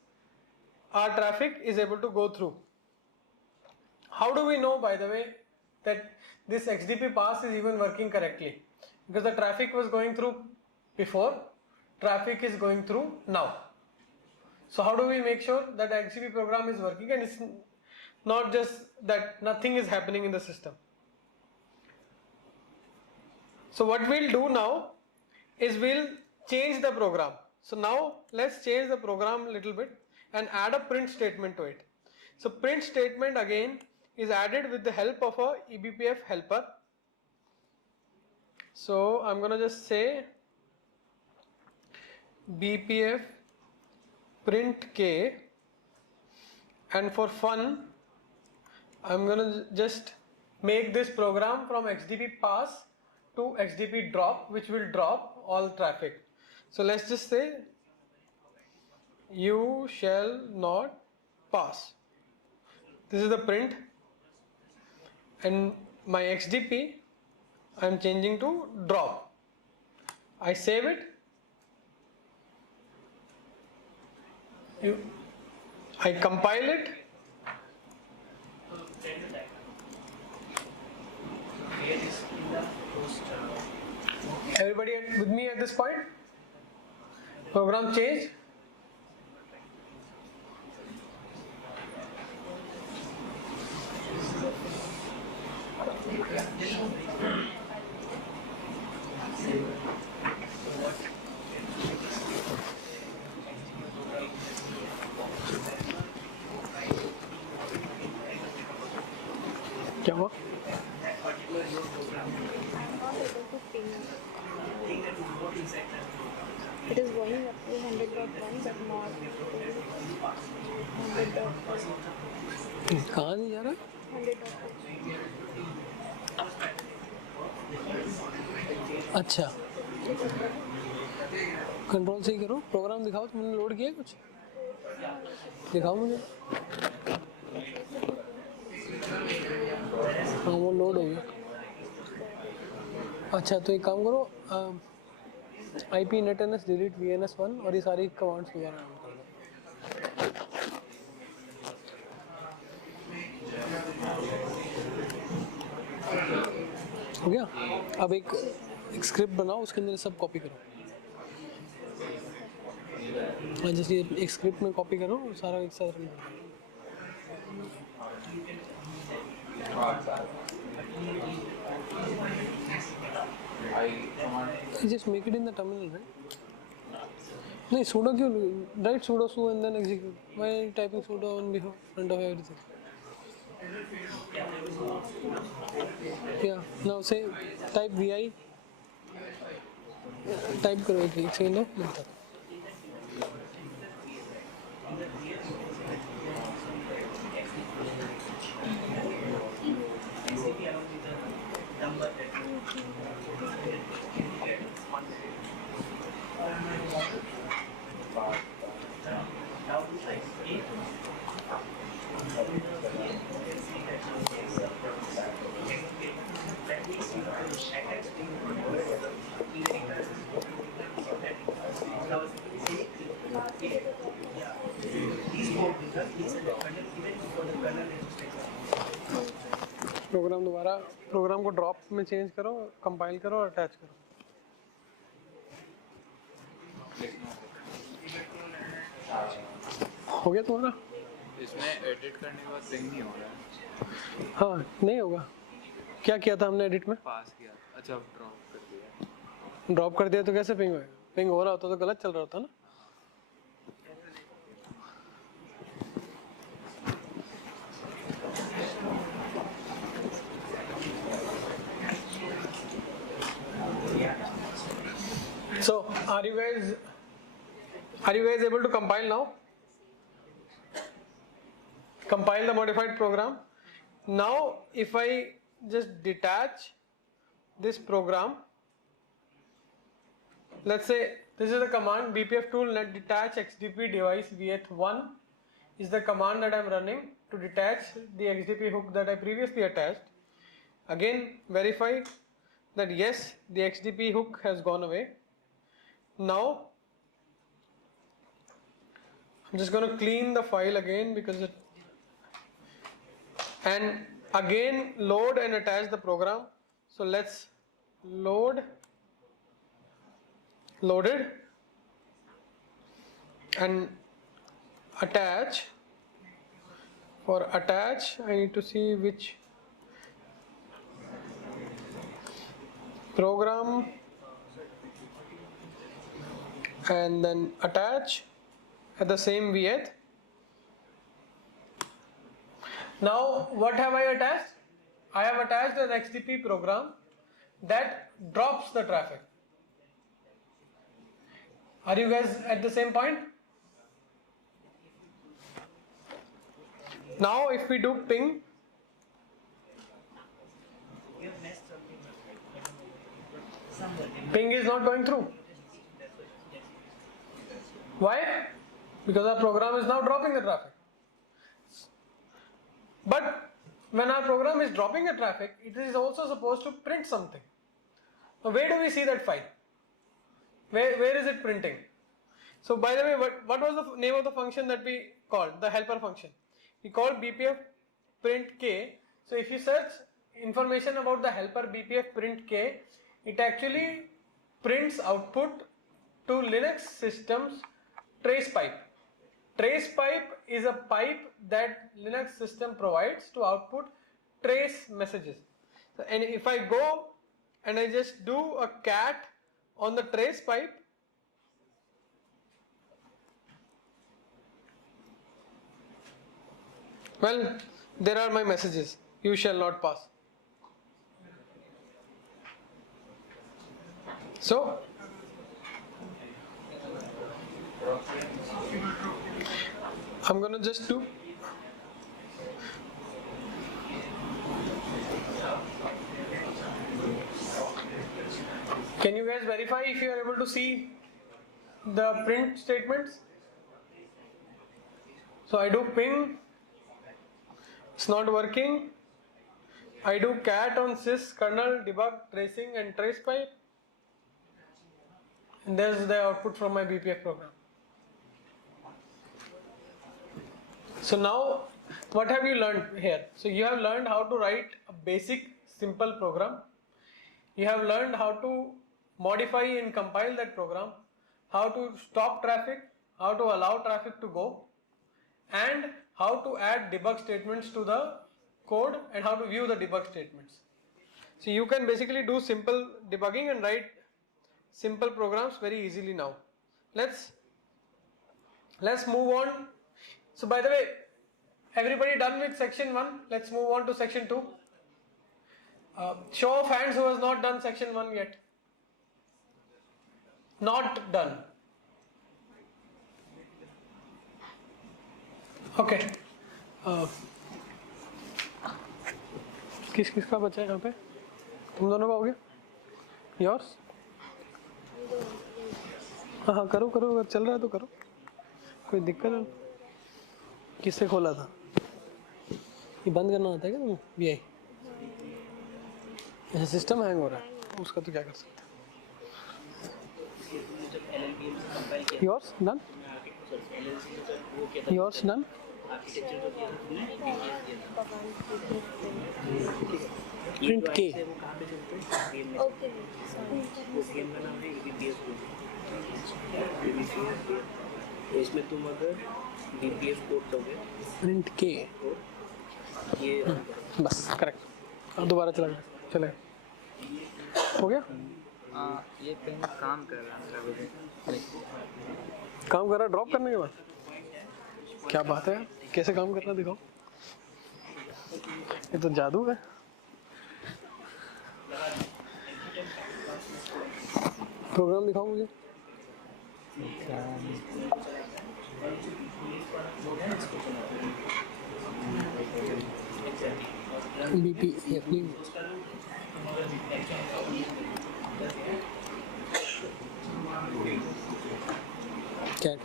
our traffic is able to go through. How do we know, by the way, that this XDP pass is even working correctly? Because the traffic was going through before, traffic is going through now. So how do we make sure that the XDP program is working and it's not just that nothing is happening in the system? So what we'll do now is we'll change the program. So now let's change the program a little bit and add a print statement to it. So print statement again is added with the help of a eBPF helper. So I'm gonna just say BPF print K, and for fun I'm gonna just make this program from XDP pass to XDP drop, which will drop all traffic. So let's just say you shall not pass. This is the print, and my XDP I'm changing to drop. I save it. I compile it. Everybody with me at this point? Program change. क्या हुआ? It is going up to 100.1 but not 100.1. कहाँ नहीं जा रहा? 100.1. अच्छा, control से ही करो. Programme दिखाओ, तुमने लोड किया कुछ? दिखाओ मुझे. हाँ वो लोड हो गया. अच्छा तो एक काम करो, IP netns delete vns1 और ये सारी कमांड्स वगैरह रन कर दो. हो गया. अब एक स्क्रिप्ट बनाओ, उसके अंदर सब कॉपी करो. हाँ जैसे एक स्क्रिप्ट में कॉपी करो, सारा एक साथ रन करो. Just make it in the terminal, right? No, sudo क्यों? Write sudo su and then execute. Why are you typing sudo on behalf front of everything? Yeah. Now say type vi. Type करो एक second दो. Programme दोबारा programme को drop में change करो, compile करो और अटैच करो. हो गया तुम्हारा? इसमें एडिट करने के बाद पिंग नहीं हो रहा है. हाँ नहीं होगा. क्या किया था हमने एडिट में? पास किया. अच्छा ड्रॉप कर दिया. ड्रॉप कर दिया तो कैसे पिंग होएगा? पिंग हो रहा होता तो गलत चल रहा होता ना. So are you guys able to compile now? Compile the modified program. Now if I just detach this program, let's say this is the command BPF tool net detach XDP device vth1 is the command that I am running to detach the XDP hook that I previously attached. Again verify that yes, the XDP hook has gone away. Now I'm just going to clean the file again because and again load and attach the program. So let's loaded, and attach. For attach I need to see which program, and then attach at the same vth. Now what have I attached? I have attached an XDP program that drops the traffic. Are you guys at the same point? Now if we do ping, ping is not going through. Why? Because our program is now dropping the traffic. But when our program is dropping the traffic, it is also supposed to print something. Now where do we see that file? Where is it printing? So by the way, what was the name of the function that we called? The helper function. We called BPF print k. So if you search information about the helper BPF print k, it actually prints output to Linux systems trace pipe. Trace pipe is a pipe that Linux system provides to output trace messages. So, and if I go and I just do a cat on the trace pipe, well, there are my messages. You shall not pass. So I'm going to just do can you guys verify if you are able to see the print statements? So I do ping, it's not working. I do cat on sys kernel debug tracing and trace pipe, and there's the output from my BPF program. So now what have you learned here? So you have learned how to write a basic simple program. You have learned how to modify and compile that program, how to stop traffic, how to allow traffic to go, and how to add debug statements to the code and how to view the debug statements. So you can basically do simple debugging and write simple programs very easily now. Let's move on. So by the way, everybody done with section 1? Let's move on to section 2. Show of hands who has not done section 1 yet. Not done. Okay. किसका बचा है यहाँ पे? तुम दोनों का हो गया? Yours? हाँ करो अगर चल रहा है तो करो. कोई दिक्कत है? किससे खोला था? ये बंद करना आता है क्या तुम्हें? ये ऐसा सिस्टम हैंग हो रहा है, उसका तो क्या कर सकते हैं? Yours done? Yours done? Architecture जो किया था तुमने EBPF किया था प्रिंट के वो कहाँ पे चलते हैं गेम में ओके उस गेम का नाम है EBPF तो इसमें तुम अगर BPF कोड दोगे प्रिंट के ये बस करेक्ट अब दोबारा चलेगा हो गया ये पेन काम कर रहा है काम कर रहा ड्रॉप करने के बाद क्या बात है यार कैसे काम कर रहा है दिखाओ ये तो जादू है प्रोग्राम दिखाओ मुझे BPF नहीं कैट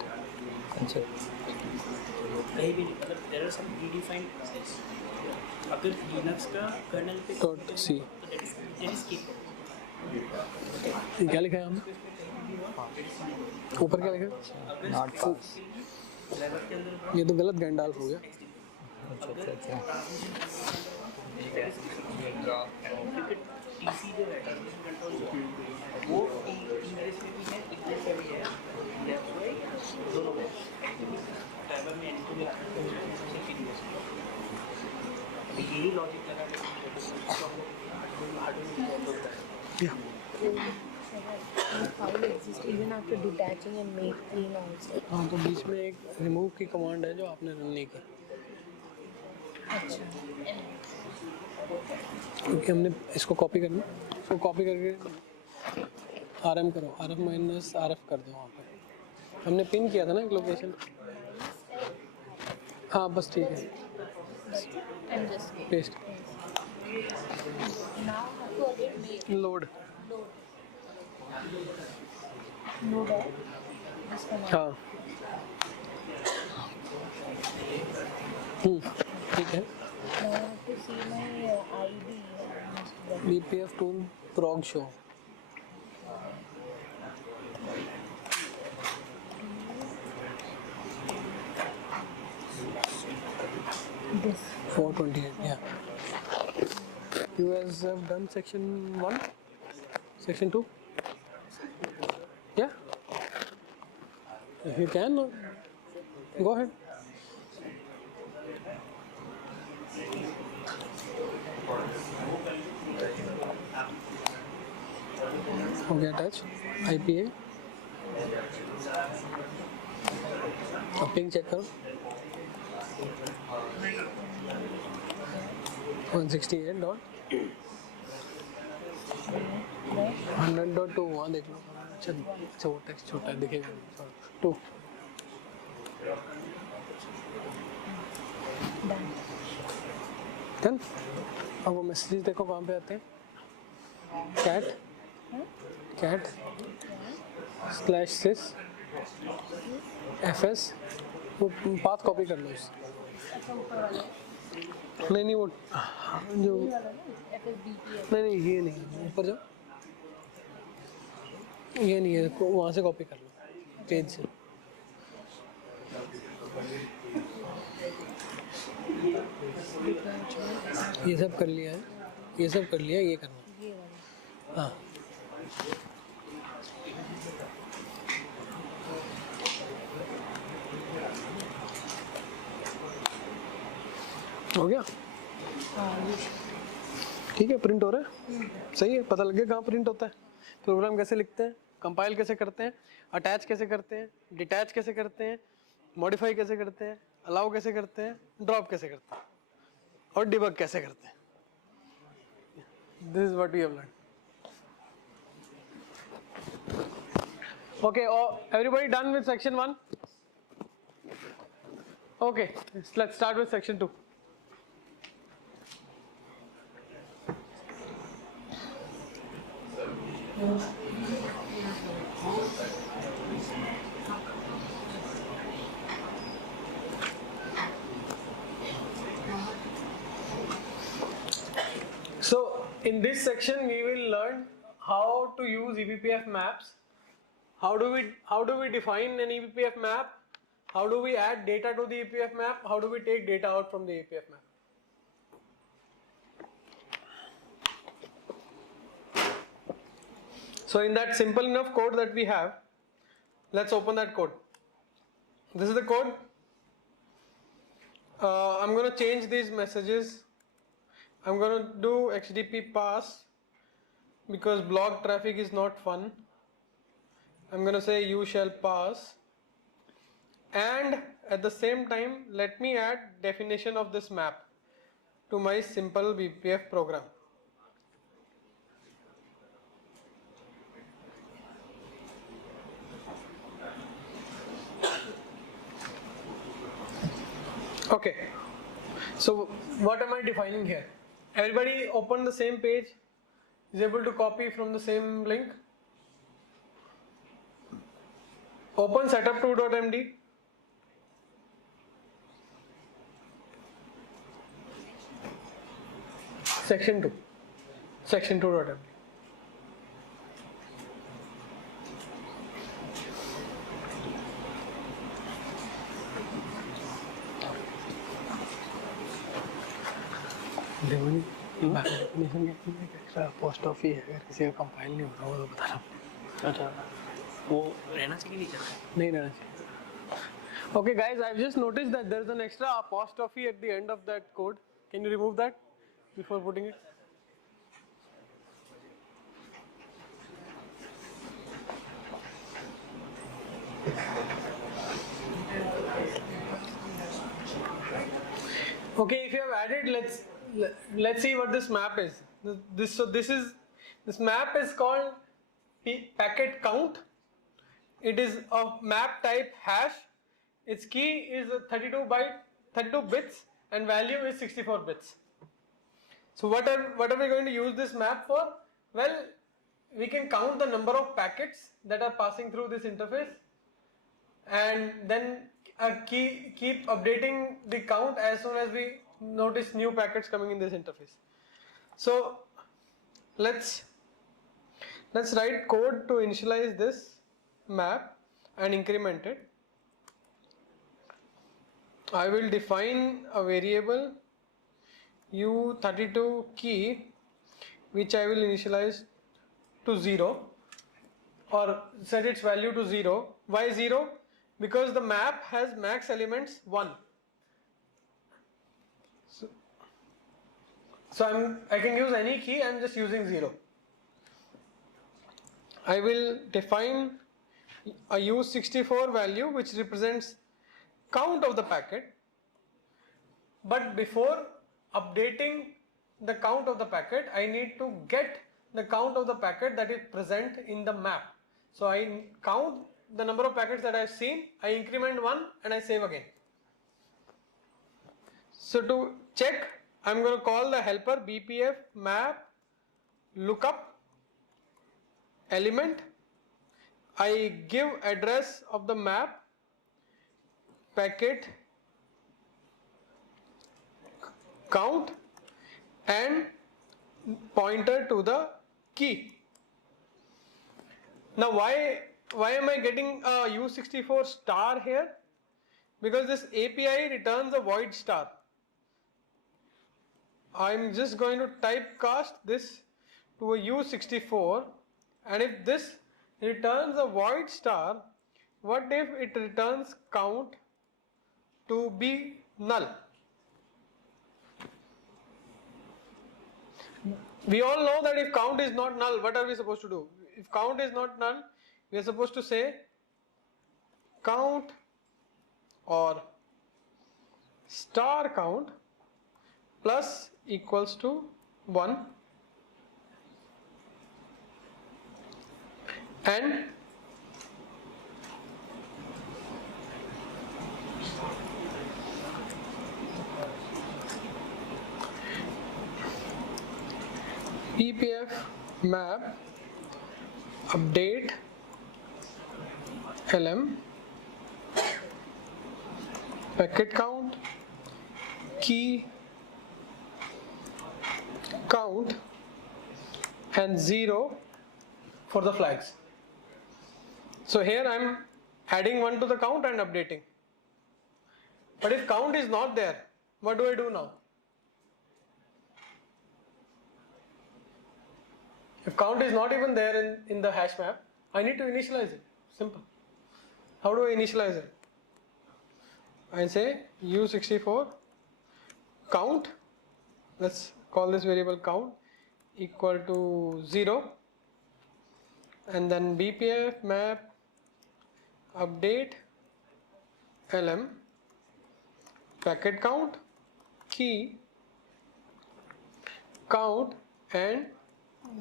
कहीं भी नहीं मतलब देयर आर सम प्रीडिफाइंड अगर लिनक्स का कर्नल पे dot see that is keep क्या लिखा है हमने ऊपर क्या लिखा है नॉट पास ये तो गलत गैंडाल्फ हो गया टीसी जो है ट्रांसमिशन कंट्रोल जो है वो इंग्लिश में भी है इंग्लिश में भी है दैट्स व्हाई दोनों में ड्राइवर में एंड टू में यही लॉजिक लगा के file exists even after detaching and make clean also. हाँ तो बीच में एक रिमूव की कमांड है जो आपने रन नहीं की अच्छा क्योंकि हमने इसको कॉपी करना इसको कॉपी करके RM करो RF माइनस RF कर दो वहाँ पे हमने पिन किया था ना एक लोकेशन हाँ बस ठीक है and just paste now have to again make load no doubt this one हाँ ठीक है now I have to see my ID BPF tool prog show this 428 yeah you guys have done section 1 section 2 yeah if you can go ahead हो गया touch IPA अब ping check करो 168 dot 100.2 वहाँ देख लो अच्छा वो टेक्स्ट छोटा है दिखेगा 2 डन अब वो मैसेजेस देखो कहाँ पे आते हैं कैट /sys fs वो पाथ कॉपी कर लो इससे नहीं वो जो नहीं ये नहीं ऊपर जाओ ये नहीं है वहाँ से कॉपी कर लो पेज से ये सब कर लिया है ये सब कर लिया ये करना हाँ हो गया ठीक है प्रिंट हो रहा है सही है पता लग गया कहाँ प्रिंट होता है प्रोग्राम कैसे लिखते हैं कंपाइल कैसे करते हैं अटैच कैसे करते हैं डिटैच कैसे करते हैं मॉडिफाई कैसे करते हैं अलाउ कैसे करते हैं ड्रॉप कैसे करते हैं और डिबग कैसे करते हैं this is what we have learn okay everybody done with section 1 okay let's start with section 2 So in this section we will learn how to use eBPF maps. How do we define an eBPF map? How do we add data to the eBPF map? How do we take data out from the eBPF map? So in that simple enough code that we have, let's open that code. This is the code. I'm going to change these messages. I'm going to do HTTP pass because blog traffic is not fun. I'm going to say you shall pass, and at the same time let me add definition of this map to my simple BPF program. Okay, so what am I defining here? Everybody open the same page, is able to copy from the same link. Open setup2.md. Section 2. Section 2.md. Extra post office है, अगर किसी का compile नहीं हो रहा हो तो बता रहा हूँ. अच्छा, वो रहना चाहिए नहीं रहना चाहिए. Okay guys, I've just noticed that there's an extra apostrophe at the end of that code. Can you remove that before putting it? Okay, if you have added, let's see what this map is. This map is called packet count. It is of map type hash. Its key is 32 bits and value is 64 bits. So what are we going to use this map for? Well, we can count the number of packets that are passing through this interface, and then keep updating the count as soon as we notice new packets coming in this interface. So let's write code to initialize this map and increment it. I will define a variable u32 key which I will initialize to 0 or set its value to 0. Why 0? Because the map has max elements 1. So I can use any key, I am just using 0. I will define a u64 value which represents count of the packet, but before updating the count of the packet I need to get the count of the packet that is present in the map. So I count the number of packets that I have seen, I increment 1 and I save again. So to check, I am going to call the helper BPF map lookup element. I give address of the map, packet count and pointer to the key. Now why am I getting a u64 star here? Because this API returns a void star. I'm just going to typecast this to a u64, and if this returns a void star, what if it returns count to be null? We all know that if count is not null, what are we supposed to do? If count is not null, we are supposed to say count or star count plus equals to 1 and eBPF map update lm packet count key count and 0 for the flags. So here I am adding 1 to the count and updating. But if count is not there, what do I do now? If count is not even there in the hash map, I need to initialize it. Simple. How do I initialize it? I say u64 count, let's call this variable count, equal to 0, and then BPF map update lm packet count key count and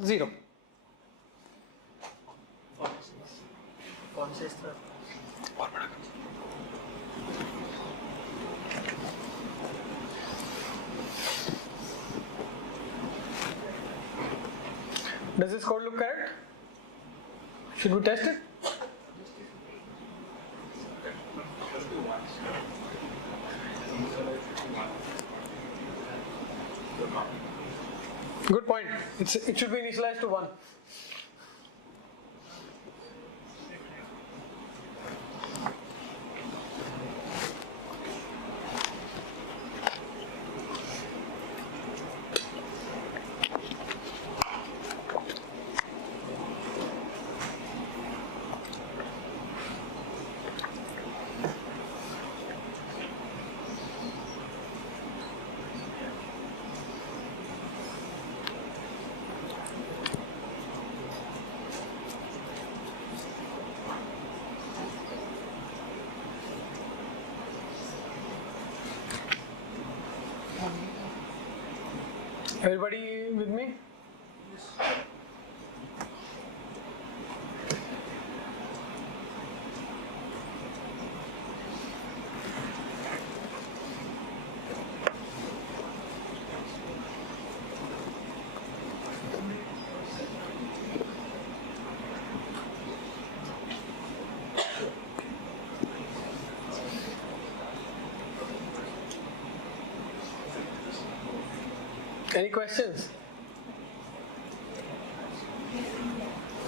0. कौन से इस तरह Does this code look correct? Should we test it? Good point. It should be initialized to 1. Everybody with me? Any questions?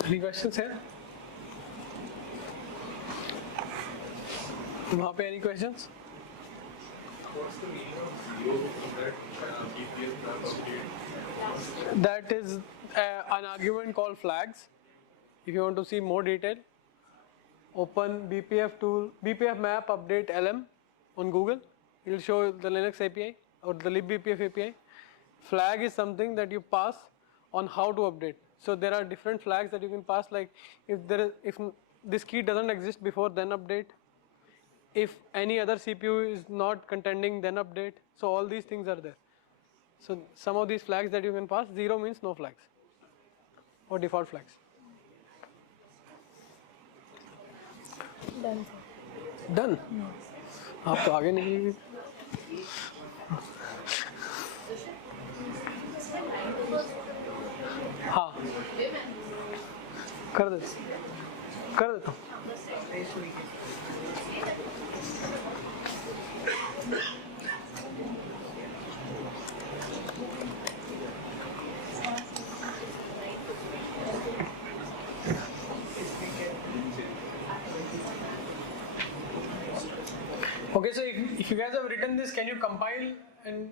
Any questions here? वहाँ पे any questions? What's the meaning of 0 from that BPF update? That is an argument called flags. If you want to see more detail, open BPF tool, BPF map update LM on Google. It will show the Linux API or the libbpf API. Flag is something that you pass on how to update. So there are different flags that you can pass, like if this key doesn't exist before, then update. If any other CPU is not contending, then update. So all these things are there. So some of these flags that you can pass, 0 means no flags or default flags. Done. Done? आप तो आगे निकल गए. हाँ कर देता हूँ. Okay, so if you guys have written this, can you compile and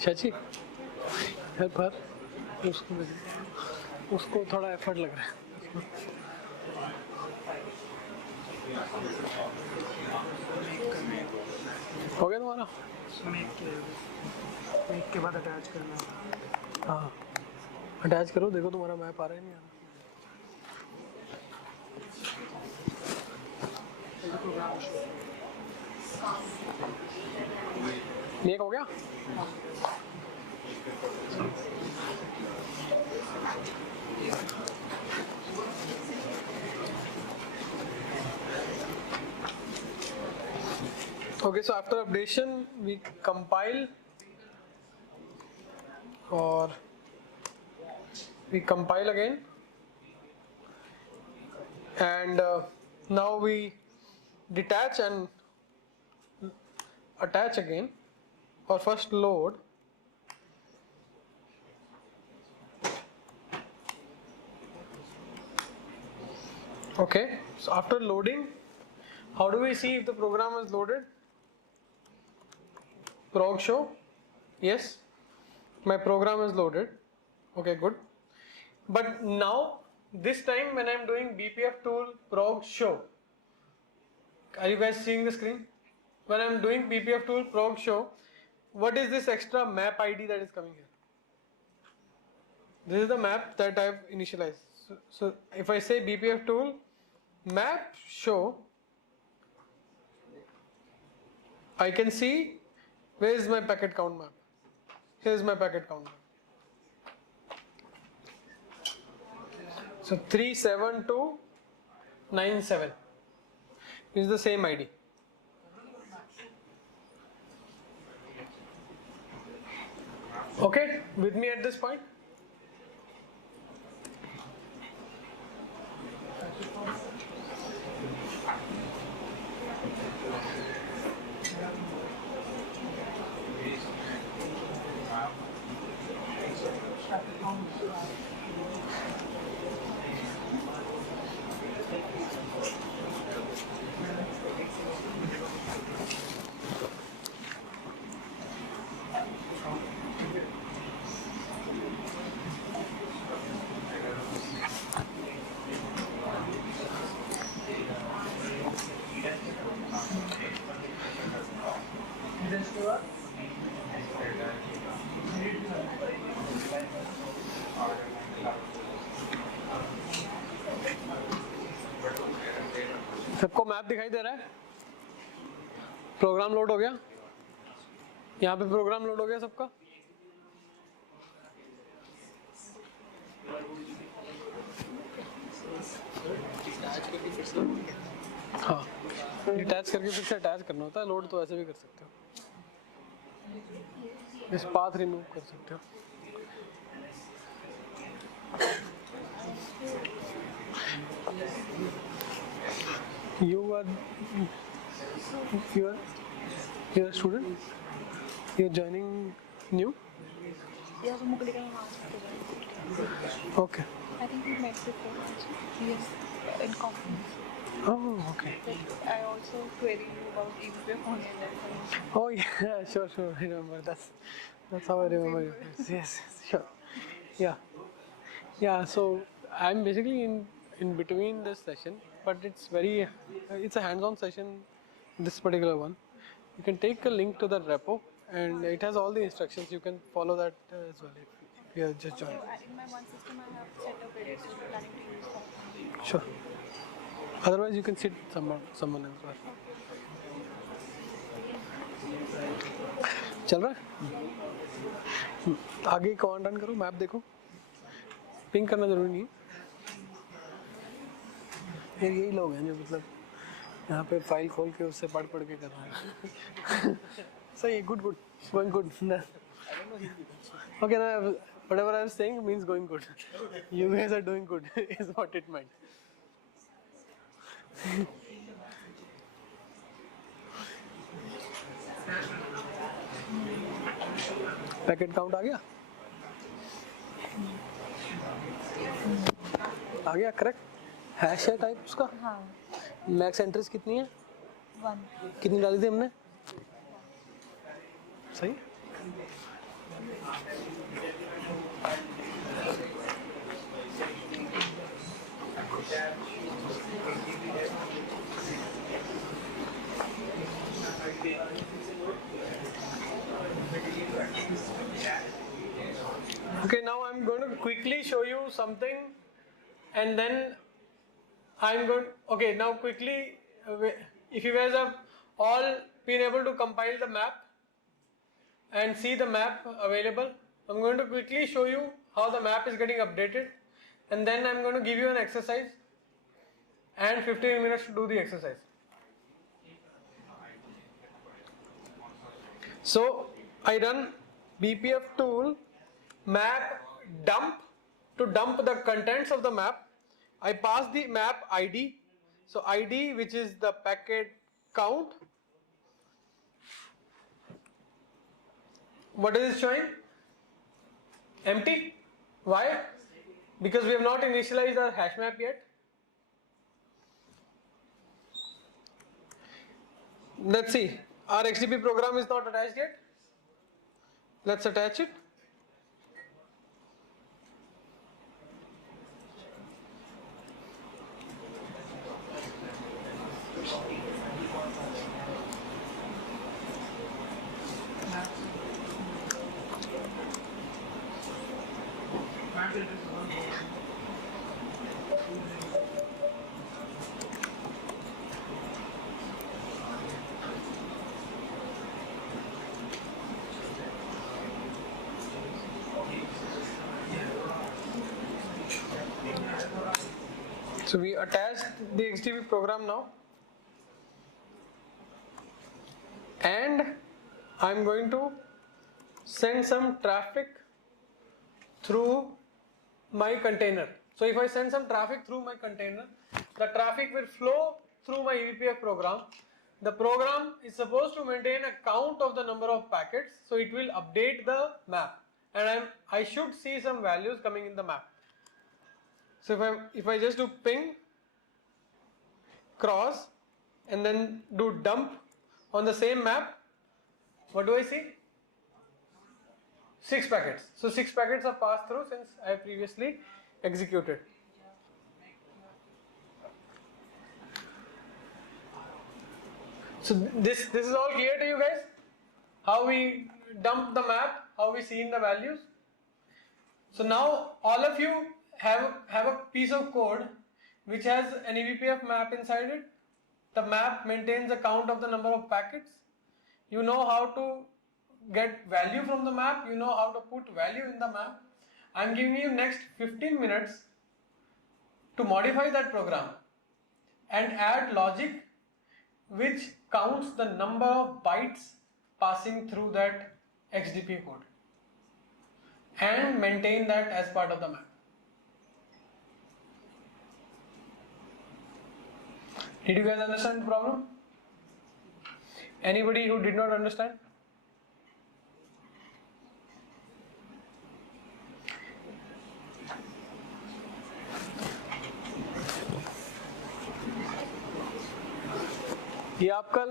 Shachi help कर उसको थोड़ा एफर्ट लग रहा है. हो गया तुम्हारा? मेक के बाद अटैच करना. हाँ अटैच करो, देखो तुम्हारा मैप आ रहा है नहीं आ रहा. मेक हो गया? Okay, so after updation, we compile or we compile again, and now we detach and attach again, or first load. Okay, so after loading, how do we see if the program is loaded? Prog show, yes, my program is loaded. Okay, good. But now, this time when I am doing BPF tool prog show, are you guys seeing the screen? When I am doing BPF tool prog show, what is this extra map ID that is coming here? This is the map that I have initialized. So if I say BPF tool map show, I can see where is my packet count map. Here is my packet count map. So 37297 is the same ID. Okay, with me at this point? सबको map दिखाई दे रहा है? Program load हो गया? यहाँ पे program load हो गया सबका? हाँ, डिटैच करके फिर से अटैच करना होता है. लोड तो ऐसे भी कर सकते हो. इस पाथ रिमूव कर सकते हो. You are a student? You are joining new? Yeah, so Mukulika Okay. I think we met before also. Yes, in conference. Oh, okay. But I also queried you about eBPF only and then. Oh yeah, sure. I remember. That's how I remember you. Yes, sure. Yeah. So I'm basically in between this session, but it's a hands-on session. This particular one, you can take a link to the repo, and it has all the instructions. You can follow that as well if you have just joined. In my one system, I have set up ready, so I'm planning to use that. Sure. Otherwise, you can sit someone else. चल रहा है? आगे command run करो, map देखो. Ping करना जरूरी नहीं है. फिर यही लोग हैं जो मतलब यहाँ पे फाइल खोल के उससे पढ़ के कर रहे हैं. सही, good, going good. Okay, now whatever I was saying means going good. You guys are doing good is what it meant. Packet count आ गया? आ गया, करेक्ट. हैश है टाइप उसका. हाँ. मैक्स एंट्रीज कितनी है? 1. कितनी डाली थी हमने? सही. Okay, now I'm going to quickly show you something, and then I'm going. Okay, now quickly, if you guys have all been able to compile the map and see the map available, I'm going to quickly show you how the map is getting updated, and then I'm going to give you an exercise and 15 minutes to do the exercise. So I run BPF tool map dump to dump the contents of the map. I pass the map ID. So ID, which is the packet count. What is it showing? Empty. Why? Because we have not initialized our hash map yet. Let's see. Our XDP program is not attached yet. Let's attach it. So we attached the XDP program now, and I'm going to send some traffic through my container. So if I send some traffic through my container, the traffic will flow through my eBPF program. The program is supposed to maintain a count of the number of packets, so it will update the map, and I should see some values coming in the map. So if I just do ping cross and then do dump on the same map, what do I see? 6 packets. So 6 packets are passed through since I have previously executed. So this is all clear to you guys? How we dump the map, how we see in the values. So now all of you have a piece of code which has an eBPF map inside it. The map maintains a count of the number of packets. You know how to get value from the map. You know how to put value in the map. I am giving you next 15 minutes to modify that program and add logic which counts the number of bytes passing through that XDP code and maintain that as part of the map. Did you guys understand the problem? Anybody who did not understand? ये आपका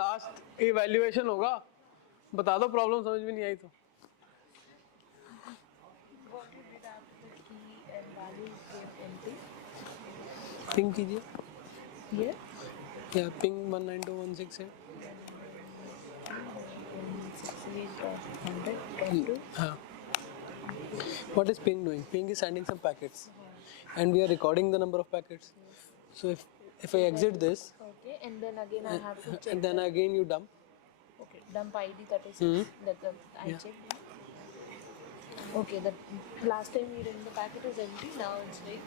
last evaluation होगा, बता दो problem समझ में नहीं आई तो. Ping कीजिए. ये या पिंग 192.168 है. हाँ. What is ping doing? Ping is sending some packets, and we are recording the number of packets. So if I exit this, okay, and then again I have to check. And then again you dump. Okay, dump ID that is that I checked. Okay, the last time we ran the packet is empty. Now it's like.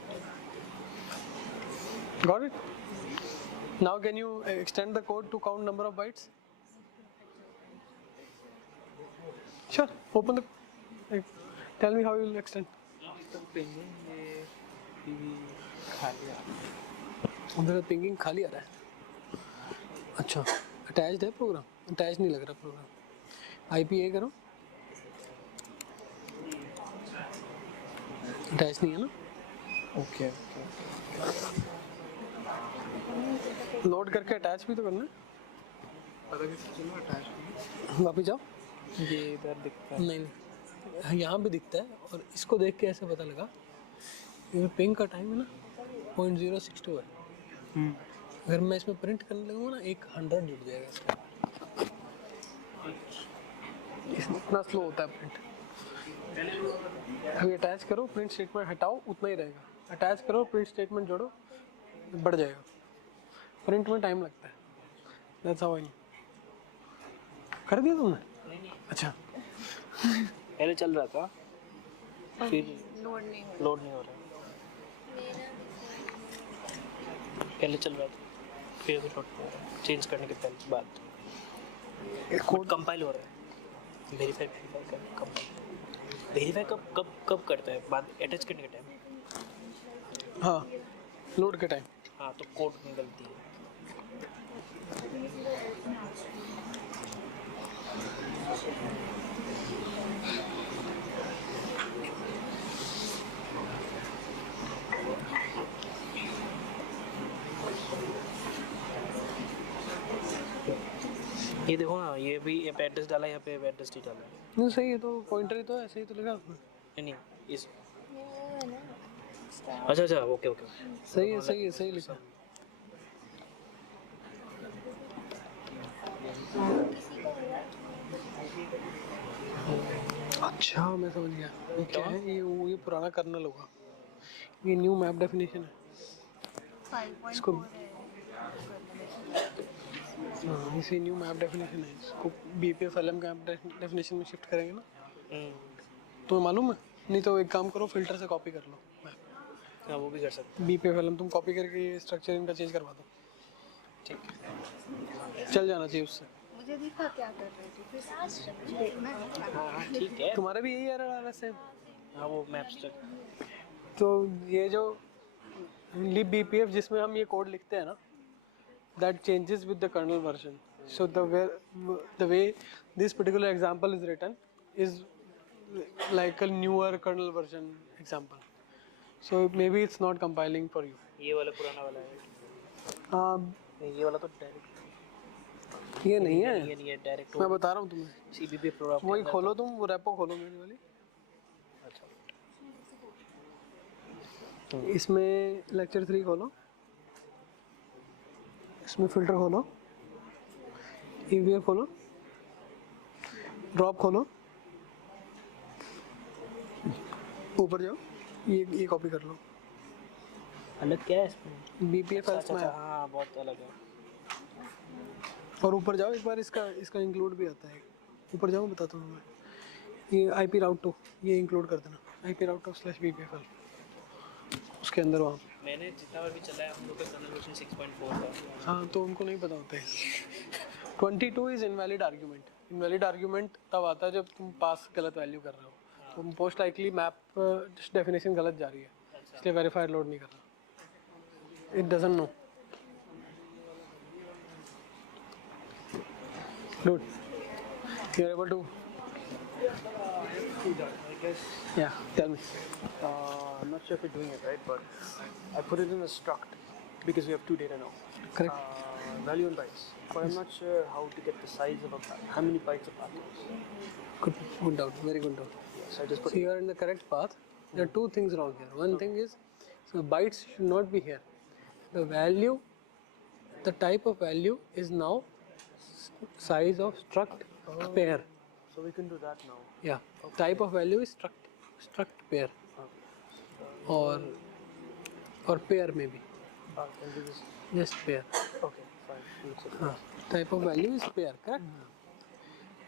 Got it? Now can you extend the code to count number of bytes? Sure. Open the. Tell me how you will extend. उधर pinging खाली आ रहा है. अच्छा, attached है programme? Attach नहीं लग रहा programme. IP A करो. अटैच नहीं है ना? ओके. लोड करके अटैच भी तो करना है. पता कैसे चला अटैच? वापस जाओ. ये इधर दिखता है. नहीं, यहाँ भी दिखता है. और इसको देख के ऐसे पता लगा ये पिंग का टाइम है ना 0.062 है. अगर मैं इसमें प्रिंट करने लगूँगा ना 100 जुड़ जाएगा इसका. इतना स्लो होता है प्रिंट. अभी अटैच करो, प्रिंट स्टेटमेंट हटाओ, उतना ही रहेगा. अटैच करो, प्रिंट स्टेटमेंट जोड़ो, बढ़ जाएगा. प्रिंट में टाइम लगता है. That's how I know. कर दिया तुमने? अच्छा. पहले चल रहा था, फिर लोड नहीं हो रहा. पहले चल रहा था, फिर लोड चेंज करने के बाद. कोड कंपाइल हो रहा है, वेरीफाई वेरीफाई कब करता है, बाद अटैच करने के टाइम? हाँ, लोड के टाइम। हाँ, तो कोड में गलती है। ये देखो ना, ये भी ये पे एड्रेस डाला है, यहाँ पे एड्रेस नहीं डाला है। नहीं सही है, तो पॉइंटर ही तो ऐसे ही तो लिखा उसमें। नहीं, इस अच्छा ओके सही है, सही लिखा। अच्छा, मैं समझ गया ये क्या है। ये पुराना कर्नल होगा, ये न्यू मैप डेफिनेशन है इसको। हाँ, इसे न्यू मैप डेफिनेशन है, इसको BPF LM का डेफिनेशन में शिफ्ट करेंगे ना। तुम्हें मालूम है? नहीं तो एक काम करो, फिल्टर से कॉपी कर लो मैप। हाँ, वो भी कर सकते BPF LM तुम कॉपी करके ये स्ट्रक्चर इनका चेंज करवा दो, ठीक है। चल जाना चाहिए उससे। मुझे दिखा क्या कर रही थी, फिर देखना है। हाँ ठीक है, तुम्हारा भी यही एरर आ रहा है सेम। हाँ वो मैप्स तक। तो ये जो लिब BPF जिसमें हम ये कोड लिखते हैं ना, that changes with the kernel version. So the way this particular example is written is like a newer kernel version example. So maybe it's not compiling for you. ये वाला पुराना वाला है। ये वाला तो डायरेक्ट, ये नहीं है, ये नहीं है डायरेक्ट। मैं बता रहा हूँ तुम्हें। eBPF प्रोग्राम वही खोलो तुम, वो रेपो खोलो मेरी वाली। अच्छा, इसमें लेक्चर 3 खोलो, इसमें फिल्टर खोलो, eBPF खोलो, ड्रॉप खोलो, ऊपर जाओ, ये कॉपी कर लो। अलग क्या है इसमें? BPF अच्छा, हाँ बहुत अलग है। और ऊपर जाओ एक बार, इसका इंक्लूड भी आता है। ऊपर जाओ, बताता हूँ मैं। ये IP राउट 2 ये इंक्लूड कर देना, IP राउट 2/BPFL उसके अंदर वहाँ। मैंने जितना बार भी चलाया हम लोग का कर्नल वर्जन 6.4 था। हाँ, तो उनको नहीं पता होता है। 22 is invalid argument. Invalid argument तब आता है जब तुम पास गलत वैल्यू कर रहे हो, तो मोस्ट लाइकली मैप डेफिनेशन गलत जा रही है, इसलिए वेरीफाइड लोड नहीं कर रहा। It doesn't know. Good. You're able to. I guess. Yeah. Tell me. I'm not sure if you're doing it right, but I put it in a struct because we have two data now. Correct. Value and bytes. But I'm not sure how to get the size of a byte. How many bytes a path is? Good doubt. Very good doubt. So I just put. So you are in the correct path. There are two things wrong here. One thing is, so bytes should not be here. The value, the type of value is now size of struct pair. So we can do that now. Yeah. Type of value is struct pair. Or pair maybe. Can do this. Just pair. Okay, fine. Looks okay. Type of value is pair, correct?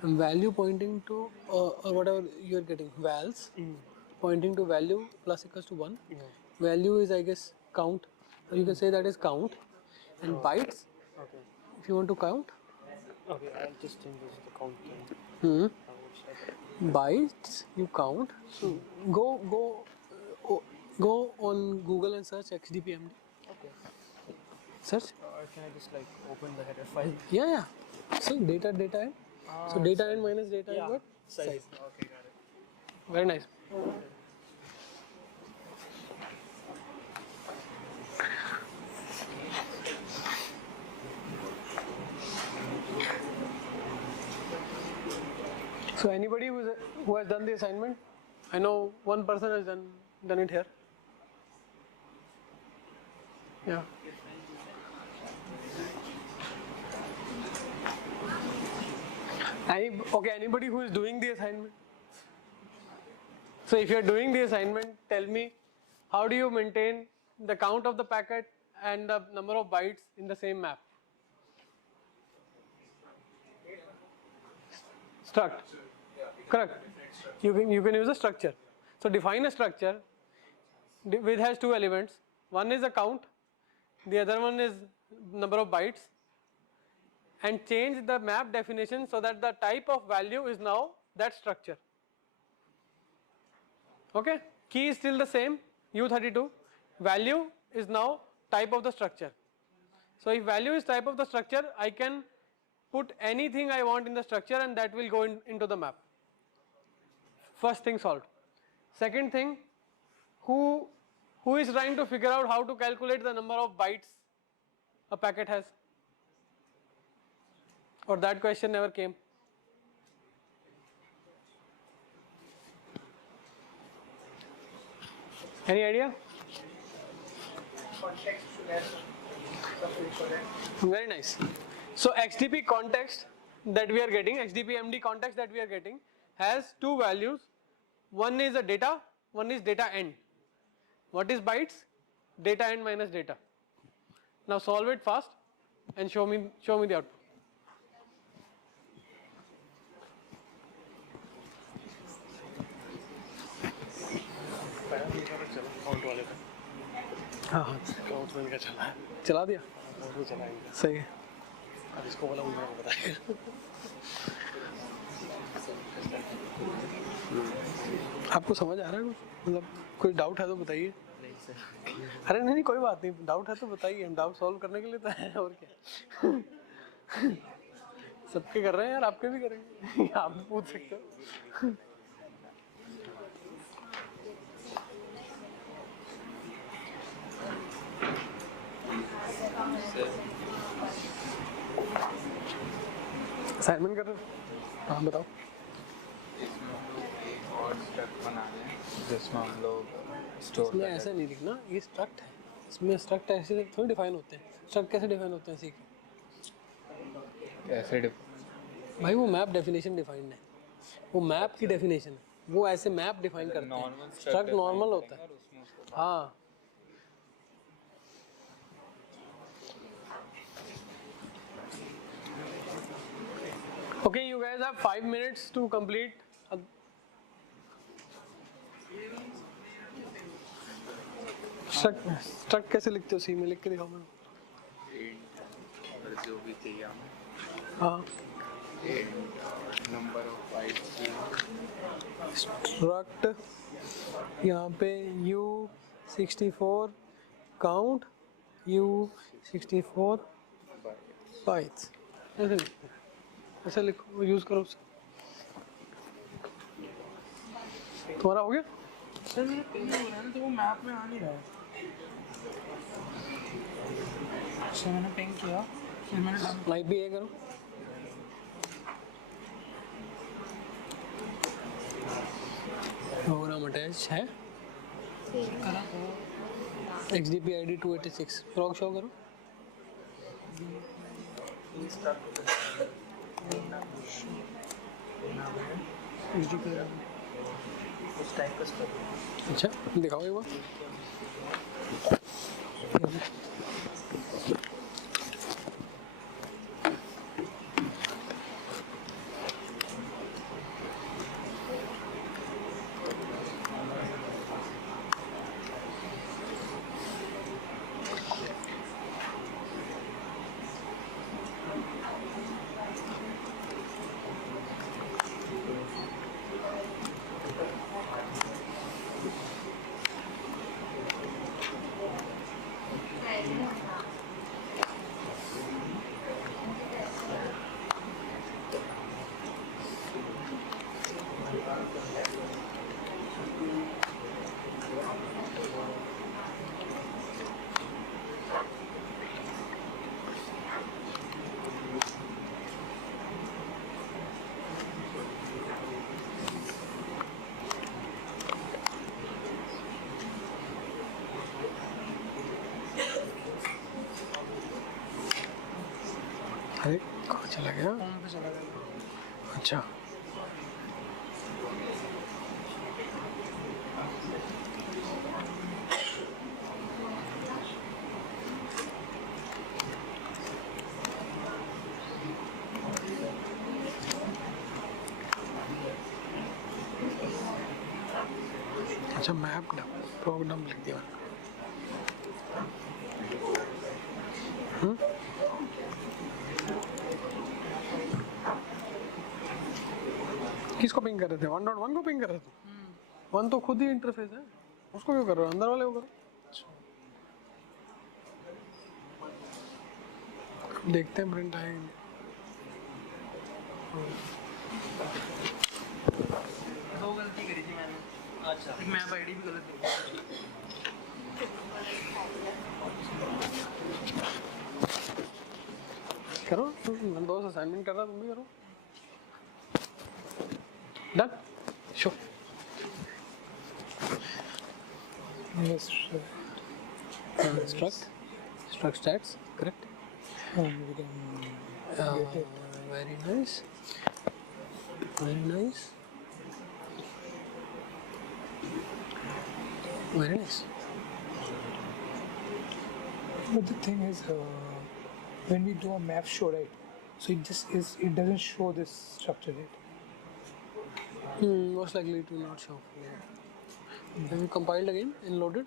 And value pointing to or whatever you are getting, vals pointing to value plus equals to 1. Value is, I guess, count. Or you can say that is count. And bytes, Okay. if you want to count, Okay, I'll just change this to the count thing. bytes you count. So go on Google and search XDPMD. Okay. Search. Or can I just like open the header file? Yeah. So data n. So data n minus data is what? Size. Okay, got it. Very nice. So anybody who has done the assignment? I know one person has done it here. Yeah. Anybody who is doing the assignment? So if you are doing the assignment, tell me, how do you maintain the count of the packet and the number of bytes in the same map? Struct. Correct. You can use a structure. So define a structure which has two elements. One is a count, the other one is number of bytes, and change the map definition so that the type of value is now that structure. Okay, key is still the same, U32, value is now type of the structure. So if value is type of the structure, I can put anything I want in the structure and that will go into the map. First thing solved. Second thing, who is trying to figure out how to calculate the number of bytes a packet has? Or that question never came? Any idea? Context should have something for that. Very nice. So XDP context that we are getting, XDP MD context that we are getting has two values. One is a data, one is data end. What is bytes? Data end minus data. Now solve it fast and show me the output. हाँ हाँ चला दिया सही है अब इसको बोला मुझे बताएगा आपको समझ आ रहा है कुछ मतलब कोई डाउट है तो बताइए अरे नहीं कोई बात नहीं डाउट है तो बताइए हम डाउट सॉल्व करने के लिए तो हैं और क्या सबके कर रहे हैं यार आपके भी करेंगे आप भी पूछ सकते हो असाइनमेंट कर रहे हो हाँ बताओ और स्ट्रक्ट बना रहे हैं जिसमें हम लोग स्टोर इसमें ऐसा नहीं लिखना ये स्ट्रक्ट है इसमें स्ट्रक्ट ऐसे थोड़ी डिफाइन होते हैं स्ट्रक्ट कैसे डिफाइन होते हैं सीखे कैसे भाई वो मैप डेफिनेशन डिफाइंड है वो मैप की डेफिनेशन है वो ऐसे मैप डिफाइन करते हैं स्ट्रक्ट नॉर्मल होता है हाँ Okay, you guys have 5 minutes to complete. Struct कैसे लिखते हो सी में लिख के दिखाओ मुझे जो भी चाहिए हमें हाँ नंबर ऑफ बाइट्स struct यहाँ पे U64 count U64 bytes ऐसे लिखते हैं ऐसा लिखो यूज करो उसे तुम्हारा हो गया सर मेरा पिंग हो रहा है ना तो वो मैप में आ नहीं रहा है अच्छा मैंने पिंग किया फिर मैंने लाइव भी ये करो प्रोग्राम अटैच है XDP ID 286 फ्रॉग शो करो अच्छा दिखाओ एक बार अरे कहाँ चला गया अच्छा अच्छा मैप प्रोग्राम लिख दिया किसको पिंग कर रहे थे? 1.1 को पिंग कर रहे थे? 1 तो खुद ही इंटरफेस है, उसको क्यों कर रहे हो? अंदर वाले को करो। देखते हैं प्रिंट आएंगे। दो गलती करी थी मैंने। अच्छा, एक मैप आईडी भी गलत दी। करो, मैं दोस्त असाइनमेंट कर रहा, तुम भी करो। Done, show. Yes, Struct stats, correct? Very nice. Very nice. Very nice. But the thing is, when we do a map show, right? So it doesn't show this structure, right? Most likely it will not show. Have you compiled again and loaded?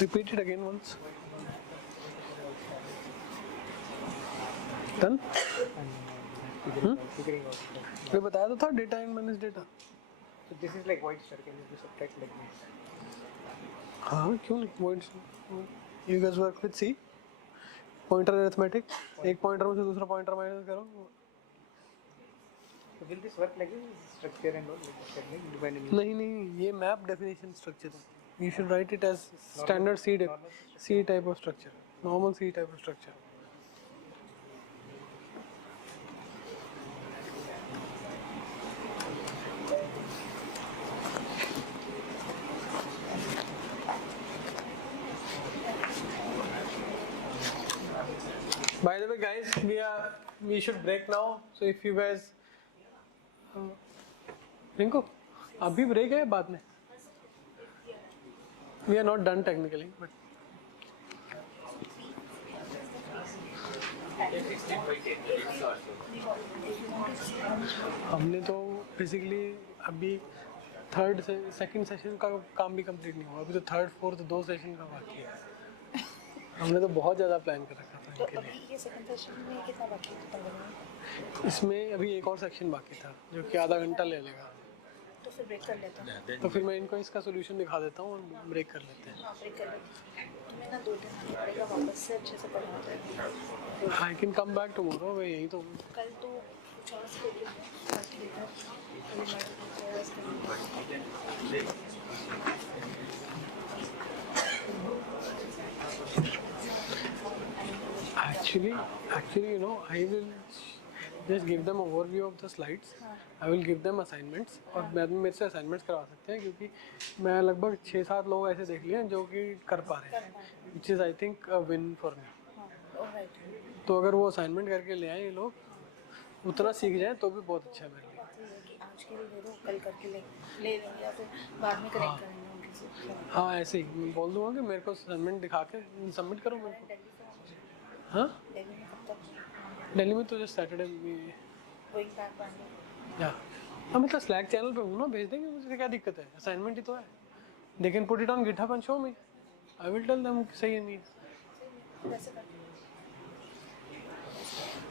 Repeat it again once. Done? मैं बताया तो था data and manage data. So this is like void star. Can you subtract like this? हाँ क्यों नहीं void you guys work with C pointer arithmetic एक pointer में से दूसरा पॉइंटर माइनस करो। So will this work like this structure and all like technique depending? नहीं ये मैप डेफिनेशन स्ट्रक्चर है। You should write it as standard C type of structure, normal C type of structure. By the way, guys, we should break now. So if you guys, Rinku, अभी break है बाद में? We are not done technically, but हमने तो basically अभी second session का काम भी कंप्लीट नहीं हुआ, अभी तो थर्ड फोर्थ 2 सेशन का बाकी है। हमने तो बहुत ज़्यादा प्लान कर रखा था इनके लिए। ये सेकंड सेशन में कितना बाकी है? इसमें अभी एक और सेक्शन बाकी था जो कि आधा घंटा ले लेगा, तो फिर ब्रेक कर लेते हैं। तो फिर मैं इनको इसका सोल्यूशन दिखा देता हूँ और ब्रेक कर लेते हैं। हाँ ब्रेक कर लेते हैं। तुम्हें ना 2 दिन पड़ेगा वापस से अच्छे से पढ़ना जाएगा। I can come back tomorrow, मैं यही तो कल तो कुछ और स्केड्यूल है, actually you know I will just give them overview of the slides. I will give them assignments और बाद में मेरे से assignments करवा सकते हैं क्योंकि मैं लगभग 6-7 लोग ऐसे देख लिए हैं जो कि कर पा रहे हैं, which is I think a win for me. तो अगर वो assignment करके ले आए ये लोग, उतना सीख जाए तो भी बहुत अच्छा है मेरे लिए। आज के लिए दे दो, कल करके ले लेंगे या फिर बाद में कनेक्ट करेंगे उनके से। हाँ ऐसे ही मैं बोल दूँगा कि मेरे को assignment दिखा के सबमिट करो मेरे को। हाँ दिल्ली में कब तक? दिल्ली में तो जस्ट सैटरडे में गोइंग बैक बैंगलोर। या हाँ मतलब स्लैक चैनल पे हूँ ना, भेज देंगे, मुझे क्या दिक्कत है, असाइनमेंट ही तो है। They can put it on GitHub and show me, I will tell them सही है नहीं। वैसे कर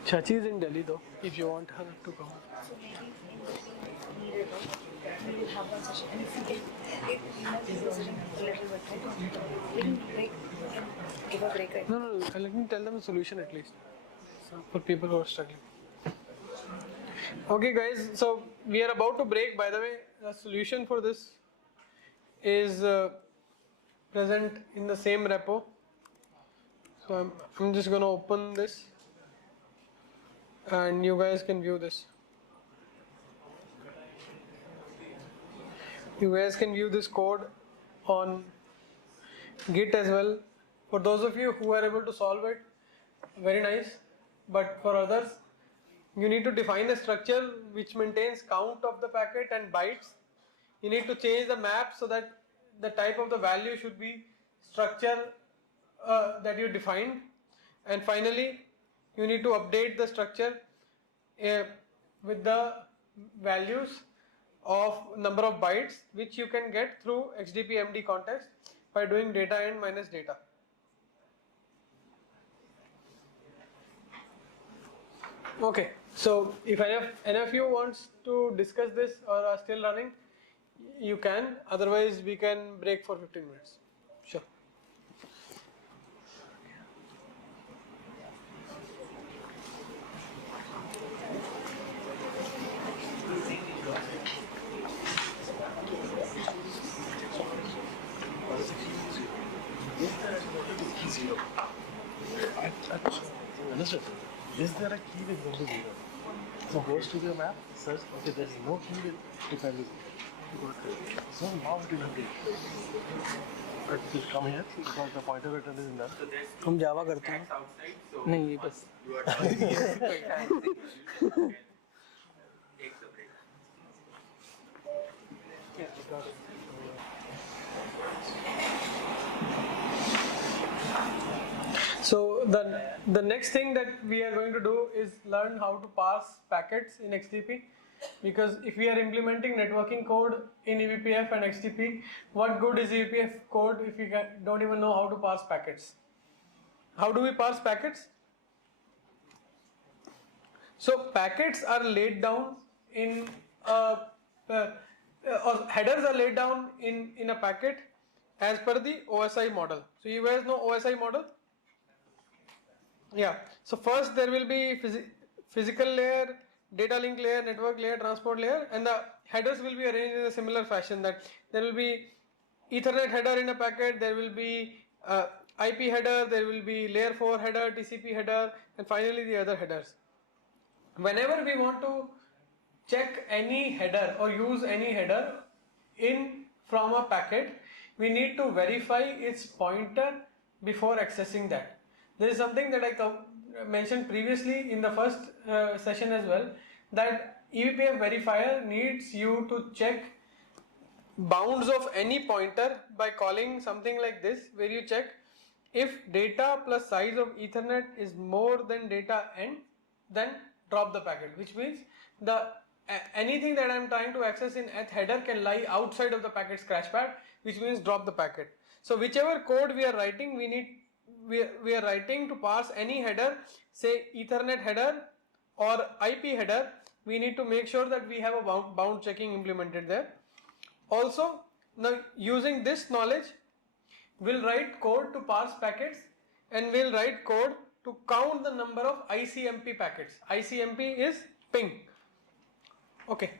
Chachi is in Delhi though, if you want her to come. So maybe needed, we will have one session, and if you get it, this is a little bit, right? We can break, give a break, right? No, let me tell them a solution at least, for people who are struggling. Okay guys, so we are about to break. By the way, the solution for this is present in the same repo. So I'm just gonna open this and you guys can view this. You guys can view this code on Git as well. For those of you who are able to solve it, very nice. But for others, you need to define a structure which maintains count of the packet and bytes. You need to change the map so that the type of the value should be structure that you defined. And finally, you need to update the structure with the values of number of bytes which you can get through HDPMD context by doing data end minus data. Okay, so if any of you wants to discuss this or are still running, you can, otherwise we can break for 15 minutes. Sure. Understood. Is there a key with value 0? So goes to the map, search, okay, there is no key with value 0. So now it will update. It will come here because the pointer return is null. हम जावा करते हैं नहीं ये बस So the next thing that we are going to do is learn how to parse packets in XDP, because if we are implementing networking code in eBPF and XDP, what good is eBPF code if we don't even know how to parse packets? How do we parse packets? So packets are laid down in or headers are laid down in a packet as per the OSI model. So you guys know OSI model? Yeah. So first there will be physical layer, data link layer, network layer, transport layer, and the headers will be arranged in a similar fashion, that there will be Ethernet header in a packet, there will be IP header, there will be layer 4 header, TCP header, and finally the other headers. Whenever we want to check any header or use any header from a packet, we need to verify its pointer before accessing that. There is something that I mentioned previously in the first session as well, that eBPF verifier needs you to check bounds of any pointer by calling something like this, where you check if data plus size of Ethernet is more than data end, then drop the packet, which means anything that I am trying to access in eth header can lie outside of the packet scratchpad, which means drop the packet. So whichever code we are writing, we are writing to parse any header, say Ethernet header or IP header, we need to make sure that we have a bound checking implemented there. Also, now using this knowledge, we'll write code to parse packets, and we'll write code to count the number of ICMP packets. ICMP is ping. Okay,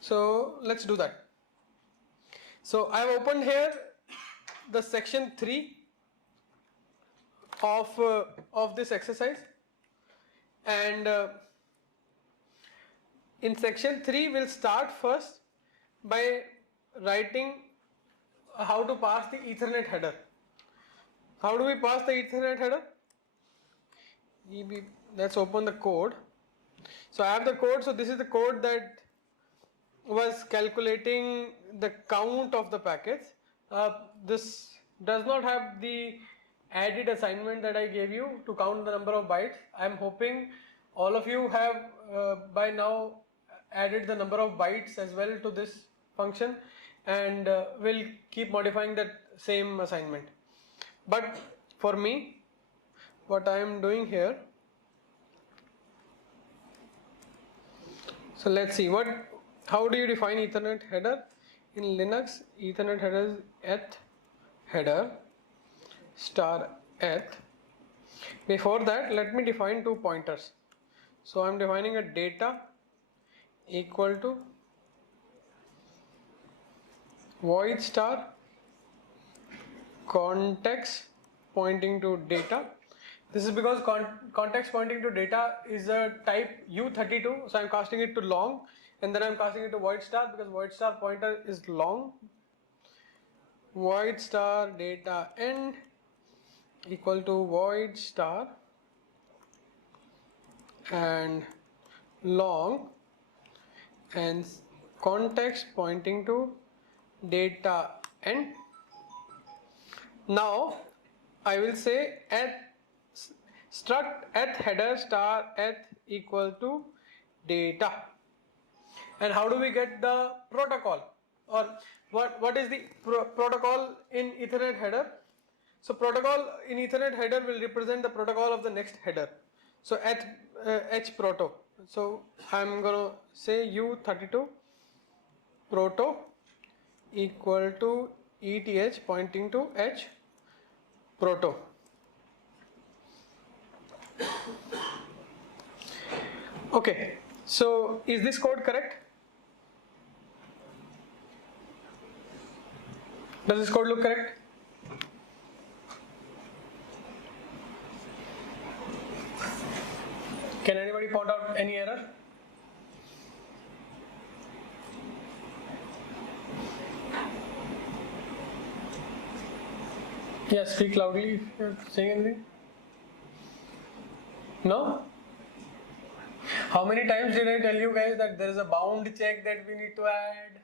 so let's do that. So I have opened here the section 3 of this exercise, and in section 3 we'll start first by writing how to parse the Ethernet header. How do we parse the Ethernet header? Let's open the code. So I have the code. So this is the code that was calculating the count of the packets. This does not have the added assignment that I gave you to count the number of bytes. I am hoping all of you have by now added the number of bytes as well to this function, and will keep modifying that same assignment. But for me, what I am doing here, so let's see how do you define Ethernet header? In Linux, Ethernet header is eth header star eth. Before that, let me define two pointers. So I am defining a data equal to void star context pointing to data. This is because context pointing to data is a type U32, so I am casting it to long, and then I am casting it to void star because void star pointer is long. void star data end equal to void star and long and context pointing to data end. Now I will say at struct at header star at equal to data. And how do we get the protocol, or what is the protocol in Ethernet header? So protocol in Ethernet header will represent the protocol of the next header. So at H proto. So I'm gonna say U32 proto equal to ETH pointing to H proto. Okay, so is this code correct? Does this code look correct? Can anybody point out any error? Yes, speak loudly if you're saying anything. No? How many times did I tell you guys that there is a bound check that we need to add?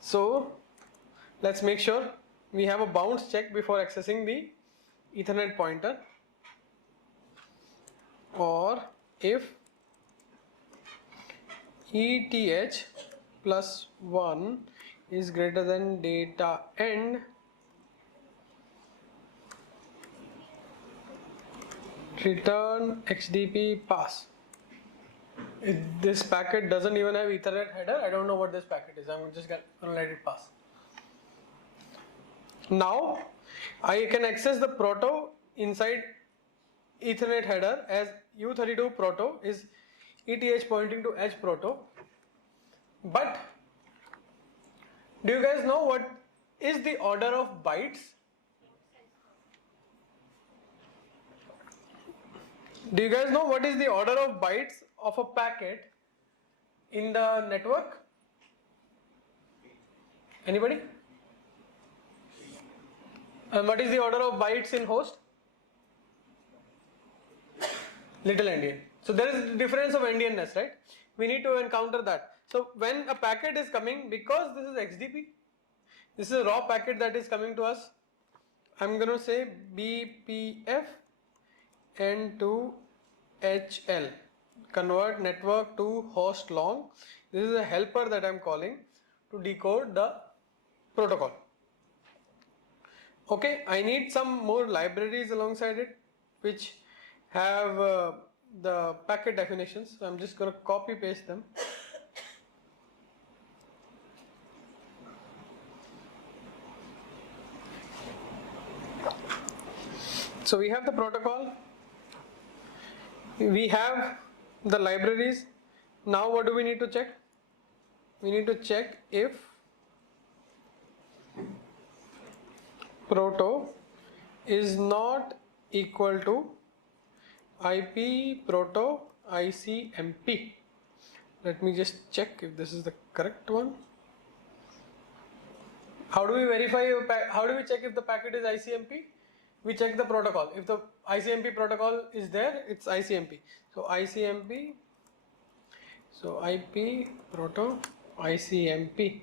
So let's make sure we have a bounds check before accessing the Ethernet pointer. Or if ETH plus 1 is greater than data end, return XDP pass. If this packet doesn't even have Ethernet header, I don't know what this packet is. I'm just gonna let it pass. Now I can access the proto inside Ethernet header as U32 proto is ETH pointing to H proto. But do you guys know what is the order of bytes? Do you guys know what is the order of bytes of a packet in the network? Anybody? And what is the order of bytes in host? Little endian. So there is a difference of endianness, right? We need to encounter that. So when a packet is coming, because this is XDP, this is a raw packet that is coming to us, I'm going to say BPF N2 HL, convert network to host long. This is a helper that I'm calling to decode the protocol. Okay, I need some more libraries alongside it which have the packet definitions. So I'm just going to copy paste them. So we have the protocol, we have the libraries. Now what do we need to check? We need to check if proto is not equal to IP proto ICMP. Let me just check if this is the correct one. How do we verify, how do we check if the packet is ICMP? We check the protocol. If the ICMP protocol is there, it's ICMP. So ICMP, so IP proto ICMP.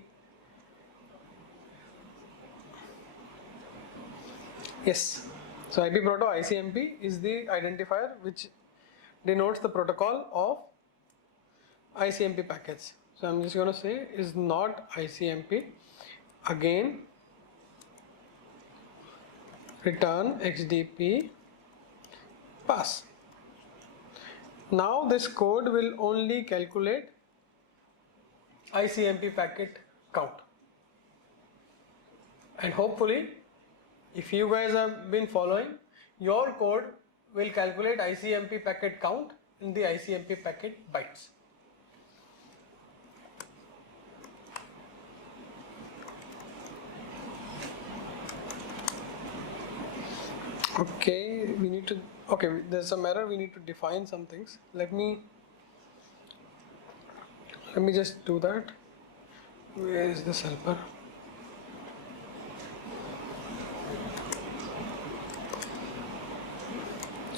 Yes. So IP proto ICMP is the identifier which denotes the protocol of ICMP packets. So I'm just going to say is not ICMP. Again, return XDP pass. Now this code will only calculate ICMP packet count. And hopefully, if you guys have been following, your code will calculate ICMP packet count in the ICMP packet bytes. Okay, we need to, okay, there's some error, we need to define some things. Let me just do that. Where is this helper?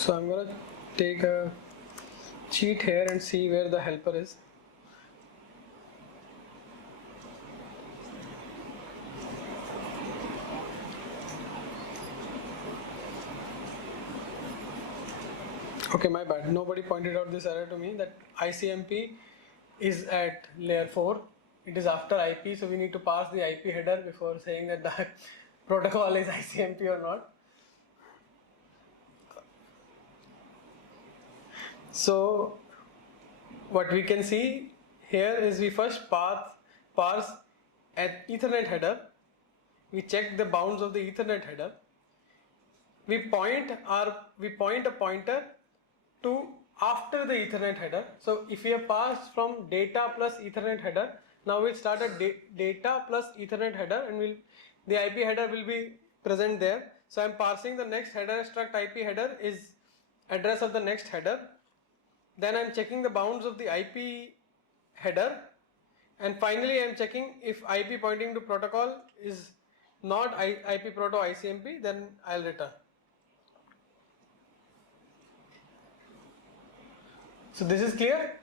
So I'm gonna take a cheat here and see where the helper is. Okay, my bad. Nobody pointed out this error to me that ICMP is at layer 4. It is after IP, so we need to pass the IP header before saying that the protocol is ICMP or not. So what we can see here is we first parse at Ethernet header. We check the bounds of the Ethernet header. We point a pointer to after the Ethernet header. So if we have passed from data plus Ethernet header, now we'll start at data plus Ethernet header, and the IP header will be present there. So I'm parsing the next header struct IP header is address of the next header. Then I'm checking the bounds of the IP header, and finally I'm checking if IP pointing to protocol is not IP proto ICMP, then I'll return. So this is clear?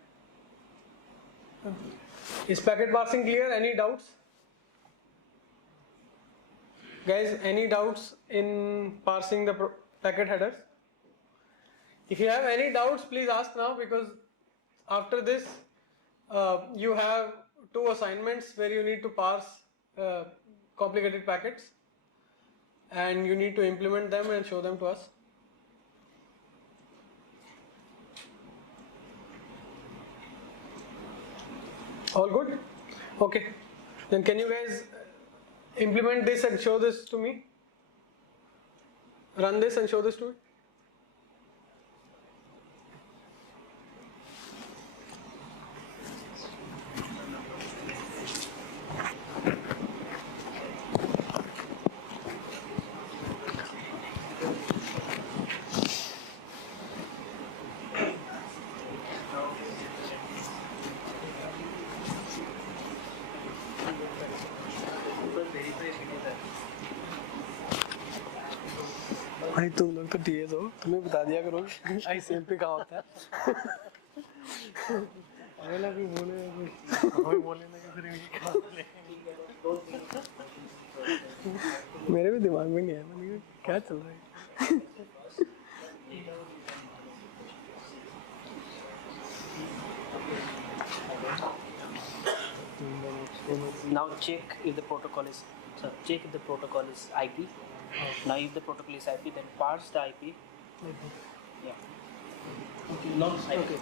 Is packet parsing clear? Any doubts? Guys, any doubts in parsing the packet headers? If you have any doubts, please ask now, because after this you have 2 assignments where you need to parse complicated packets, and you need to implement them and show them to us. All good? Okay. Then can you guys implement this and show this to me? Run this and show this to me. भाई तुम लोग तो TS हो, तुम्हें बता दिया करो ICMP कहाँ होता है। अगला भी बोले हमें बोलने लगे फिर ये क्या बोले। मेरे भी दिमाग में नहीं है, मैंने क्या चल रहा है। Now check if the protocol is IP. Now if the protocol is IP, then parse the IP. Yeah. Okay. Long side. Okay.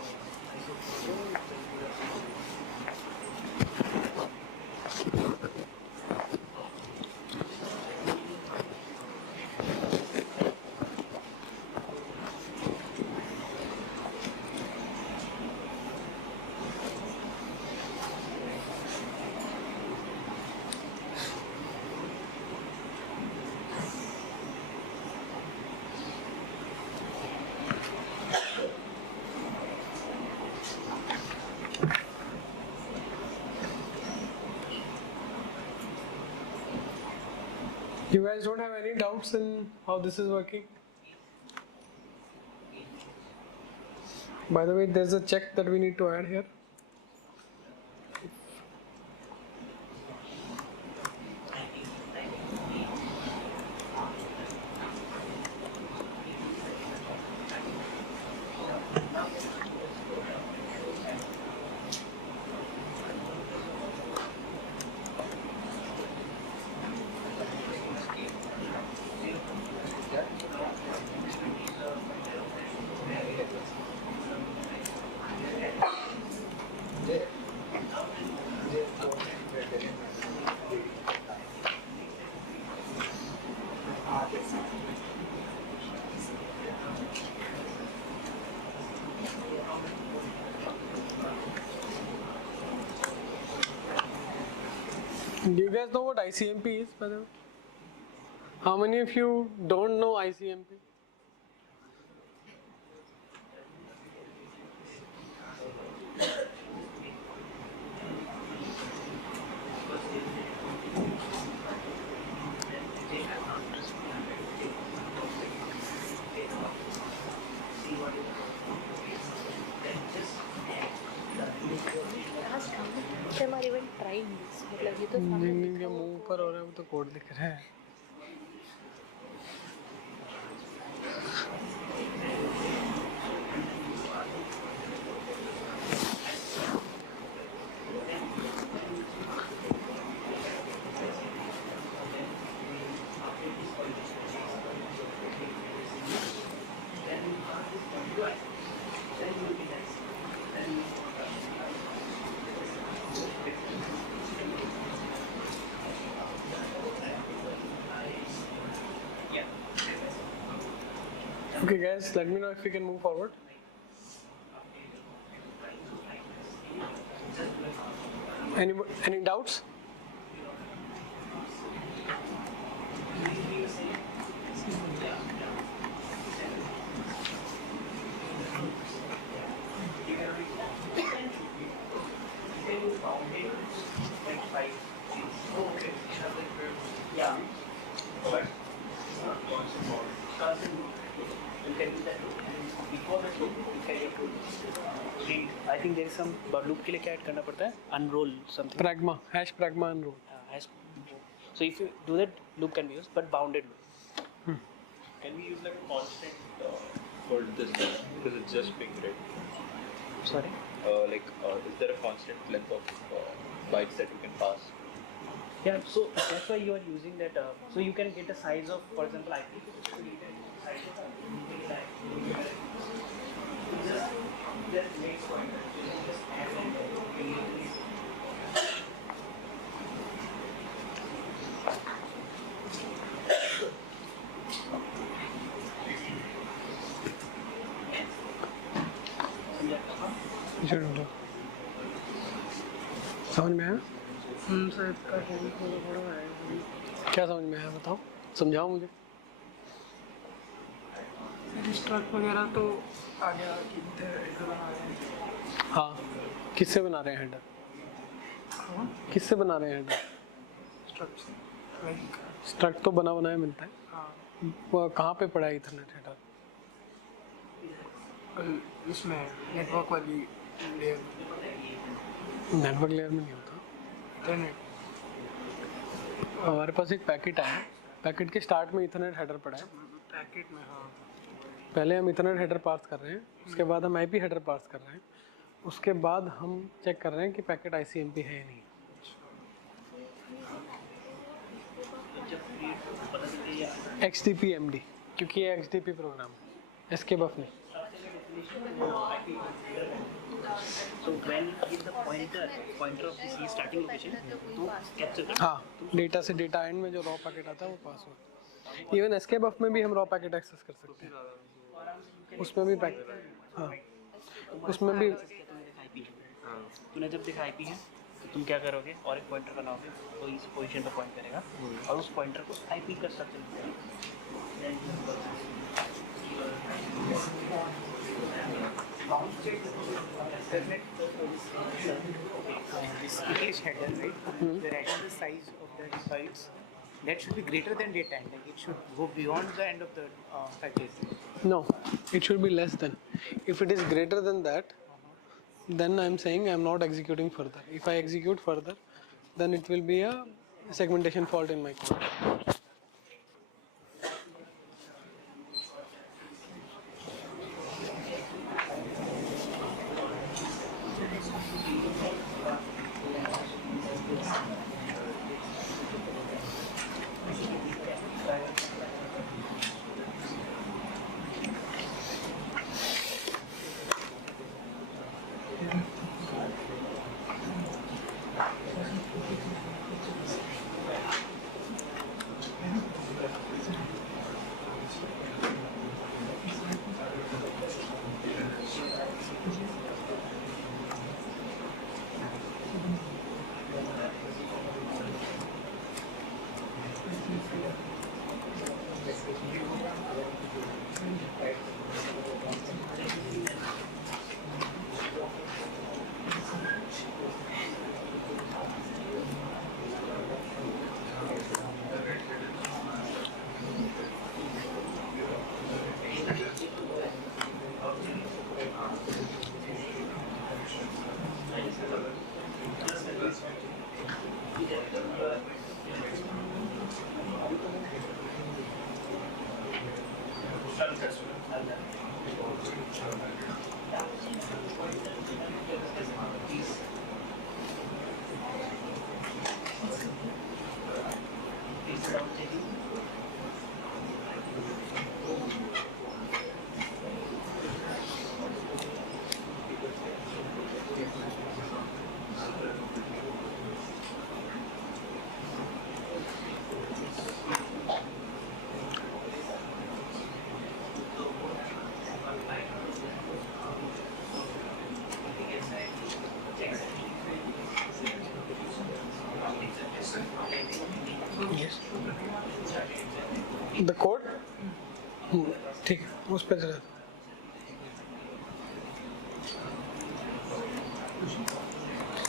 You guys don't have any doubts in how this is working? By the way, there's a check that we need to add here. Do you guys know what ICMP is, by the way? How many of you don't know ICMP? Them are even trying this. मतलब ये तो सामने जिनके मुंह पर हो रहा है वो तो कोड दिख रहा है. Okay guys, let me know if we can move forward. Any doubts? Yeah. But you can do that. Before the loop, you can read. I think there is some loop के लिए क्या add करना पड़ता है? Unroll something. Pragma, #pragma unroll. So if you do that, loop can be used, but bounded loop. Can we use like a constant for this because it's just ping, right? Sorry? Is there a constant length of bytes that you can pass? Yeah, so that's why you are using that. So you can get a size of, for example, IP. समझ में आया? Sir इसका phone थोड़ा बड़ा है. क्या समझ में आया बताओ, समझाओ मुझे. स्ट्रक्ट वगैरह तो आ गया इधर बना रहे हैं. हाँ, किससे बना रहे हैं हेडर? किससे बना रहे हैं हेडर? स्ट्रक्ट तो बना बनाया मिलता है. वो कहाँ पे पड़ा है इथरनेट हेडर? इसमें नेटवर्क वाली लेयर. नेटवर्क लेयर में नहीं होता. हमारे पास एक पैकेट आया, पैकेट के स्टार्ट में इथरनेट हेडर पड़ा है. पैकेट में हाँ. पहले हम इथरनेट हेडर पास कर रहे हैं, उसके बाद हम आईपी हेडर पास कर रहे हैं, उसके बाद हम चेक कर रहे हैं कि पैकेट आईसीएमपी है या नहीं. XDP MD, क्योंकि ये XDP प्रोग्राम है, एस्केप बफ नहीं. So when you give the pointer of this starting location, तो capture कर. हाँ, डेटा से डेटा एंड में जो रॉ पैकेट आता है वो पास हुआ. इवन एस्केप बफ में भी हम रॉ पैकेट एक्सेस कर सकते हैं. उसमें भी पैकेट, हाँ, उसमें भी. तूने जब देखा IP है तो तुम क्या करोगे, और एक पॉइंटर बनाओगे तो इस पोजीशन पे पॉइंट करेगा और उस पॉइंटर को IP का structure English header, right? We're writing the size of the bytes. That should be greater than data end. Like it should go beyond the end of the packet. No, it should be less than. If it is greater than that, then I'm saying I'm not executing further. If I execute further, then it will be a segmentation fault in my code. The code? ठीक है, उस पे चला.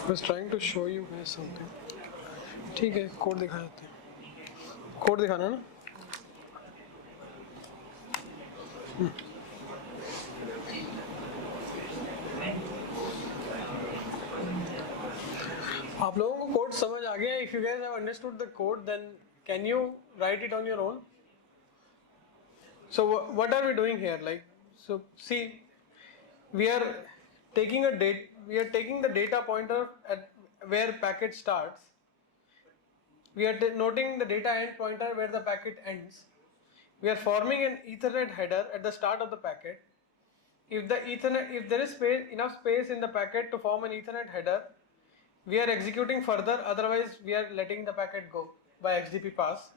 I was trying to show you guys something. ठीक है, code दिखा देते हैं. कोड दिखाना ना. आप लोगों को कोड समझ आ गया? If you guys have understood the code, then can you write it on your own? So what are we doing here? Like, so see, we are taking the data pointer at where packet starts. We are noting the data end pointer where the packet ends. We are forming an Ethernet header at the start of the packet. If there is enough space in the packet to form an Ethernet header, we are executing further, otherwise we are letting the packet go by XDP pass.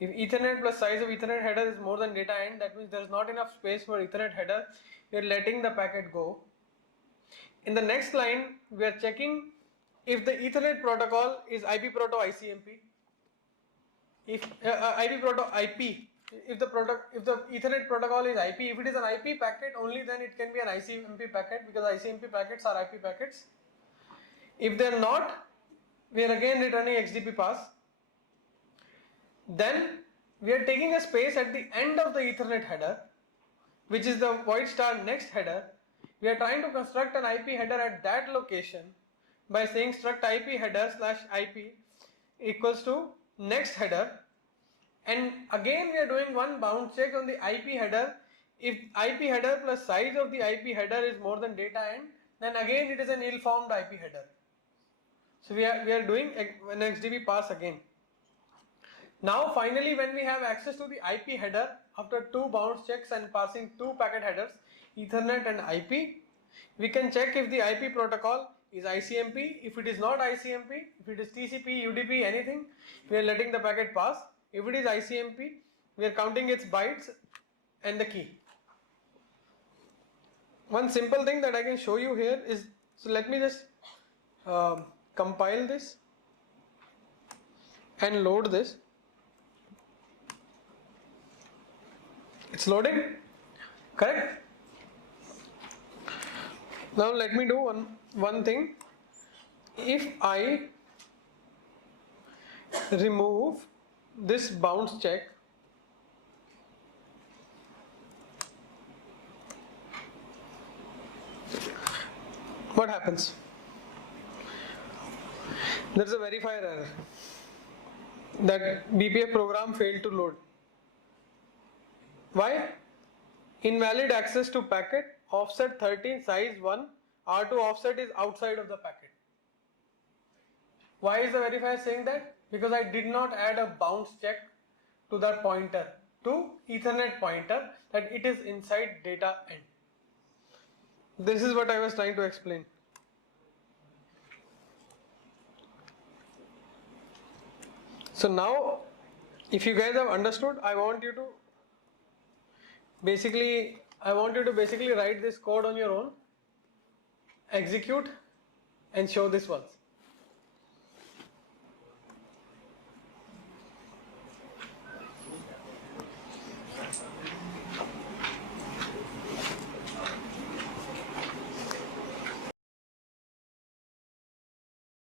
If Ethernet plus size of Ethernet header is more than data end, that means there is not enough space for Ethernet header, we are letting the packet go. In the next line, we are checking if the Ethernet protocol is IP proto ICMP. If IP proto IP, if the Ethernet protocol is IP, if it is an IP packet, only then it can be an ICMP packet, because ICMP packets are IP packets. If they are not, we are again returning XDP pass. Then we are taking a space at the end of the Ethernet header, which is the void star next header. We are trying to construct an IP header at that location by saying struct IP header / IP equals to next header, and again we are doing one bound check on the IP header. If IP header plus size of the IP header is more than data end, then again it is an ill-formed IP header. So we are doing an XDP pass again. Now finally, when we have access to the IP header after two bounds checks and passing two packet headers, Ethernet and IP, we can check if the IP protocol is ICMP. If it is not ICMP, if it is TCP, UDP, anything, we are letting the packet pass. If it is ICMP, we are counting its bytes and the key. One simple thing that I can show you here is, so let me just compile this and load this. It's loading, correct? Now let me do one thing. If I remove this bounce check, what happens? There is a verifier error that BPF program failed to load. Why? Invalid access to packet, offset 13, size 1, R2 offset is outside of the packet. Why is the verifier saying that? Because I did not add a bounce check to that pointer, to Ethernet pointer, that it is inside data end. This is what I was trying to explain. So now, if you guys have understood, I want you to basically write this code on your own, execute and show this once.